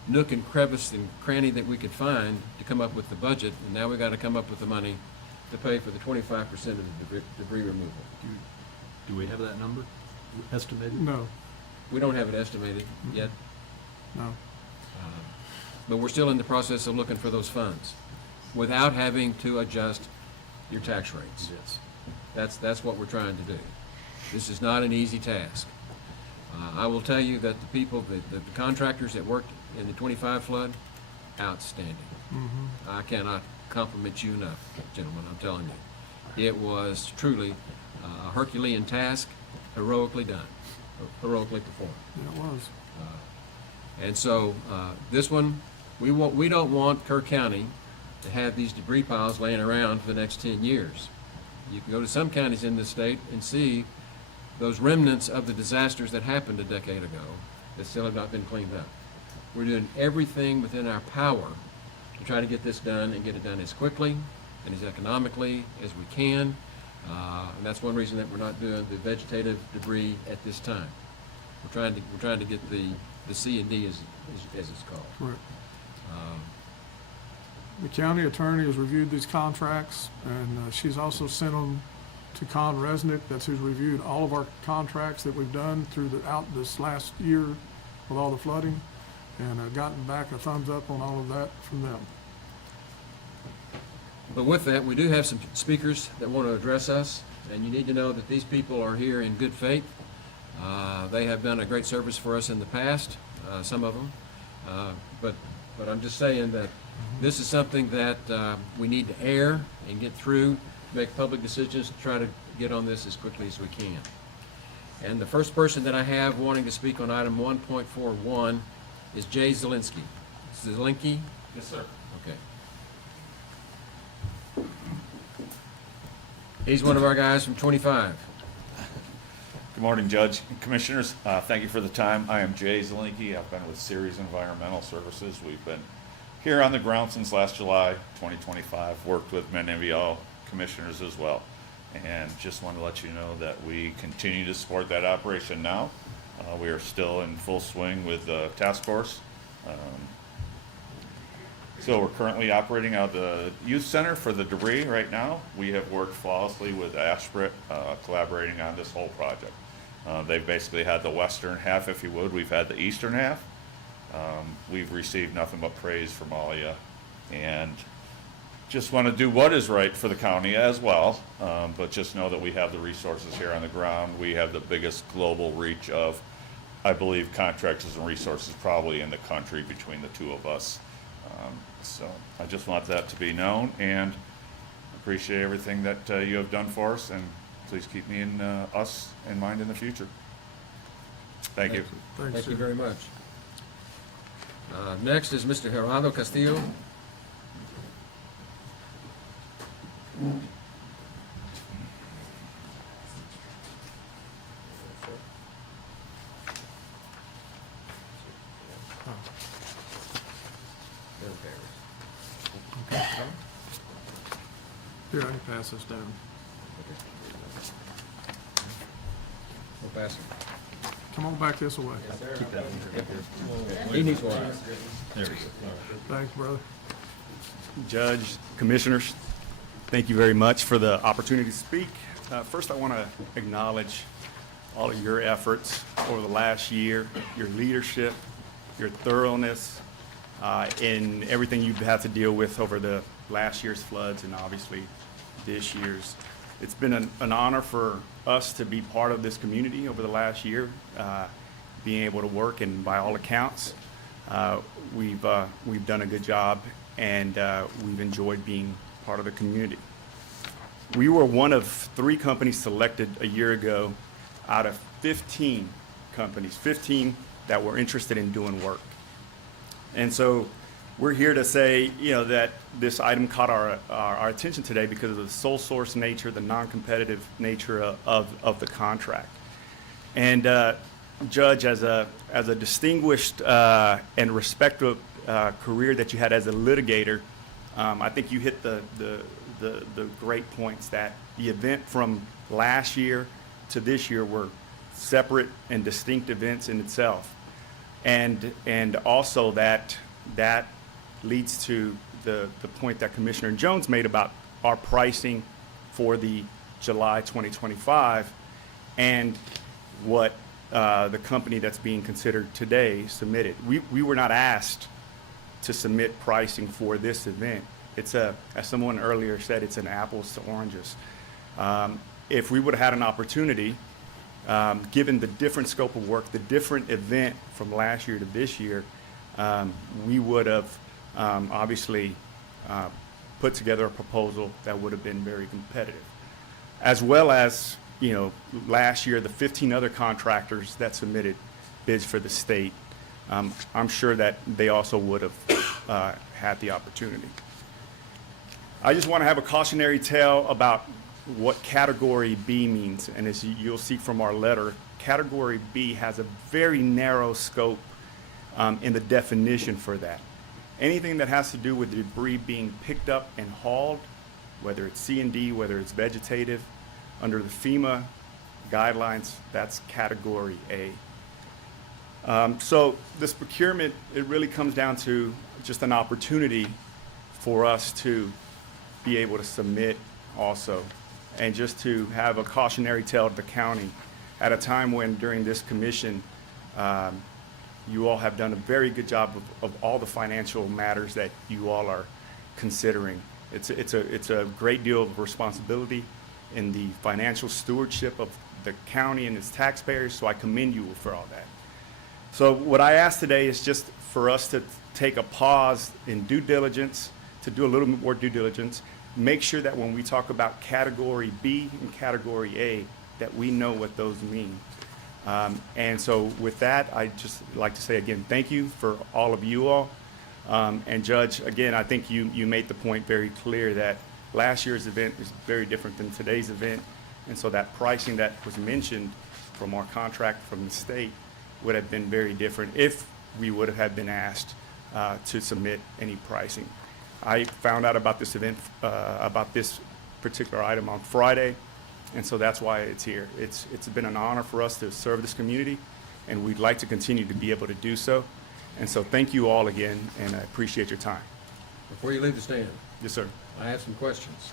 nook and crevice and cranny that we could find to come up with the budget, and now we've got to come up with the money to pay for the 25% of the debris removal. Do we have that number estimated? No, We don't have it estimated yet, no. but we're still in the process of looking for those funds without having to adjust your tax rates. Yes. That's what we're trying to do. This is not an easy task. I will tell you that the people, the contractors that worked in the 25 flood, outstanding. I cannot compliment you enough, gentlemen, I'm telling you. It was truly a Herculean task, heroically done, heroically performed. Yeah, it was. And so this one, we don't want Kerr County to have these debris piles laying around for the next 10 years. You can go to some counties in this state and see those remnants of the disasters that happened a decade ago that still have not been cleaned up. We're doing everything within our power to try to get this done and get it done as quickly and as economically as we can. And that's one reason that we're not doing the vegetative debris at this time. We're trying to get the C and D as it's called. Correct. The county attorney has reviewed these contracts, and she's also sent them to Con Resnick, that's who's reviewed all of our contracts that we've done throughout this last year with all the flooding, and gotten back a thumbs up on all of that from them. But with that, we do have some speakers that want to address us, and you need to know that these people are here in good faith. They have done a great service for us in the past, some of them, but I'm just saying that this is something that we need to air and get through, make public decisions to try to get on this as quickly as we can. And the first person that I have wanting to speak on item 1.41 is Jay Zielinski. Zielinski? Yes, sir. Okay. He's one of our guys from 25. Good morning, Judge and Commissioners. Thank you for the time. I am Jay Zielinski. I've been with Ceres Environmental Services. We've been here on the ground since last July 2025. Worked with many of y'all commissioners as well. And just want to let you know that we continue to support that operation now. We are still in full swing with the task force. So we're currently operating out of the youth center for the debris right now. We have worked flawlessly with Ashbrit, collaborating on this whole project. They've basically had the western half, if you would. We've had the eastern half. We've received nothing but praise from all of you, and just want to do what is right for the county as well, but just know that we have the resources here on the ground. We have the biggest global reach of, I believe, contractors and resources probably in the country between the two of us. So I just want that to be known, and appreciate everything that you have done for us, and please keep me and us in mind in the future. Thank you. Thank you very much. Next is Mr. Gerardo Castillo. Here, I can pass this down. We'll pass it. Come on back this way. He needs one. There we go. Thanks, brother. Judge, Commissioners, thank you very much for the opportunity to speak. First, I want to acknowledge all of your efforts over the last year, your leadership, your thoroughness in everything you've had to deal with over the last year's floods and obviously this year's. It's been an honor for us to be part of this community over the last year, being able to work, and by all accounts, we've done a good job, and we've enjoyed being part of the community. We were one of 3 companies selected a year ago out of 15 companies, 15 that were interested in doing work. And so we're here to say, that this item caught our attention today because of the sole source nature, the non-competitive nature of the contract. And Judge, as a distinguished and respected career that you had as a litigator, I think you hit the great points that the event from last year to this year were separate and distinct events in itself. And also that leads to the point that Commissioner Jones made about our pricing for the July 2025 and what the company that's being considered today submitted. We were not asked to submit pricing for this event. It's as someone earlier said, it's an apples to oranges. If we would have had an opportunity, given the different scope of work, the different event from last year to this year, we would have obviously put together a proposal that would have been very competitive. As well as, last year, the 15 other contractors that submitted bids for the state, I'm sure that they also would have had the opportunity. I just want to have a cautionary tale about what Category B means. And as you'll see from our letter, Category B has a very narrow scope in the definition for that. Anything that has to do with debris being picked up and hauled, whether it's C&D, whether it's vegetative, under the FEMA guidelines, that's Category A. So this procurement, it really comes down to just an opportunity for us to be able to submit also, and just to have a cautionary tale to the county at a time when during this commission, you all have done a very good job of all the financial matters that you all are considering. It's a great deal of responsibility in the financial stewardship of the county and its taxpayers, so I commend you for all that. So what I ask today is just for us to take a pause in due diligence, to do a little bit more due diligence, make sure that when we talk about Category B and Category A, that we know what those mean. And so with that, I'd just like to say again, thank you for all of you all. And Judge, again, I think you made the point very clear that last year's event is very different than today's event. And so that pricing that was mentioned from our contract from the state would have been very different if we would have been asked to submit any pricing. I found out about this event, about this particular item on Friday, and so that's why it's here. It's been an honor for us to serve this community, and we'd like to continue to be able to do so. And so thank you all again, and I appreciate your time. Before you leave the stand. Yes, sir. I have some questions.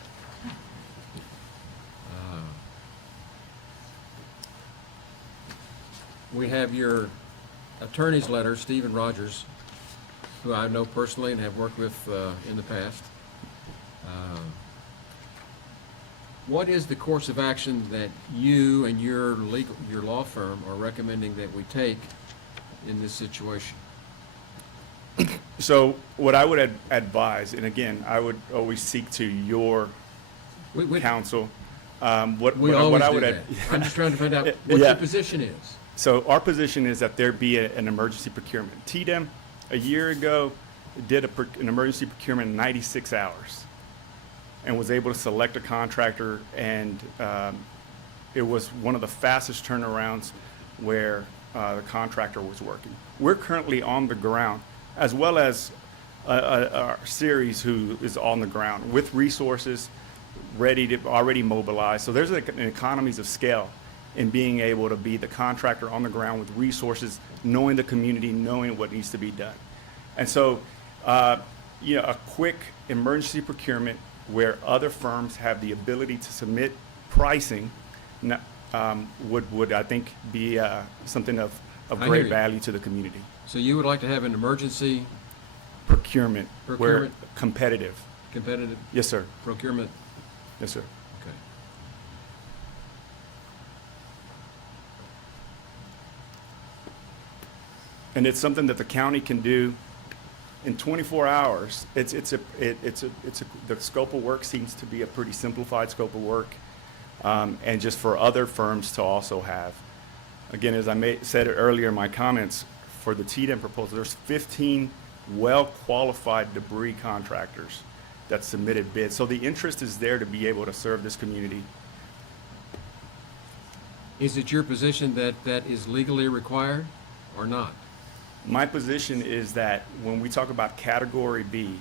We have your attorney's letter, Stephen Rogers, who I know personally and have worked with in the past. What is the course of action that you and your law firm are recommending that we take in this situation? So what I would advise, and again, I would always seek to your counsel. What I would I'm just trying to find out what your position is. So our position is that there be an emergency procurement. TDEM, a year ago, did an emergency procurement in 96 hours and was able to select a contractor, and it was one of the fastest turnarounds where the contractor was working. We're currently on the ground, as well as our series who is on the ground with resources already mobilized. So there's an economies of scale in being able to be the contractor on the ground with resources, knowing the community, knowing what needs to be done. And so, a quick emergency procurement where other firms have the ability to submit pricing would I think, be something of great value to the community. So you would like to have an emergency procurement. Where competitive. Competitive? Yes, sir. Procurement? Yes, sir. Okay. And it's something that the county can do in 24 hours. The scope of work seems to be a pretty simplified scope of work, and just for other firms to also have. Again, as I said earlier in my comments, for the TDEM proposal, there's 15 well-qualified debris contractors that submitted bids. So the interest is there to be able to serve this community. Is it your position that that is legally required or not? My position is that when we talk about category B,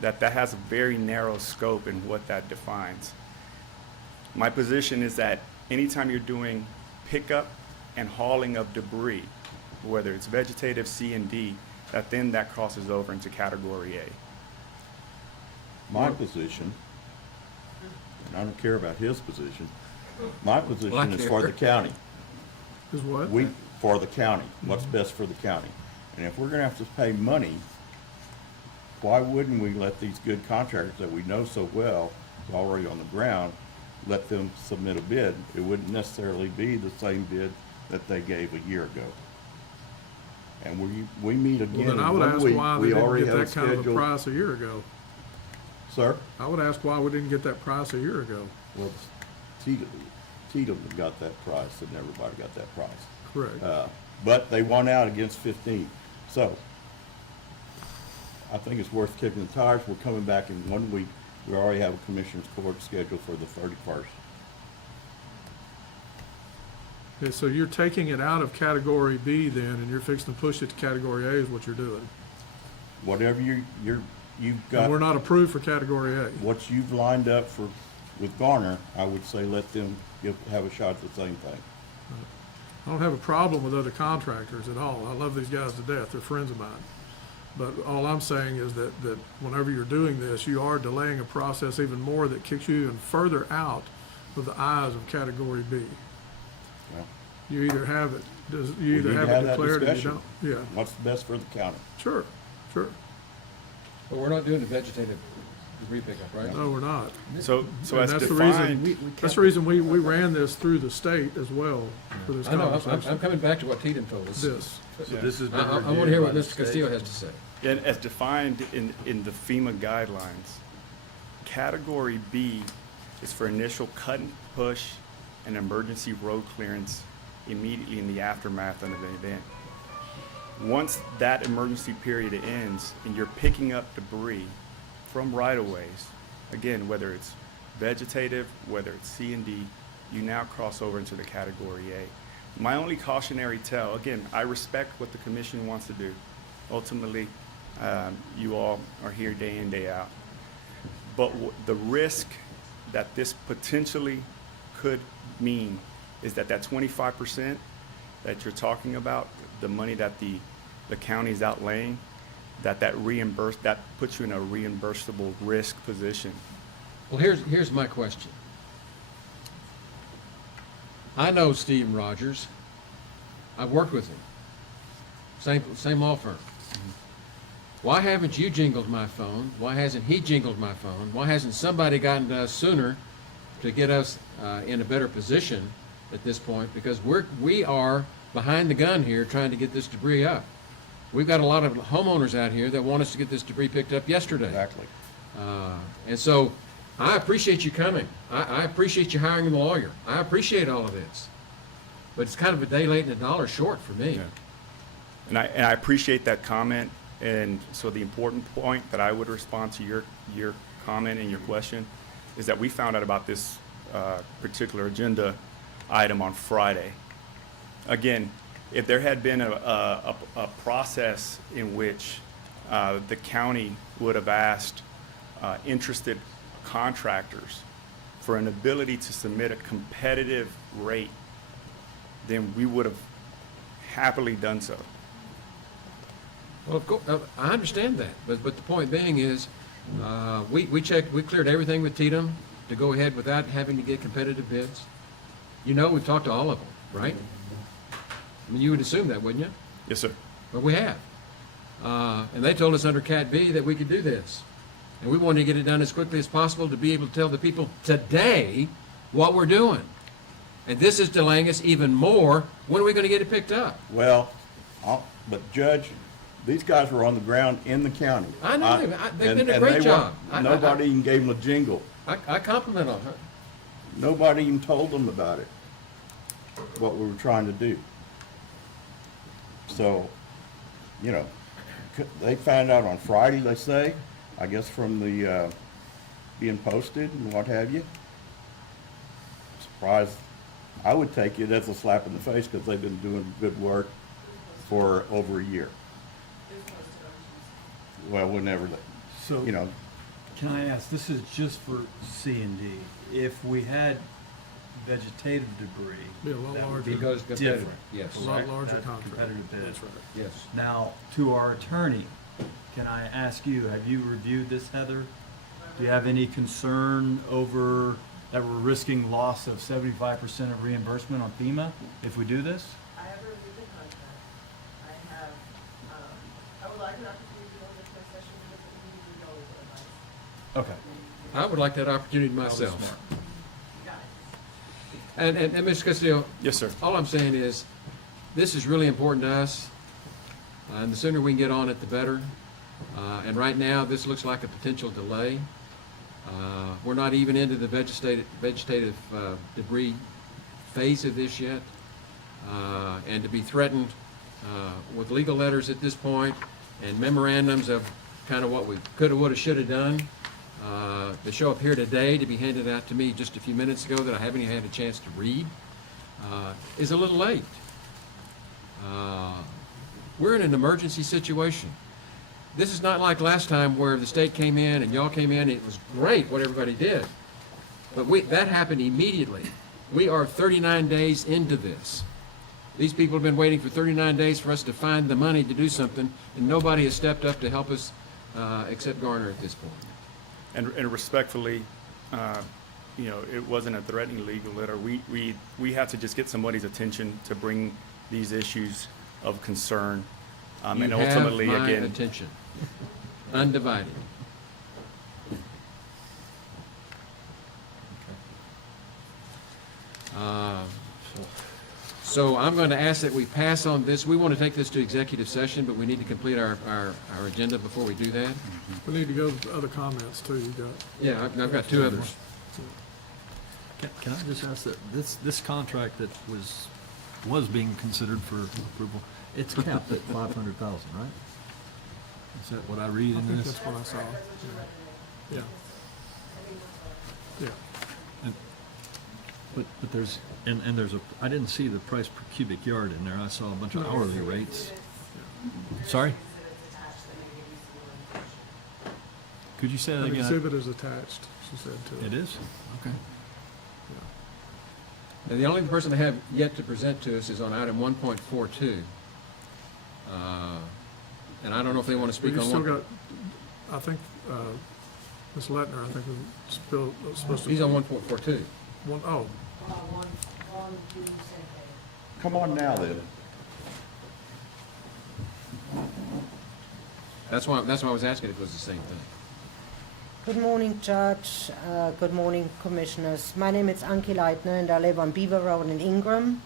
that has a very narrow scope in what that defines. My position is that anytime you're doing pickup and hauling of debris, whether it's vegetative, C and D, that crosses over into category A. My position, and I don't care about his position, my position is for the county. Is what? For the county, what's best for the county. And if we're gonna have to pay money, why wouldn't we let these good contractors that we know so well, is already on the ground, let them submit a bid? It wouldn't necessarily be the same bid that they gave a year ago. And we meet again Well, then I in would 1 ask week. why they We didn't already get have that kind of a scheduled. price a year ago. Sir? I would ask why we didn't get that price a year ago. Well, Tatum got that price and everybody got that price. Correct. But they won out against 15. So I think it's worth kicking the tires. We're coming back in 1 week. We already have a commissioner's court scheduled for the 31st. Okay, so you're taking it out of category B then, and you're fixing to push it to category A is what you're doing. Whatever you've got. And we're not approved for category A. What you've lined up with Garner, I would say let them have a shot at the same thing. I don't have a problem with other contractors at all. I love these guys to death. They're friends of mine. But all I'm saying is that whenever you're doing this, you are delaying a process even more that kicks you even further out of the eyes of category B. Well, You either have it, we need to have that declared or you discussion. don't. Yeah, What's best for the county? sure. But we're not doing the vegetative debris pickup, right? No, we're not. So And as that's the defined, reason, that's the reason we ran this through the state as well for this I know, conversation. I'm coming back to what Tatum told us. This. So this has been I want to reviewed hear by what the Mr. state. Castillo has to say. and as defined in the FEMA guidelines, category B is for initial cut and push and emergency road clearance immediately in the aftermath of an event. Once that emergency period ends and you're picking up debris from right-of-ways, again, whether it's vegetative, whether it's C and D, you now cross over into the category A. My only cautionary tale, again, I respect what the commission wants to do. Ultimately, you all are here day in, day out. But the risk that this potentially could mean is that 25% that you're talking about, the money that the county is outlaying, that puts you in a reimbursable risk position. Well, here's my question. I know Steve Rogers. I've worked with him. Same law firm. Why haven't you jingled my phone? Why hasn't he jingled my phone? Why hasn't somebody gotten to us sooner to get us in a better position at this point? Because we are behind the gun here trying to get this debris up. We've got a lot of homeowners out here that want us to get this debris picked up yesterday. Exactly. And so I appreciate you coming. I appreciate you hiring a lawyer. I appreciate all of this. But it's kind of a day late and a dollar short for me. Yeah. And I appreciate that comment. And so the important point that I would respond to your comment and your question is that we found out about this particular agenda item on Friday. Again, if there had been a process in which the county would have asked interested contractors for an ability to submit a competitive rate, then we would have happily done so. Well, of course, I understand that, but the point being is, we cleared everything with Tatum to go ahead without having to get competitive bids. You know, we've talked to all of them, right? I mean, you would assume that, wouldn't you? Yes, sir. But we have. And they told us under Cat B that we could do this. And we wanted to get it done as quickly as possible to be able to tell the people today what we're doing. And this is delaying us even more. When are we going to get it picked up? Well, but Judge, these guys were on the ground in the county. I know, they've done a great job. Nobody even gave them a jingle. I compliment on her. Nobody even told them about it, what we were trying to do. So, you know, They found out on Friday, they say, I guess from the, being posted and what have you. Surprised, I would take it as a slap in the face because they've been doing good work for over a year. Well, whenever they, So, you know, can I ask, this is just for C and D, if we had vegetative debris, Be a lot that would larger. be Because competitive, different. yes. A lot correct? larger That's a contract. competitive bid. That's right. Yes. Now, to our attorney, can I ask you, have you reviewed this, Heather? Do you have any concern over that we're risking loss of 75% of reimbursement on FEMA if we do this? I have reviewed the contract. I have, I would like an opportunity to go into closed session with the legal advice. Okay. I would like that opportunity myself. smart. Got it. And Mr. Castillo, Yes, sir. all I'm saying is, this is really important to us, and the sooner we can get on it, the better. And right now, this looks like a potential delay. We're not even into the vegetative debris phase of this yet. And to be threatened with legal letters at this point and memorandums of kind of what we coulda, woulda, shoulda done, to show up here today to be handed out to me just a few minutes ago that I haven't even had a chance to read, is a little late. We're in an emergency situation. This is not like last time where the state came in and y'all came in, and it was great what everybody did. But that happened immediately. We are 39 days into this. These people have been waiting for 39 days for us to find the money to do something, and nobody has stepped up to help us except Garner at this point. And respectfully, you know, it wasn't a threatening legal letter. We had to just get somebody's attention to bring these issues of concern. You And have ultimately, my again, attention, undivided. So I'm going to ask that we pass on this. We want to take this to executive session, but we need to complete our agenda before we do that. We need to go to other comments too, you got. Yeah, I've got two others. Can I just ask that, this contract that was being considered for approval, it's capped at 500,000, right? Is that what I read I in think this? that's what I saw. Yeah. Yeah. And- But there's, and there's I didn't see the price per cubic yard in there. I saw a bunch of hourly rates. Sorry? Could you say that An again? exhibit is attached, she said to it. It is? Okay. And the only person I have yet to present to us is on item 1.42. And I don't know if they want to speak You on still one. got, I think, Ms. Letner, I think was supposed to. He's on 1.42. Oh, come on now then. That's why I was asking if it was the same thing. Good morning, Judge. Good morning, Commissioners. My name is Anki Leitner, and I live on Beaver Road in Ingram.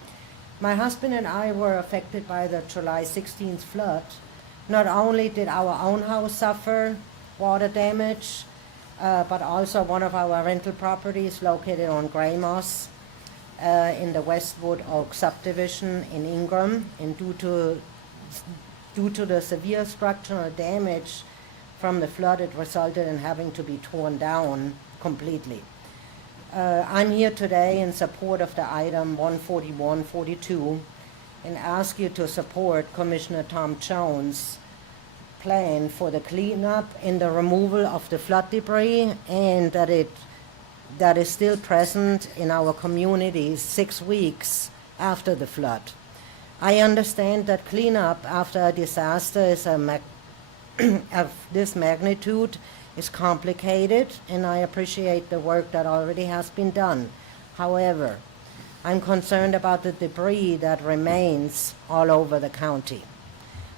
My husband and I were affected by the July 16th flood. Not only did our own house suffer water damage, but also one of our rental properties located on Gray Moss in the Westwood Oak subdivision in Ingram. And due to the severe structural damage from the flood, it resulted in having to be torn down completely. I'm here today in support of the item 14142 and ask you to support Commissioner Tom Jones' plan for the cleanup and the removal of the flood debris, and that is still present in our communities 6 weeks after the flood. I understand that cleanup after a disaster is of this magnitude is complicated, and I appreciate the work that already has been done. However, I'm concerned about the debris that remains all over the county.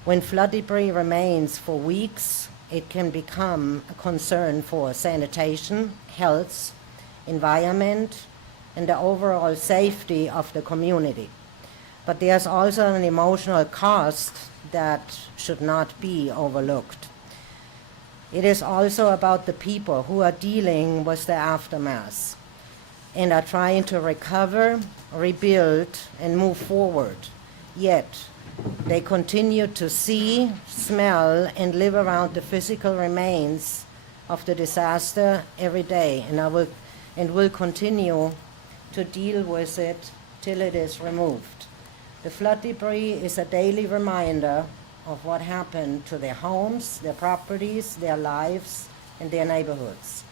When flood debris remains for weeks, it can become a concern for sanitation, health, environment, and the overall safety of the community. But there's also an emotional cost that should not be overlooked. It is also about the people who are dealing with the aftermath and are trying to recover, rebuild, and move forward. Yet, They continue to see, smell, and live around the physical remains of the disaster every day, and will continue to deal with it till it is removed. The flood debris is a daily reminder of what happened to their homes, their properties, their lives, and their neighborhoods.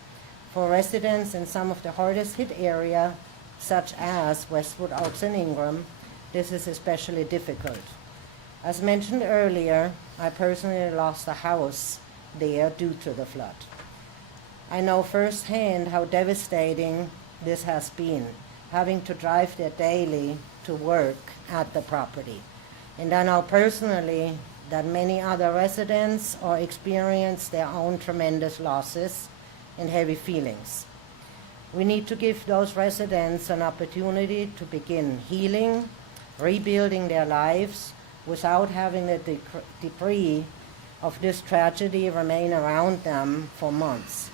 For residents in some of the hardest hit areas, such as Westwood, Oaks, and Ingram, this is especially difficult. As mentioned earlier, I personally lost a house there due to the flood. I know firsthand how devastating this has been, having to drive there daily to work at the property. And I know personally that many other residents are experiencing their own tremendous losses and heavy feelings. We need to give those residents an opportunity to begin healing, rebuilding their lives without having the debris of this tragedy remain around them for months.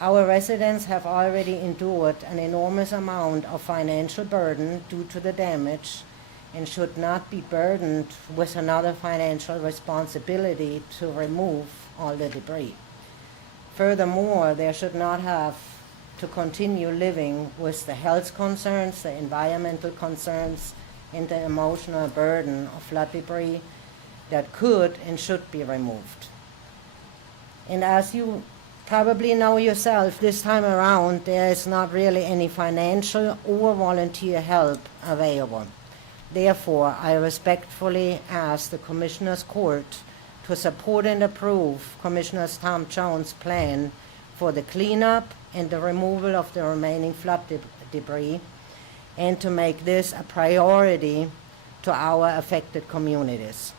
Our residents have already endured an enormous amount of financial burden due to the damage and should not be burdened with another financial responsibility to remove all the debris. Furthermore, they should not have to continue living with the health concerns, the environmental concerns, and the emotional burden of flood debris that could and should be removed. And as you probably know yourself, this time around there is not really any financial or volunteer help available. Therefore, I respectfully ask the Commissioners Court to support and approve Commissioner Tom Jones' plan for the cleanup and the removal of the remaining flood debris, and to make this a priority to our affected communities.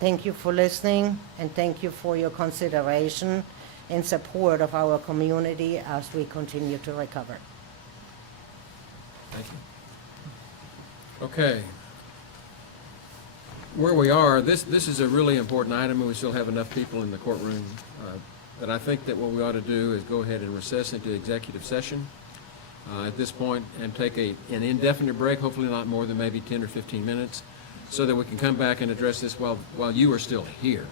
Thank you for listening, and thank you for your consideration and support of our community as we continue to recover. Thank you. Okay. Where we are, this is a really important item, and we still have enough people in the courtroom. But I think that what we ought to do is go ahead and recess into executive session at this point and take an indefinite break, hopefully not more than maybe 10 or 15 minutes, so that we can come back and address this while you are still here.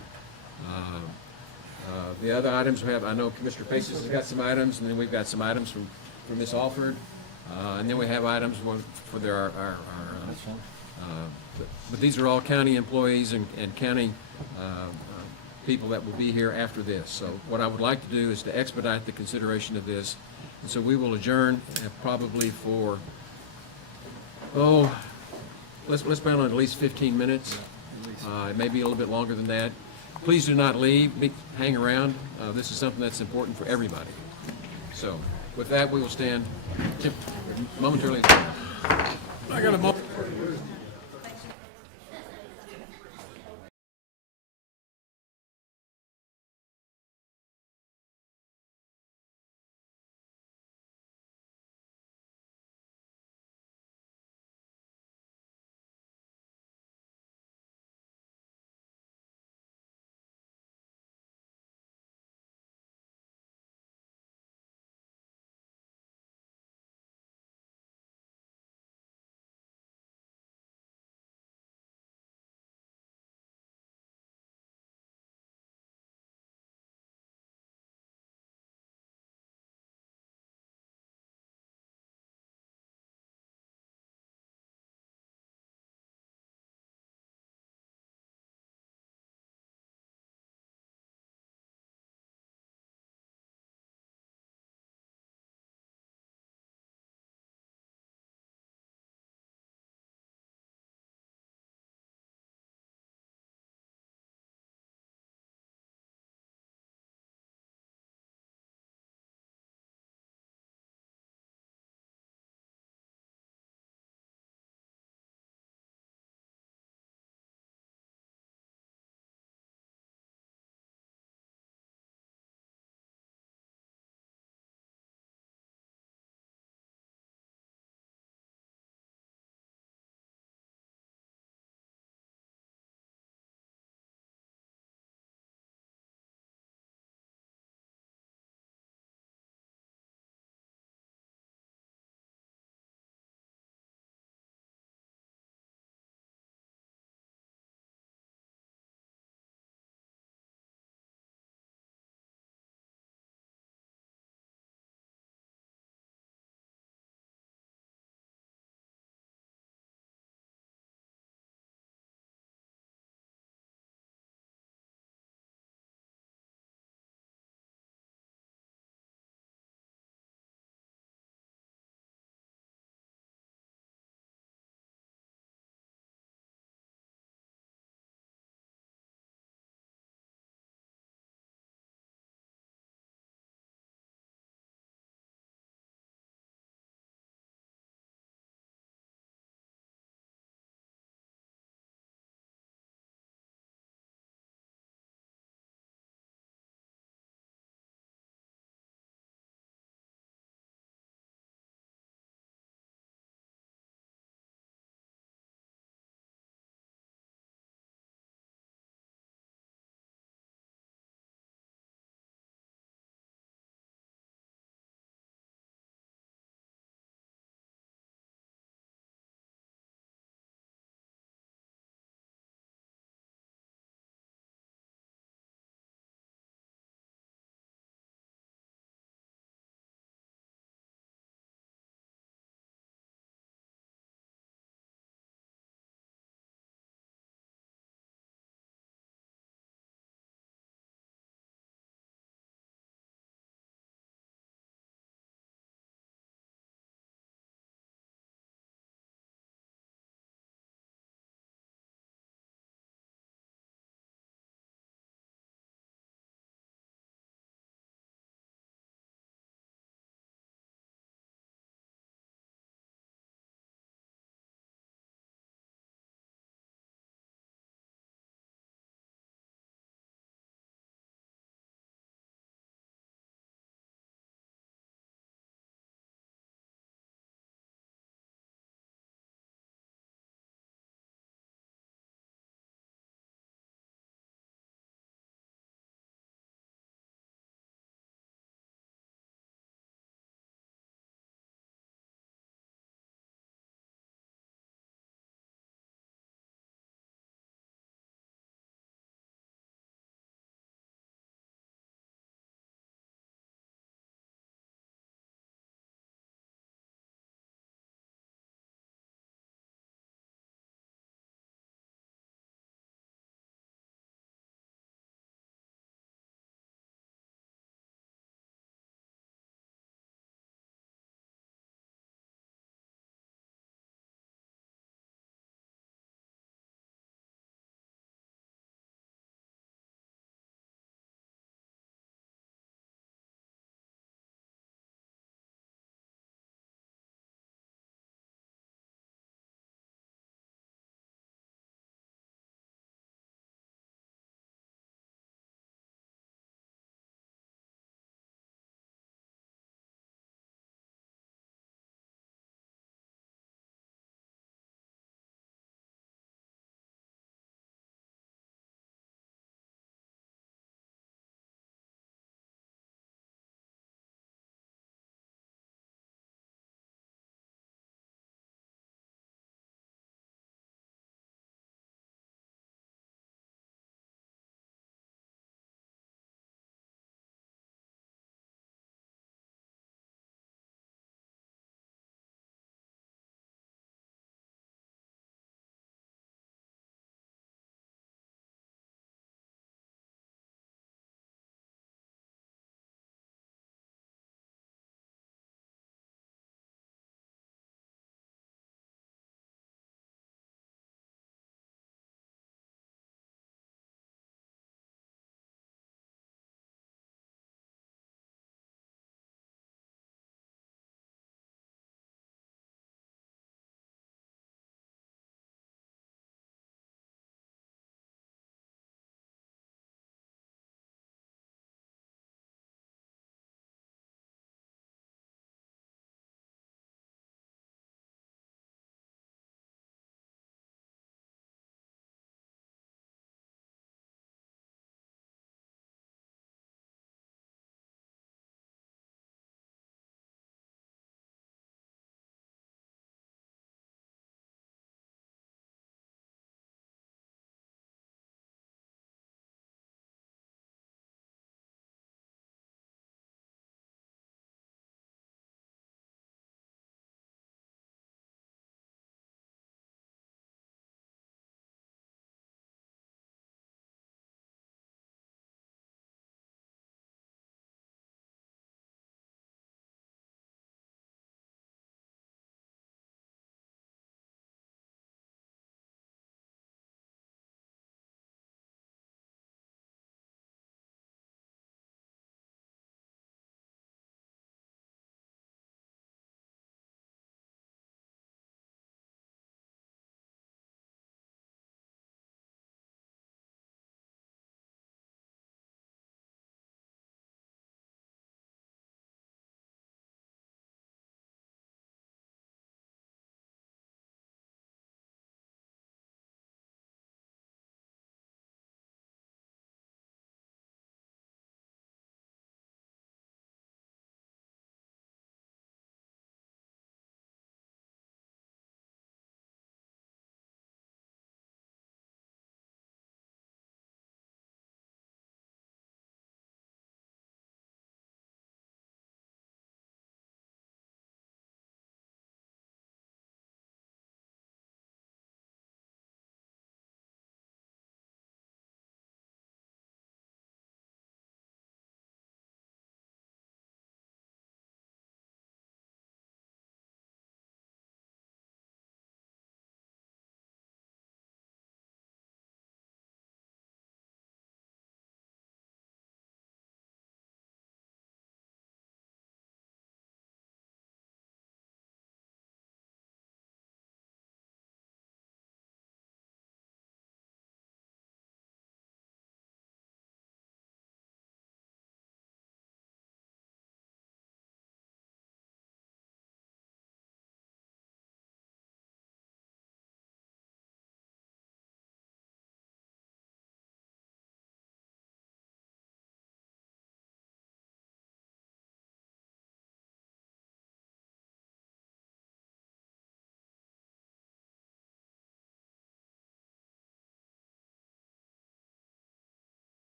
The other items we have, I know Commissioner Paces has got some items, and then we've got some items from Ms. Alford, and then we have items for but these are all county employees and county people that will be here after this. So what I would like to do is to expedite the consideration of this, and so we will adjourn probably for, let's plan on at least 15 minutes. It may be a little bit longer than that. Please do not leave. Hang around. This is something that's important for everybody. So with that, we will stand momentarily. I got a moment.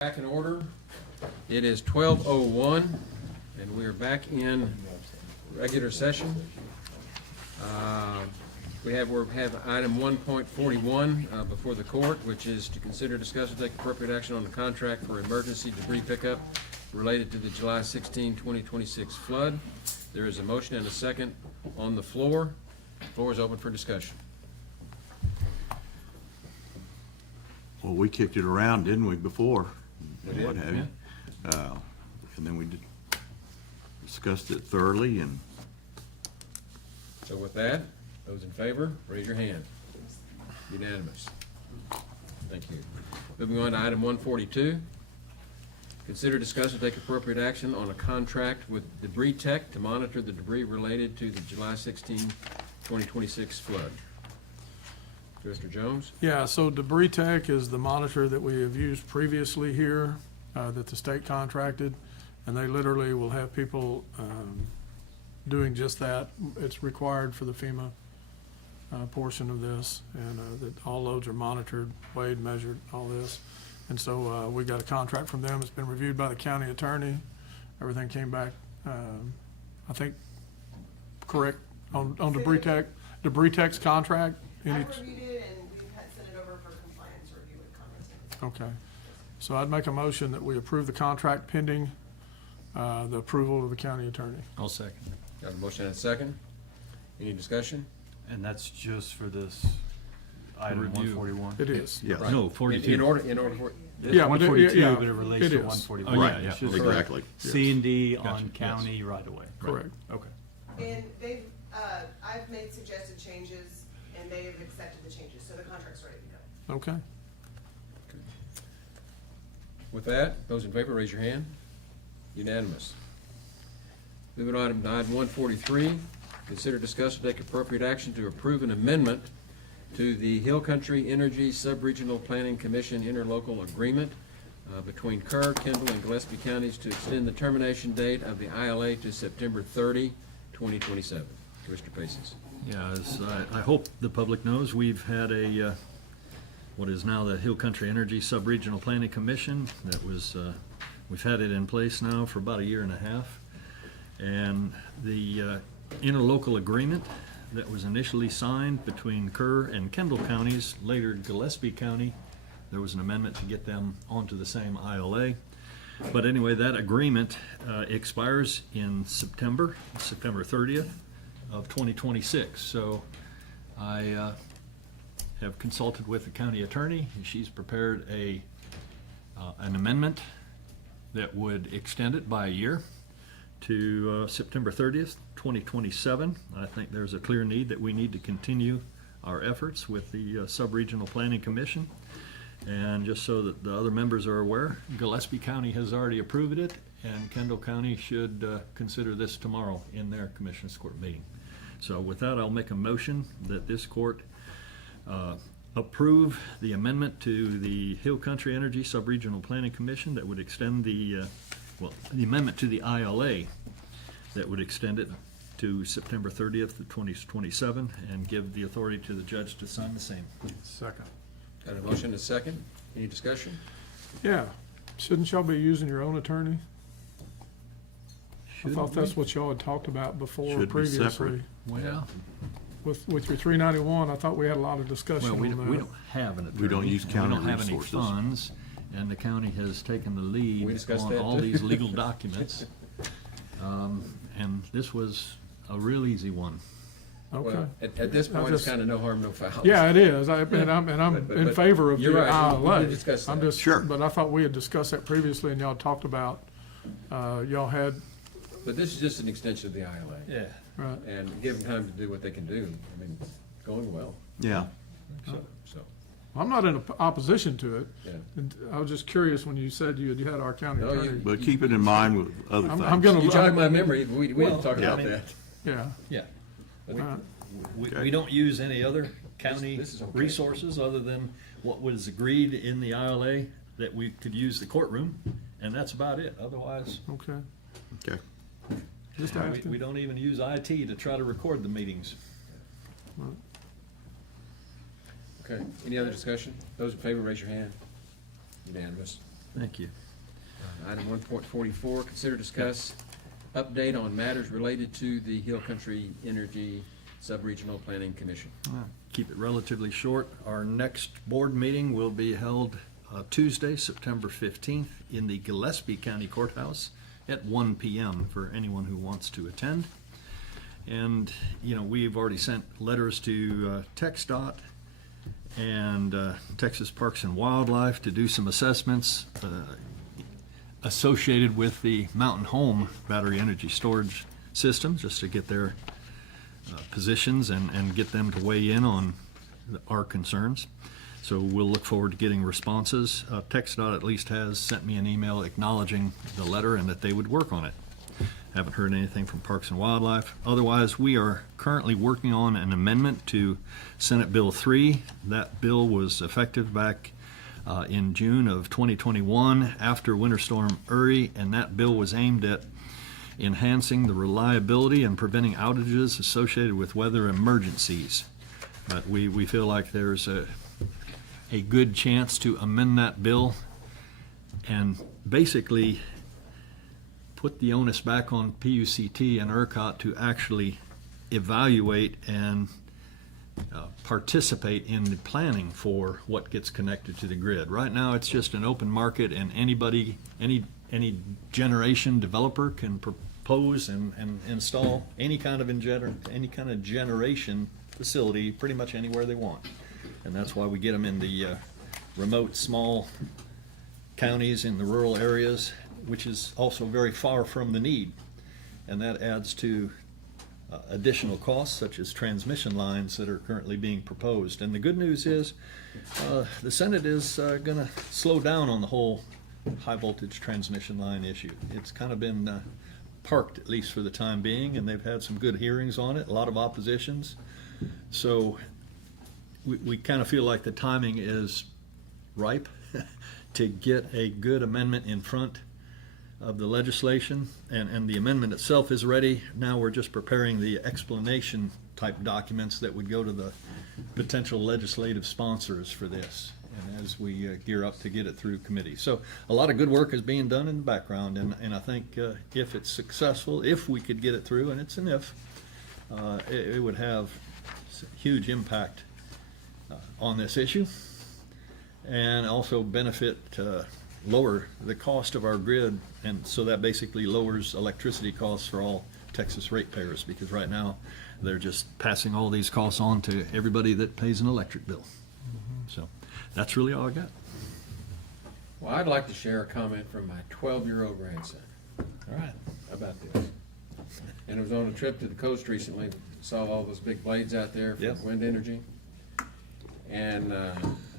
Back in order. It is 12:01, and we are back in regular session. We have item 1.41 before the court, which is to consider, discuss, and take appropriate action on the contract for emergency debris pickup related to the July 16, 2026 flood. There is a motion and a second on the floor. The floor is open for discussion. Well, we kicked it around, didn't we, before? We did, What have you. And then we discussed it thoroughly, and So with that, those in favor, raise your hand. Unanimous. Thank you. Moving on to item 142. Consider, discuss, and take appropriate action on a contract with Debris Tech to monitor the debris related to the July 16, 2026 flood. Mr. Jones? Yeah, so Debris Tech is the monitor that we have used previously here, that the state contracted, and they literally will have people doing just that. It's required for the FEMA portion of this, and that all loads are monitored, weighed, measured, all this. And so we got a contract from them. It's been reviewed by the county attorney. Everything came back, I think, correct on Debris Tech. Debris Tech's contract. I've reviewed it and we've sent it over for compliance review with comments. Okay. So I'd make a motion that we approve the contract pending the approval of the county attorney. I'll second. Got a motion and a second. Any discussion? And that's just for this item Review. 141? It is. yeah. Right. No, 42. In order for, It's Yeah, but it- 142, yeah, but it relates it to is. 141. Oh, Right, yeah, It's just exactly. C and D Gotcha, on yes. county right away. Correct. Okay. And they've, I've made suggested changes and they have accepted the changes, so the contract's ready to go. Okay. with that, those in favor, raise your hand. Unanimous. Moving on to item 143, consider, discuss, and take appropriate action to approve an amendment to the Hill Country Energy Subregional Planning Commission interlocal agreement between Kerr, Kendall, and Gillespie counties to extend the termination date of the ILA to September 30, 2027. Commissioner Paces. Yeah, as I hope the public knows, we've had a, what is now the Hill Country Energy Subregional Planning Commission. That was, we've had it in place now for about a year and a half. And the interlocal agreement that was initially signed between Kerr and Kendall counties, later Gillespie County, there was an amendment to get them onto the same ILA. But anyway, that agreement expires in September 30th of 2026. So I have consulted with the county attorney, and she's prepared an amendment that would extend it by a year to September 30th, 2027. I think there's a clear need that we need to continue our efforts with the Sub-Regional Planning Commission. And just so that the other members are aware, Gillespie County has already approved it, and Kendall County should consider this tomorrow in their Commissioners Court meeting. So with that, I'll make a motion that this court approve the amendment to the Hill Country Energy Sub-Regional Planning Commission that would extend the, the amendment to the ILA that would extend it to September 30th of 2027 and give the authority to the judge to sign the same. Second. Got a motion and a second. Any discussion? Yeah. Shouldn't y'all be using your own attorney? I thought that's what y'all had talked about before Should be previously. separate. Well, With your 391, I thought we had a lot of discussion well, on we that. don't have an attorney. We don't use county We don't have any resources. funds, and the county has taken the We lead discussed on that all too. these legal documents. And this was a real easy one. Okay. Well, at this point, it's kind of no harm, no foul. Yeah, it is. And I'm But in favor of the you're right. We ILA. did discuss I'm that. just, Sure. but I thought we had discussed that previously, and y'all talked about, y'all had, But this is just an extension of the ILA. Yeah. right. And give them time to do what they can do. I mean, it's going well. Yeah. So, I'm not in opposition to it. yeah. And I was just curious when you said you had our county No, you- attorney. But keep it in mind with other things. I'm gonna. You jogged my memory. We didn't talk Yeah. about that. Yeah. Yeah. We, Alright. we don't use any other county This is okay. resources other than what was agreed in the ILA, that we could use the courtroom, and that's about it. Otherwise, Okay. Okay. Just we asking. don't even use IT to try to record the meetings. Okay. Any other discussion? Those in favor, raise your hand. Unanimous. Thank you. Item 1.44, consider discuss update on matters related to the Hill Country Energy Subregional Planning Commission. Keep it relatively short. Our next board meeting will be held Tuesday, September 15th in the Gillespie County Courthouse at 1 p.m. for anyone who wants to attend. And, you know, we've already sent letters to TxDOT and Texas Parks and Wildlife to do some assessments associated with the Mountain Home battery energy storage system, just to get their positions and get them to weigh in on our concerns. So we'll look forward to getting responses. TxDOT at least has sent me an email acknowledging the letter and that they would work on it. Haven't heard anything from Parks and Wildlife. Otherwise, we are currently working on an amendment to Senate Bill 3. That bill was effective back in June of 2021 after Winter Storm Uri, and that bill was aimed at enhancing the reliability and preventing outages associated with weather emergencies. But we feel like there's a good chance to amend that bill and basically put the onus back on PUCT and ERCOT to actually evaluate and participate in the planning for what gets connected to the grid. Right now, it's just an open market, and anybody, any generation developer can propose and install any kind of generation facility pretty much anywhere they want. And that's why we get them in the remote, small counties in the rural areas, which is also very far from the need. And that adds to additional costs, such as transmission lines that are currently being proposed. And the good news is the Senate is going to slow down on the whole high voltage transmission line issue. It's kind of been parked, at least for the time being, and they've had some good hearings on it, a lot of oppositions. So we kind of feel like the timing is ripe to get a good amendment in front of the legislation, and the amendment itself is ready. Now we're just preparing the explanation type documents that would go to the potential legislative sponsors for this, and as we gear up to get it through committee. So a lot of good work is being done in the background, and I think if it's successful, if we could get it through, and it's an if, it would have huge impact on this issue, and also benefit lower the cost of our grid, and so that basically lowers electricity costs for all Texas ratepayers, because right now they're just passing all these costs on to everybody that pays an electric bill. So that's really all I got. Well, I'd like to share a comment from my 12-year-old grandson. All right. About this. And I was on a trip to the coast recently, saw all those big blades out there for wind energy. And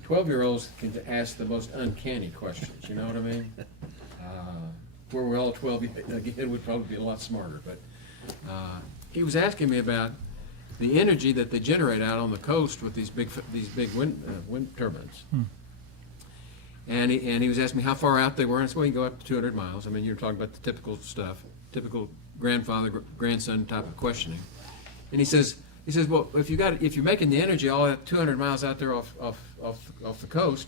12-year-olds can ask the most uncanny questions, you know what I mean? Where we're all 12 again, would probably be a lot smarter, but he was asking me about the energy that they generate out on the coast with these big wind turbines. And he was asking me how far out they were, and I said, well, you can go up to 200 miles. I mean, you're talking about the typical stuff, typical grandson type of questioning. And he says, well, if you're making the energy all at 200 miles out there off the coast,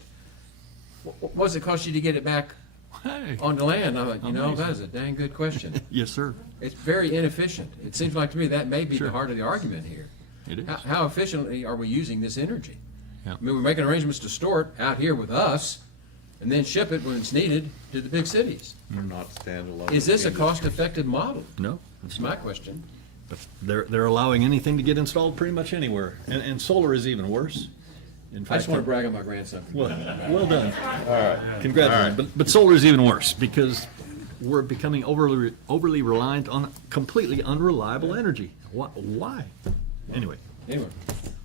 what does it cost you to get it back on the land? I thought, that is a dang good question. Yes, sir. It's very inefficient. It seems like to me that may be the heart of the argument here. It is. How efficiently are we using this energy? Yeah. I mean, we're making arrangements to store it out here with us, and then ship it when it's needed to the big cities. They're not standalone. Is this a industry. cost-effective model? No, That's my question. But they're allowing anything to get installed pretty much anywhere, and solar is even worse. In fact, I just want to brag on my grandson. Well done. All right. Congratulations. All right. But solar is even worse, because we're becoming overly reliant on completely unreliable energy. Why? Anyway,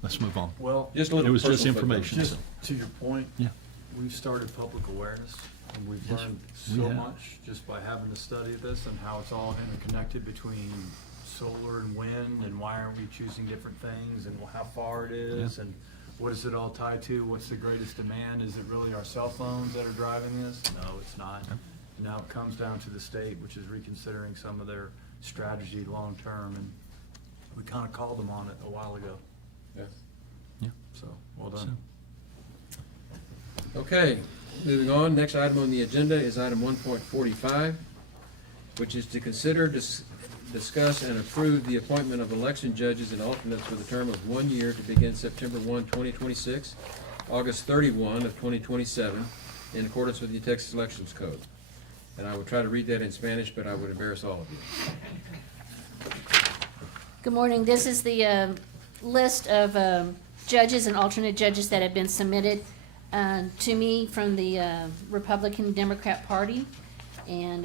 let's move on. Well, Just a little It was just personal information. just so. to your point, Yeah. we've started public awareness, and we've Yes, learned we so have. much just by having to study this and how it's all interconnected between solar and wind, and why aren't we choosing different things, and how far it is, and what is it all tied to? What's the greatest demand? Is it really our cell phones that are driving this? No, it's not. Now it comes down to the state, which is reconsidering some of their strategy long-term, and we kind of called them on it a while ago. Yes. Yeah. So, well done. Okay, Moving on, next item on the agenda is item 1.45, which is to consider, discuss, and approve the appointment of election judges and alternates for the term of 1 year to begin September 1, 2026, August 31 of 2027, in accordance with the Texas Elections Code. And I would try to read that in Spanish, but I would embarrass all of you. Good morning. This is the list of judges and alternate judges that have been submitted to me from the Republican Democrat Party. And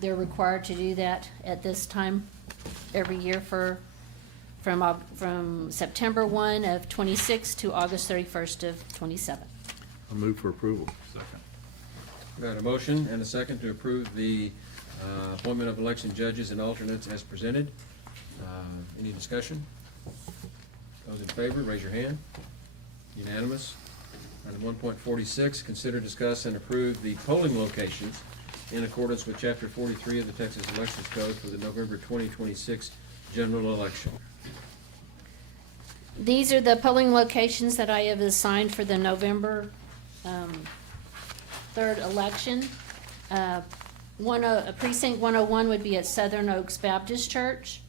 they're required to do that at this time every year from September 1 of 26 to August 31st of 27. I'll move for approval. Second. We got a motion and a second to approve the appointment of election judges and alternates as presented. Any discussion? Those in favor, raise your hand. Unanimous. Item 1.46, consider, discuss, and approve the polling locations in accordance with Chapter 43 of the Texas Elections Code for the November 2026 general election. These are the polling locations that I have assigned for the November 3rd election. Precinct 101 would be at Southern Oaks Baptist Church,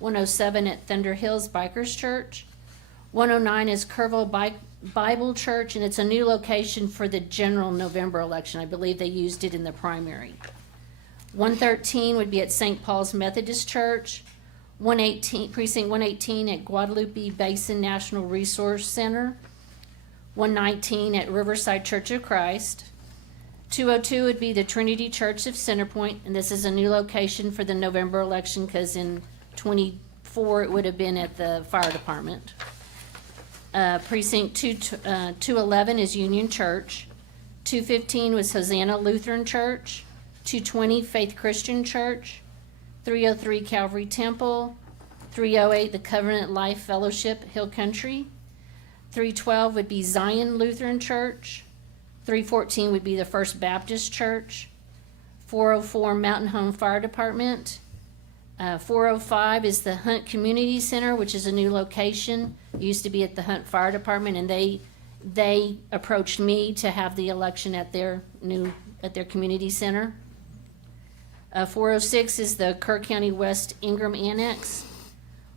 107 at Thunder Hills Bikers Church, 109 is Kerrville Bible Church, and it's a new location for the general November election. I believe they used it in the primary. 113 would be at St. Paul's Methodist Church, Precinct 118 at Guadalupe Basin National Resource Center, 119 at Riverside Church of Christ. 202 would be the Trinity Church of Centerpoint, and this is a new location for the November election because in 24 it would have been at the fire department. Precinct 211 is Union Church. 215 was Hosanna Lutheran Church. 220 Faith Christian Church. 303 Calvary Temple. 308 the Covenant Life Fellowship Hill Country. 312 would be Zion Lutheran Church. 314 would be the First Baptist Church. 404 Mountain Home Fire Department. 405 is the Hunt Community Center, which is a new location. It used to be at the Hunt Fire Department, and they approached me to have the election at their community center. 406 is the Kerr County West Ingram Annex.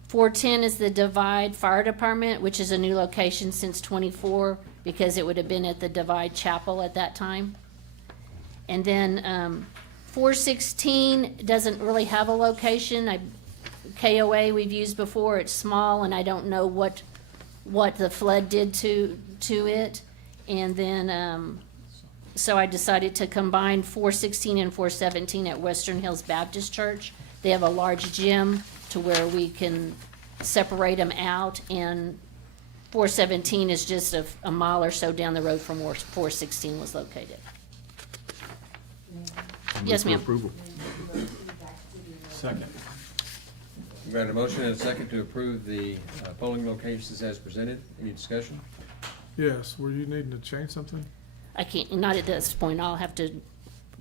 410 is the Divide Fire Department, which is a new location since 24 because it would have been at the Divide Chapel at that time. And then 416 doesn't really have a location. KOA we've used before. It's small, and I don't know what the flood did to it. And then so I decided to combine 416 and 417 at Western Hills Baptist Church. They have a large gym to where we can separate them out, and 417 is just a mile or so down the road from where 416 was located. Yes, ma'am. Approval. Second. We got a motion and a second to approve the polling locations as presented. Any discussion? Yes, were you needing to change something? I can't, not at this point. I'll have to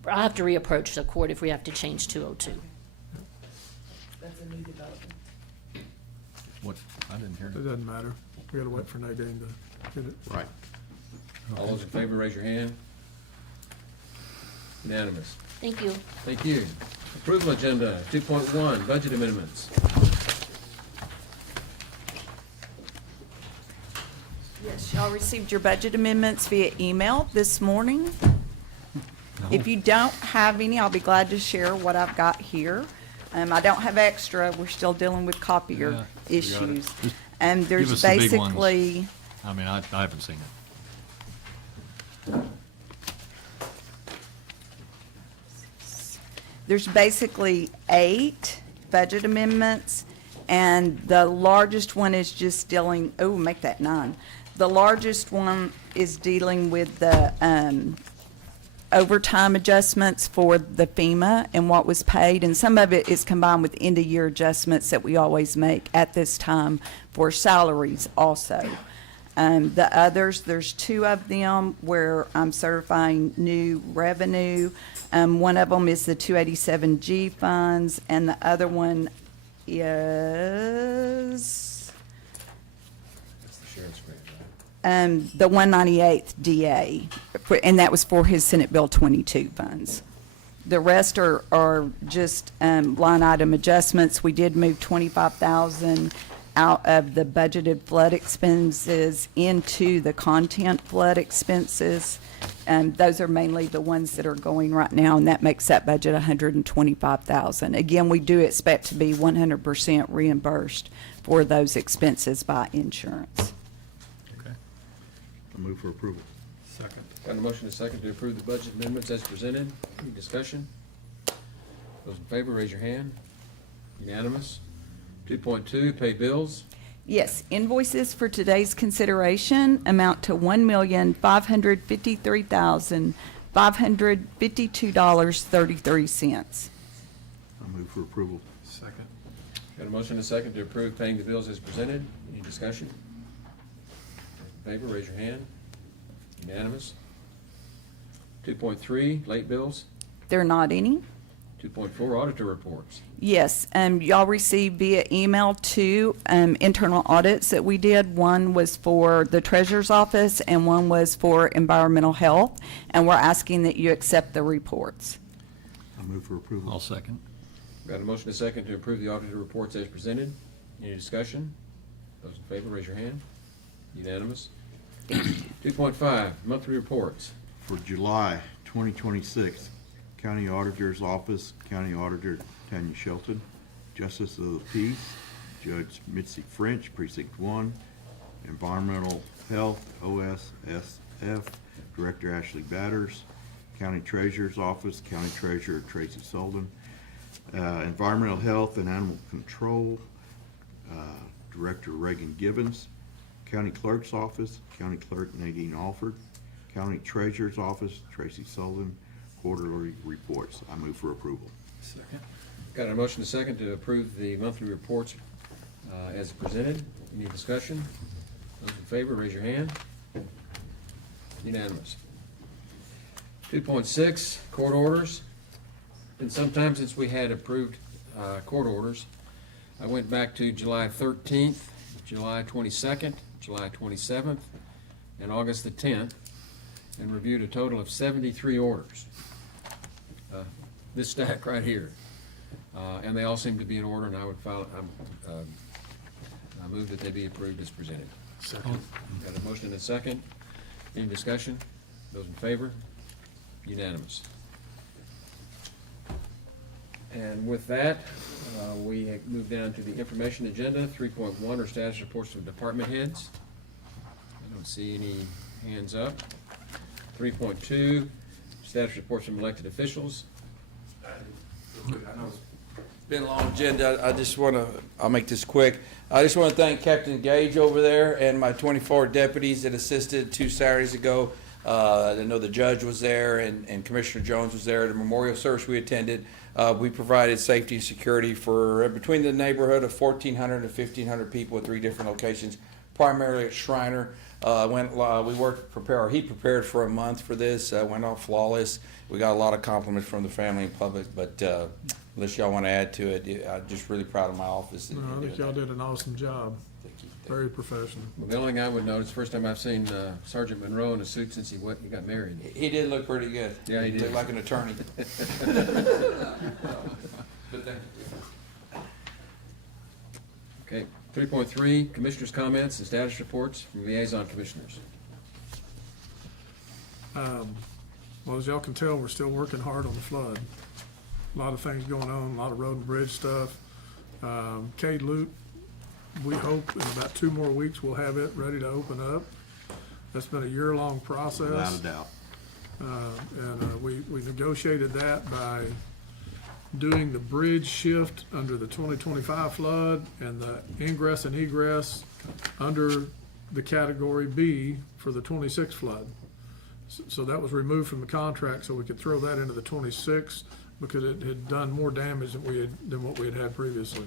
reapproach the court if we have to change 202. That's a new development. What, I didn't hear It it. doesn't matter. We gotta wait for Nadine to get it. Right. All those in favor, raise your hand. Unanimous. Thank you. Thank you. Approval agenda 2.1, budget amendments. Yes, y'all received your budget amendments via email this morning. If you don't have any, I'll be glad to share what I've got here. I don't have extra. We're still dealing with copier Yeah, we got it. issues. Just And give there's us the big ones. basically, I mean, I haven't seen it. there's basically 8 budget amendments, and the largest one is just dealing, make that 9. The largest one is dealing with the overtime adjustments for the FEMA and what was paid, and some of it is combined with end-of-year adjustments that we always make at this time for salaries also. The others, there's 2 of them where I'm certifying new revenue. One of them is the 287G funds, and the other one is That's the sheriff's grant, right? the 198th DA. and that was for his Senate Bill 22 funds. The rest are just line item adjustments. We did move 25,000 out of the budgeted flood expenses into the content flood expenses. And those are mainly the ones that are going right now, and that makes that budget 125,000. Again, we do expect to be 100% reimbursed for those expenses by insurance. Okay. I move for approval. Second. Got a motion and a second to approve the budget amendments as presented. Any discussion? Those in favor, raise your hand. Unanimous. 2.2, pay bills. Yes, invoices for today's consideration amount to $1,553,552.33. I move for approval. Second. Got a motion and a second to approve paying the bills as presented. Any discussion? Those in favor, raise your hand. Unanimous. 2.3, late bills. There are not any? 2.4, auditor reports. Yes, y'all received via email two internal audits that we did. One was for the treasurer's office and one was for environmental health, and we're asking that you accept the reports. I move for approval. I'll second. Got a motion and a second to approve the auditor reports as presented. Any discussion? Those in favor, raise your hand. Unanimous. 2.5, monthly reports. For July 2026, County Auditor's Office, County Auditor Tanya Shelton, Justice of the Peace, Judge Mitzi French, Precinct 1, Environmental Health, OSSF, Director Ashley Batters, County Treasurer's Office, County Treasurer Tracy Sullivan, Environmental Health and Animal Control, Director Reagan Gibbons, County Clerk's Office, County Clerk Nadine Alford, County Treasurer's Office, Tracy Sullivan, quarterly reports. I move for approval. Second. Got a motion and a second to approve the monthly reports as presented. Any discussion? Those in favor, raise your hand. Unanimous. 2.6, court orders. Been some time since we had approved court orders. I went back to July 13th, July 22nd, July 27th, and August the 10th, and reviewed a total of 73 orders. This stack right here. And they all seem to be in order, and I would file, I move that they be approved as presented. Second. Got a motion and a second. Any discussion? Those in favor? Unanimous. And with that, we move down to the information agenda. 3.1 are status reports from department heads. I don't see any hands up. 3.2, status reports from elected officials. I know it's been a long agenda. I'll make this quick. I just want to thank Captain Gage over there and my 24 deputies that assisted 2 Saturdays ago. I know the judge was there and Commissioner Jones was there. The memorial service we attended. We provided safety and security for between the neighborhood of 1,400 and 1,500 people at 3 different locations, primarily at Shriner. He prepared for a month for this, went off flawless. We got a lot of compliments from the family and public, but unless y'all want to add to it, I'm just really proud of my office. No, I think y'all did an awesome job. Thank you. Very professional. Well, the only thing I would note, it's the first time I've seen Sergeant Monroe in a suit since he got married. He did look pretty good. Yeah, he did. Looked like an attorney. But thank you. Okay, 3.3, commissioners' comments and status reports from liaison commissioners. Well, as y'all can tell, we're still working hard on the flood. A lot of things going on, a lot of road and bridge stuff. K-Loop, we hope in about 2 more weeks we'll have it ready to open up. That's been a year-long process. Without a doubt. We negotiated that by doing the bridge shift under the 2025 flood and the ingress and egress under the category B for the 26 flood. So that was removed from the contract so we could throw that into the 26 because it had done more damage than what we had had previously.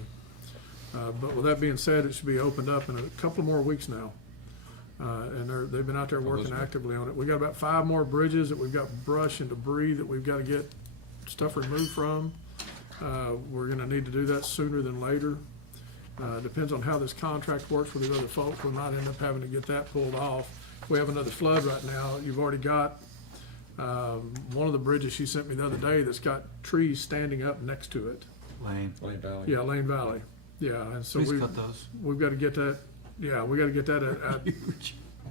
But with that being said, it should be opened up in a couple more weeks now. And they've been out there working actively on it. We got about 5 more bridges that we've got brush and debris that we've got to get stuff removed from. We're gonna need to do that sooner than later. Depends on how this contract works with the other folks. We might end up having to get that pulled off. If we have another flood right now, you've already got One of the bridges she sent me the other day that's got trees standing up next to it. Lane. Valley. Yeah, Lane Valley. Yeah, and so Please cut those. we've got to get that, yeah, we got to get that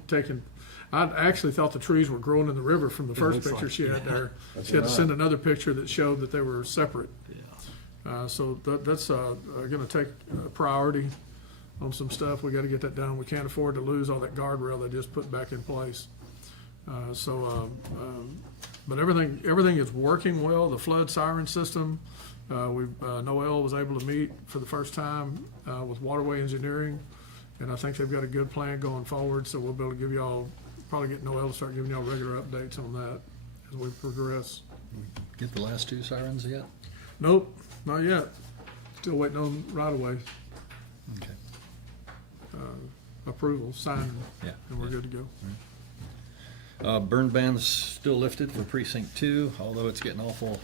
taken. I actually thought the trees were growing in the river from the first looks picture like- she had there. That's She had to right. send another picture that showed that they were separate. Yeah. So that's gonna take priority on some stuff. We gotta get that done. We can't afford to lose all that guardrail they just put back in place. But everything is working well. The flood siren system, Noel was able to meet for the first time with Waterway Engineering, and I think they've got a good plan going forward, so we'll be able to give y'all, probably get Noel to start giving y'all regular updates on that as we progress. Get the last two sirens yet? Nope, not yet. Still waiting on right away Okay. approval, signing, Yeah. and we're good to go. Burn ban's still lifted for precinct 2, although it's getting awful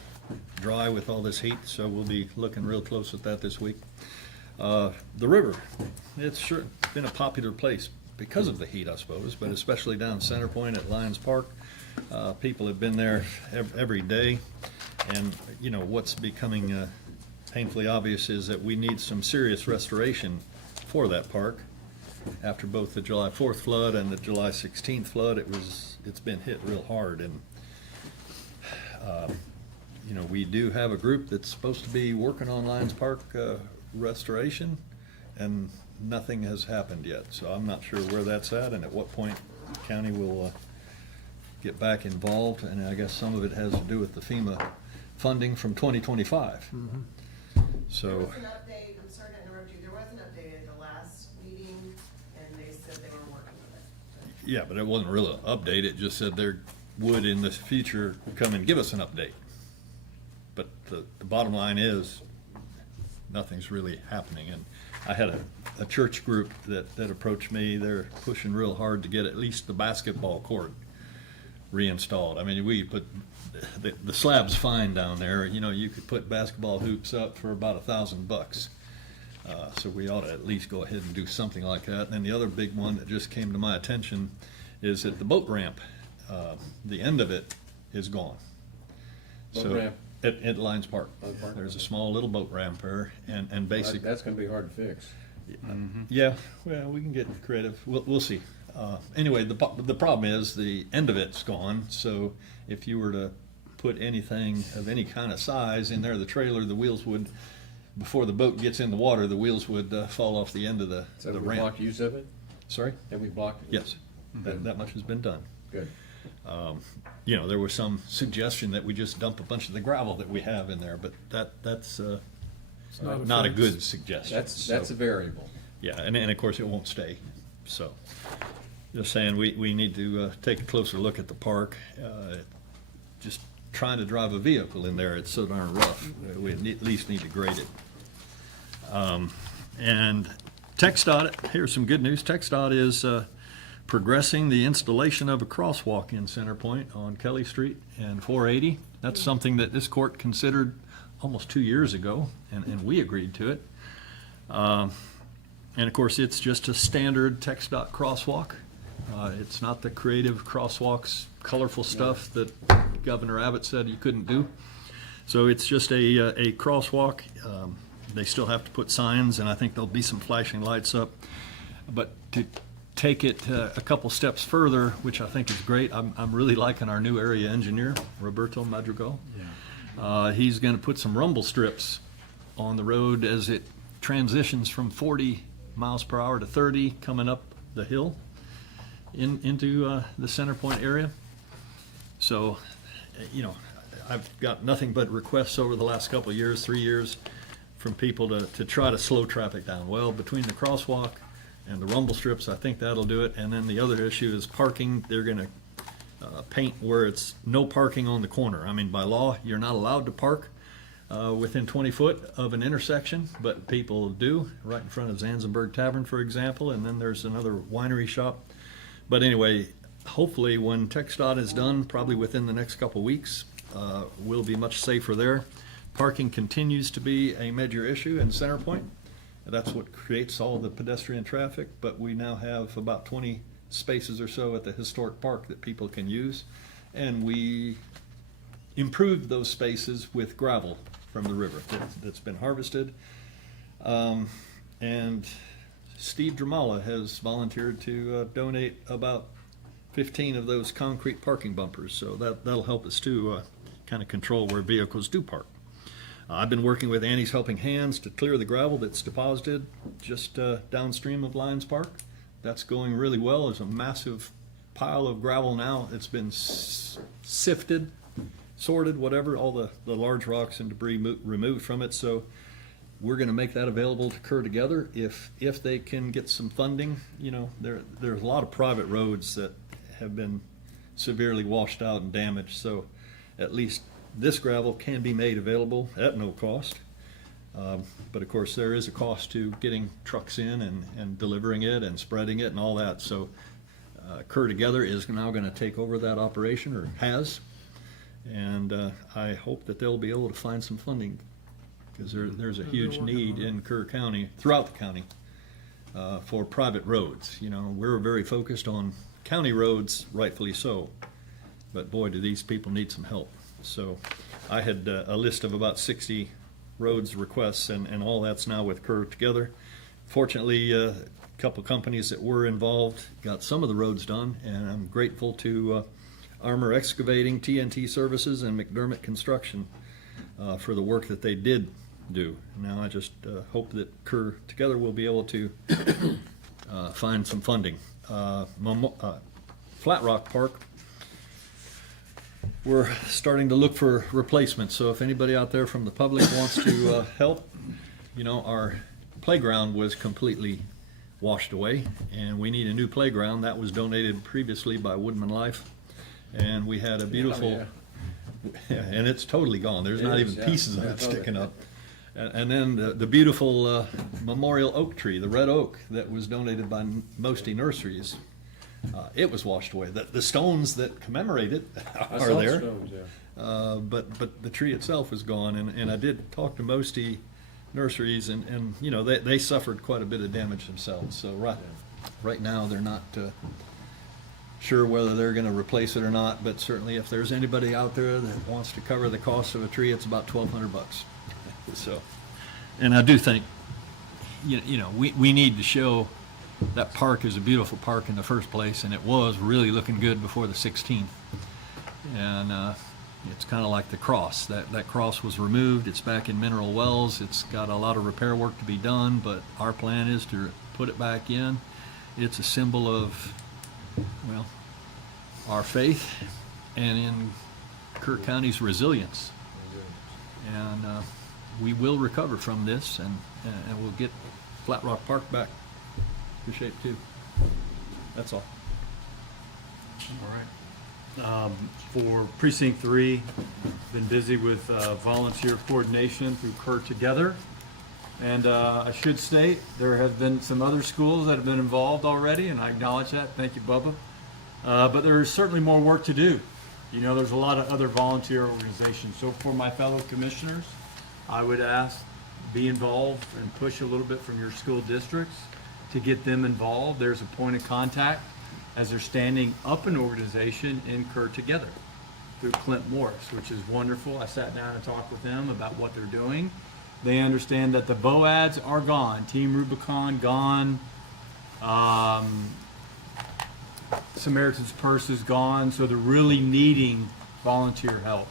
dry with all this heat, so we'll be looking real close at that this week. The river, it's sure been a popular place because of the heat, I suppose, but especially down Center Point at Lions Park. People have been there every day, and you know, what's becoming painfully obvious is that we need some serious restoration for that park. After both the July 4th flood and the July 16th flood, it's been hit real hard, and you know, we do have a group that's supposed to be working on Lions Park restoration, and nothing has happened yet. So I'm not sure where that's at and at what point the county will get back involved. And I guess some of it has to do with the FEMA funding from 2025. So. There was an update, I'm sorry to interrupt you, there was an update at the last meeting, and they said they were working with it. Yeah, but it wasn't really an update. It just said they would in the future come and give us an update. But the bottom line is, nothing's really happening. And I had a church group that approached me. They're pushing real hard to get at least the basketball court reinstalled. I mean, we put, the slab's fine down there. You know, you could put basketball hoops up for about $1,000. So we ought to at least go ahead and do something like that. And then the other big one that just came to my attention is that the boat ramp, the end of it is gone. Boat ramp? At Lions Park. Lions Park? There's a small little boat ramp there, and basically. That's gonna be hard to fix. Yeah, well, we can get creative. We'll see. Anyway, the problem is the end of it's gone, so if you were to put anything of any kind of size in there, the trailer, the wheels would, before the boat gets in the water, the wheels would fall off the end of the So have we ramp. blocked use of it? Sorry? Have we blocked it? Yes, that much has been done. Good. You know, there was some suggestion that we just dump a bunch of the gravel that we have in there, but that's not a good suggestion. That's a variable. Yeah, and of course it won't stay. So, just saying, we need to take a closer look at the park. Just trying to drive a vehicle in there, it's so darn rough. We at least need to grade it. And TxDOT, here's some good news. TxDOT is progressing the installation of a crosswalk in Center Point on Kelly Street and 480. That's something that this court considered almost 2 years ago, and we agreed to it. And of course, it's just a standard TxDOT crosswalk. It's not the creative crosswalks, colorful stuff that Governor Abbott said you couldn't do. So it's just a crosswalk. They still have to put signs, and I think there'll be some flashing lights up. But to take it a couple steps further, which I think is great, I'm really liking our new area engineer, Roberto Madrigal. He's going to put some rumble strips on the road as it transitions from 40 miles per hour to 30 coming up the hill into the Center Point area. So, you know, I've got nothing but requests over the last couple of years, 3 years, from people to try to slow traffic down. Well, between the crosswalk and the rumble strips, I think that'll do it. And then the other issue is parking. They're going to paint where it's no parking on the corner. I mean, by law, you're not allowed to park within 20 foot of an intersection, but people do, right in front of Zanzibar Tavern, for example, and then there's another winery shop. But anyway, hopefully when TxDOT is done, probably within the next couple weeks, we'll be much safer there. Parking continues to be a major issue in Center Point. That's what creates all the pedestrian traffic, but we now have about 20 spaces or so at the historic park that people can use. and we improved those spaces with gravel from the river that's been harvested. And Steve Dramala has volunteered to donate about 15 of those concrete parking bumpers, so that'll help us to kind of control where vehicles do park. I've been working with Annie's Helping Hands to clear the gravel that's deposited just downstream of Lions Park. That's going really well. There's a massive pile of gravel now. It's been sifted, sorted, whatever, all the large rocks and debris removed from it. So we're going to make that available to Kerr Together if they can get some funding. You know, there's a lot of private roads that have been severely washed out and damaged. So at least this gravel can be made available at no cost. But of course, there is a cost to getting trucks in and delivering it and spreading it and all that. So Kerr Together is now going to take over that operation, or has. And I hope that they'll be able to find some funding, because there's a huge need in Kerr County, throughout the county, for private roads. You know, we're very focused on county roads, rightfully so, but boy, do these people need some help. So I had a list of about 60 roads requests, and all that's now with Kerr Together. Fortunately, a couple companies that were involved got some of the roads done, and I'm grateful to Armor Excavating, TNT Services, and McDermott Construction for the work that they did do. Now I just hope that Kerr Together will be able to find some funding. Flat Rock Park, we're starting to look for replacements, so if anybody out there from the public wants to help, you know, our playground was completely washed away, and we need a new playground. That was donated previously by Woodman Life, and we had a beautiful, and it's totally gone. There's not even pieces of it sticking up. And then the beautiful memorial oak tree, the red oak, that was donated by Mosty Nurseries. It was washed away. The stones that commemorate it are there, but the tree itself is gone. And I did talk to Mosty Nurseries, and you know, they suffered quite a bit of damage themselves. So right now they're not sure whether they're going to replace it or not. But certainly, if there's anybody out there that wants to cover the cost of a tree, it's about $1,200. So, and I do think, you know, we need to show that park is a beautiful park in the first place, and it was really looking good before the 16th. And it's kind of like the cross. That cross was removed. It's back in mineral wells. It's got a lot of repair work to be done, but our plan is to put it back in. It's a symbol of, well, our faith and in Kerr County's resilience. And we will recover from this, and we'll get Flat Rock Park back to shape too. That's all. All right. For Precinct 3, been busy with volunteer coordination through Kerr Together. And I should state, there have been some other schools that have been involved already, and I acknowledge that. Thank you, Bubba. But there's certainly more work to do. You know, there's a lot of other volunteer organizations. So for my fellow commissioners, I would ask, be involved and push a little bit from your school districts to get them involved. There's a point of contact as they're standing up an organization in Kerr Together through Clint Morris, which is wonderful. I sat down and talked with them about what they're doing. They understand that the BOADs are gone. Team Rubicon gone. Samaritan's Purse is gone. So they're really needing volunteer help.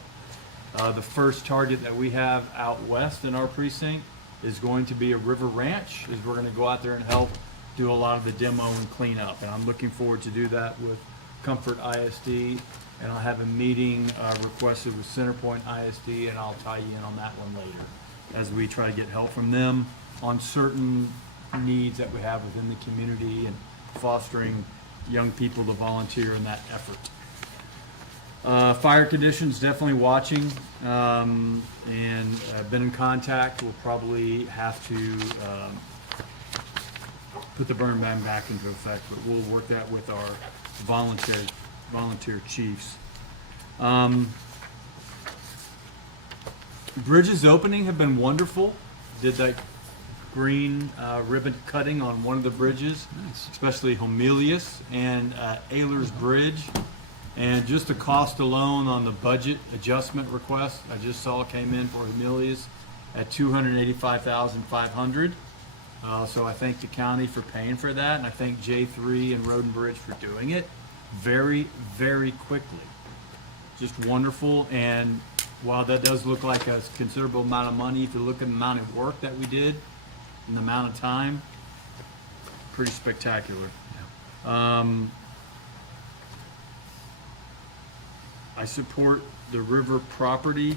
The first target that we have out west in our precinct is going to be a river ranch. We're going to go out there and help do a lot of the demo and cleanup. And I'm looking forward to do that with Comfort ISD. And I'll have a meeting requested with Centerpoint ISD, and I'll tie you in on that one later as we try to get help from them on certain needs that we have within the community and fostering young people to volunteer in that effort. Fire conditions, definitely watching, and been in contact. We'll probably have to put the burn ban back into effect, but we'll work that with our volunteer chiefs. Bridges opening have been wonderful. Did that green ribbon cutting on one of the bridges, especially Homelius and Ehlers Bridge. And just the cost alone on the budget adjustment request, I just saw came in for Amelia's at $285,500. So I thank the county for paying for that, and I thank J3 and Road and Bridge for doing it very, very quickly. Just wonderful, and while that does look like a considerable amount of money, if you look at the amount of work that we did and the amount of time, pretty spectacular. I support the river property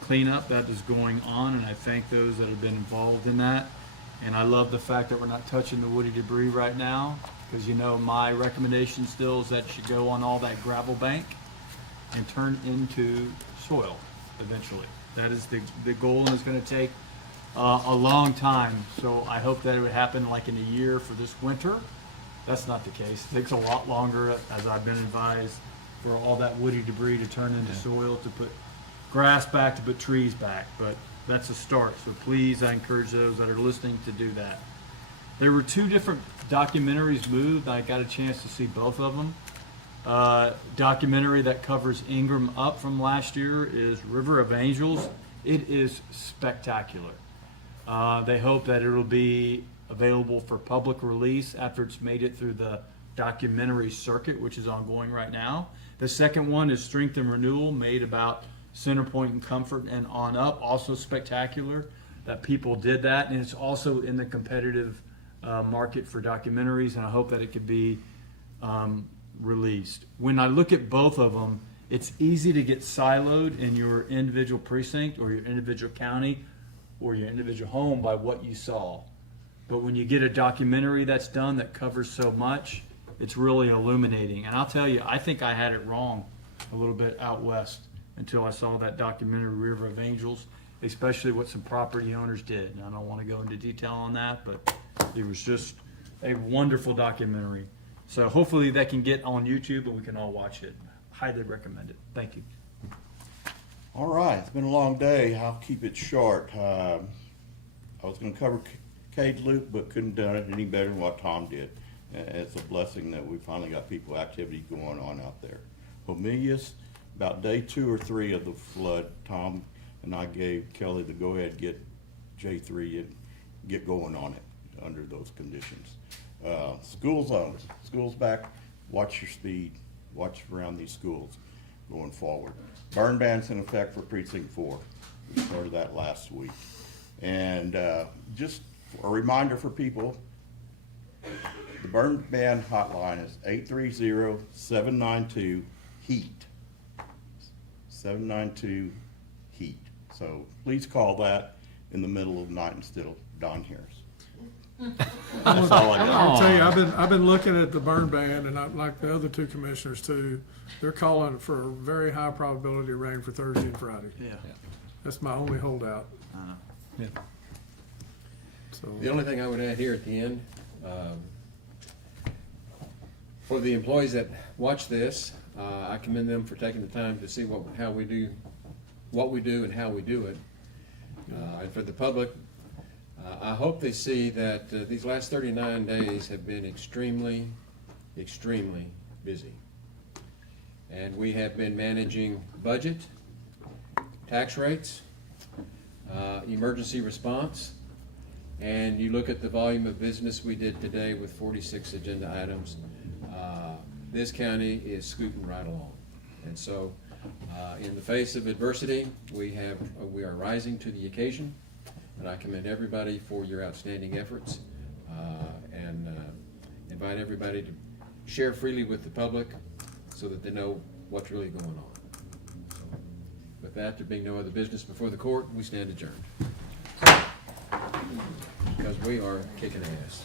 cleanup that is going on, and I thank those that have been involved in that. And I love the fact that we're not touching the woody debris right now, because you know my recommendation still is that it should go on all that gravel bank and turn into soil eventually. That is the goal, and it's going to take a long time. So I hope that it would happen like in a year for this winter. That's not the case. It takes a lot longer, as I've been advised, for all that woody debris to turn into soil, to put grass back, to put trees back. But that's a start. So please, I encourage those that are listening to do that. There were two different documentaries moved. I got a chance to see both of them. Documentary that covers Ingram up from last year is River of Angels. It is spectacular. They hope that it'll be available for public release after it's made it through the documentary circuit, which is ongoing right now. The second one is Strength and Renewal, made about Centerpoint and Comfort and on up. Also spectacular that people did that, and it's also in the competitive market for documentaries, and I hope that it could be released. When I look at both of them, it's easy to get siloed in your individual precinct or your individual county or your individual home by what you saw. But when you get a documentary that's done that covers so much, it's really illuminating. And I'll tell you, I think I had it wrong a little bit out west until I saw that documentary, River of Angels, especially what some property owners did. And I don't want to go into detail on that, but it was just a wonderful documentary. So hopefully that can get on YouTube and we can all watch it. Highly recommend it. Thank you. All right, it's been a long day. I'll keep it short. I was going to cover Cade Loop, but couldn't have done it any better than what Tom did. It's a blessing that we finally got people activity going on out there. Homilius, about day 2 or 3 of the flood, Tom and I gave Kelly the go-ahead, get J3 and get going on it under those conditions. School's on. School's back. Watch your speed. Watch around these schools going forward. Burn ban's in effect for Precinct 4. We started that last week. And just a reminder for people, the burn ban hotline is 830-792-HEAT. 792-HEAT. So please call that in the middle of the night instead of Don Harris. That's all I got. I'll tell you, I've been looking at the burn ban, and like the other two commissioners too, they're calling for a very high probability of rain for Thursday and Friday. Yeah. That's my only holdout. Yeah. So The only thing I would add here at the end, for the employees that watch this, I commend them for taking the time to see what we do and how we do it. And for the public, I hope they see that these last 39 days have been extremely, extremely busy. And we have been managing budget, tax rates, emergency response, and you look at the volume of business we did today with 46 agenda items. This county is scooting right along. And so in the face of adversity, we are rising to the occasion. And I commend everybody for your outstanding efforts and invite everybody to share freely with the public so that they know what's really going on. So, with that, there being no other business before the court, we stand adjourned. Because we are kicking ass.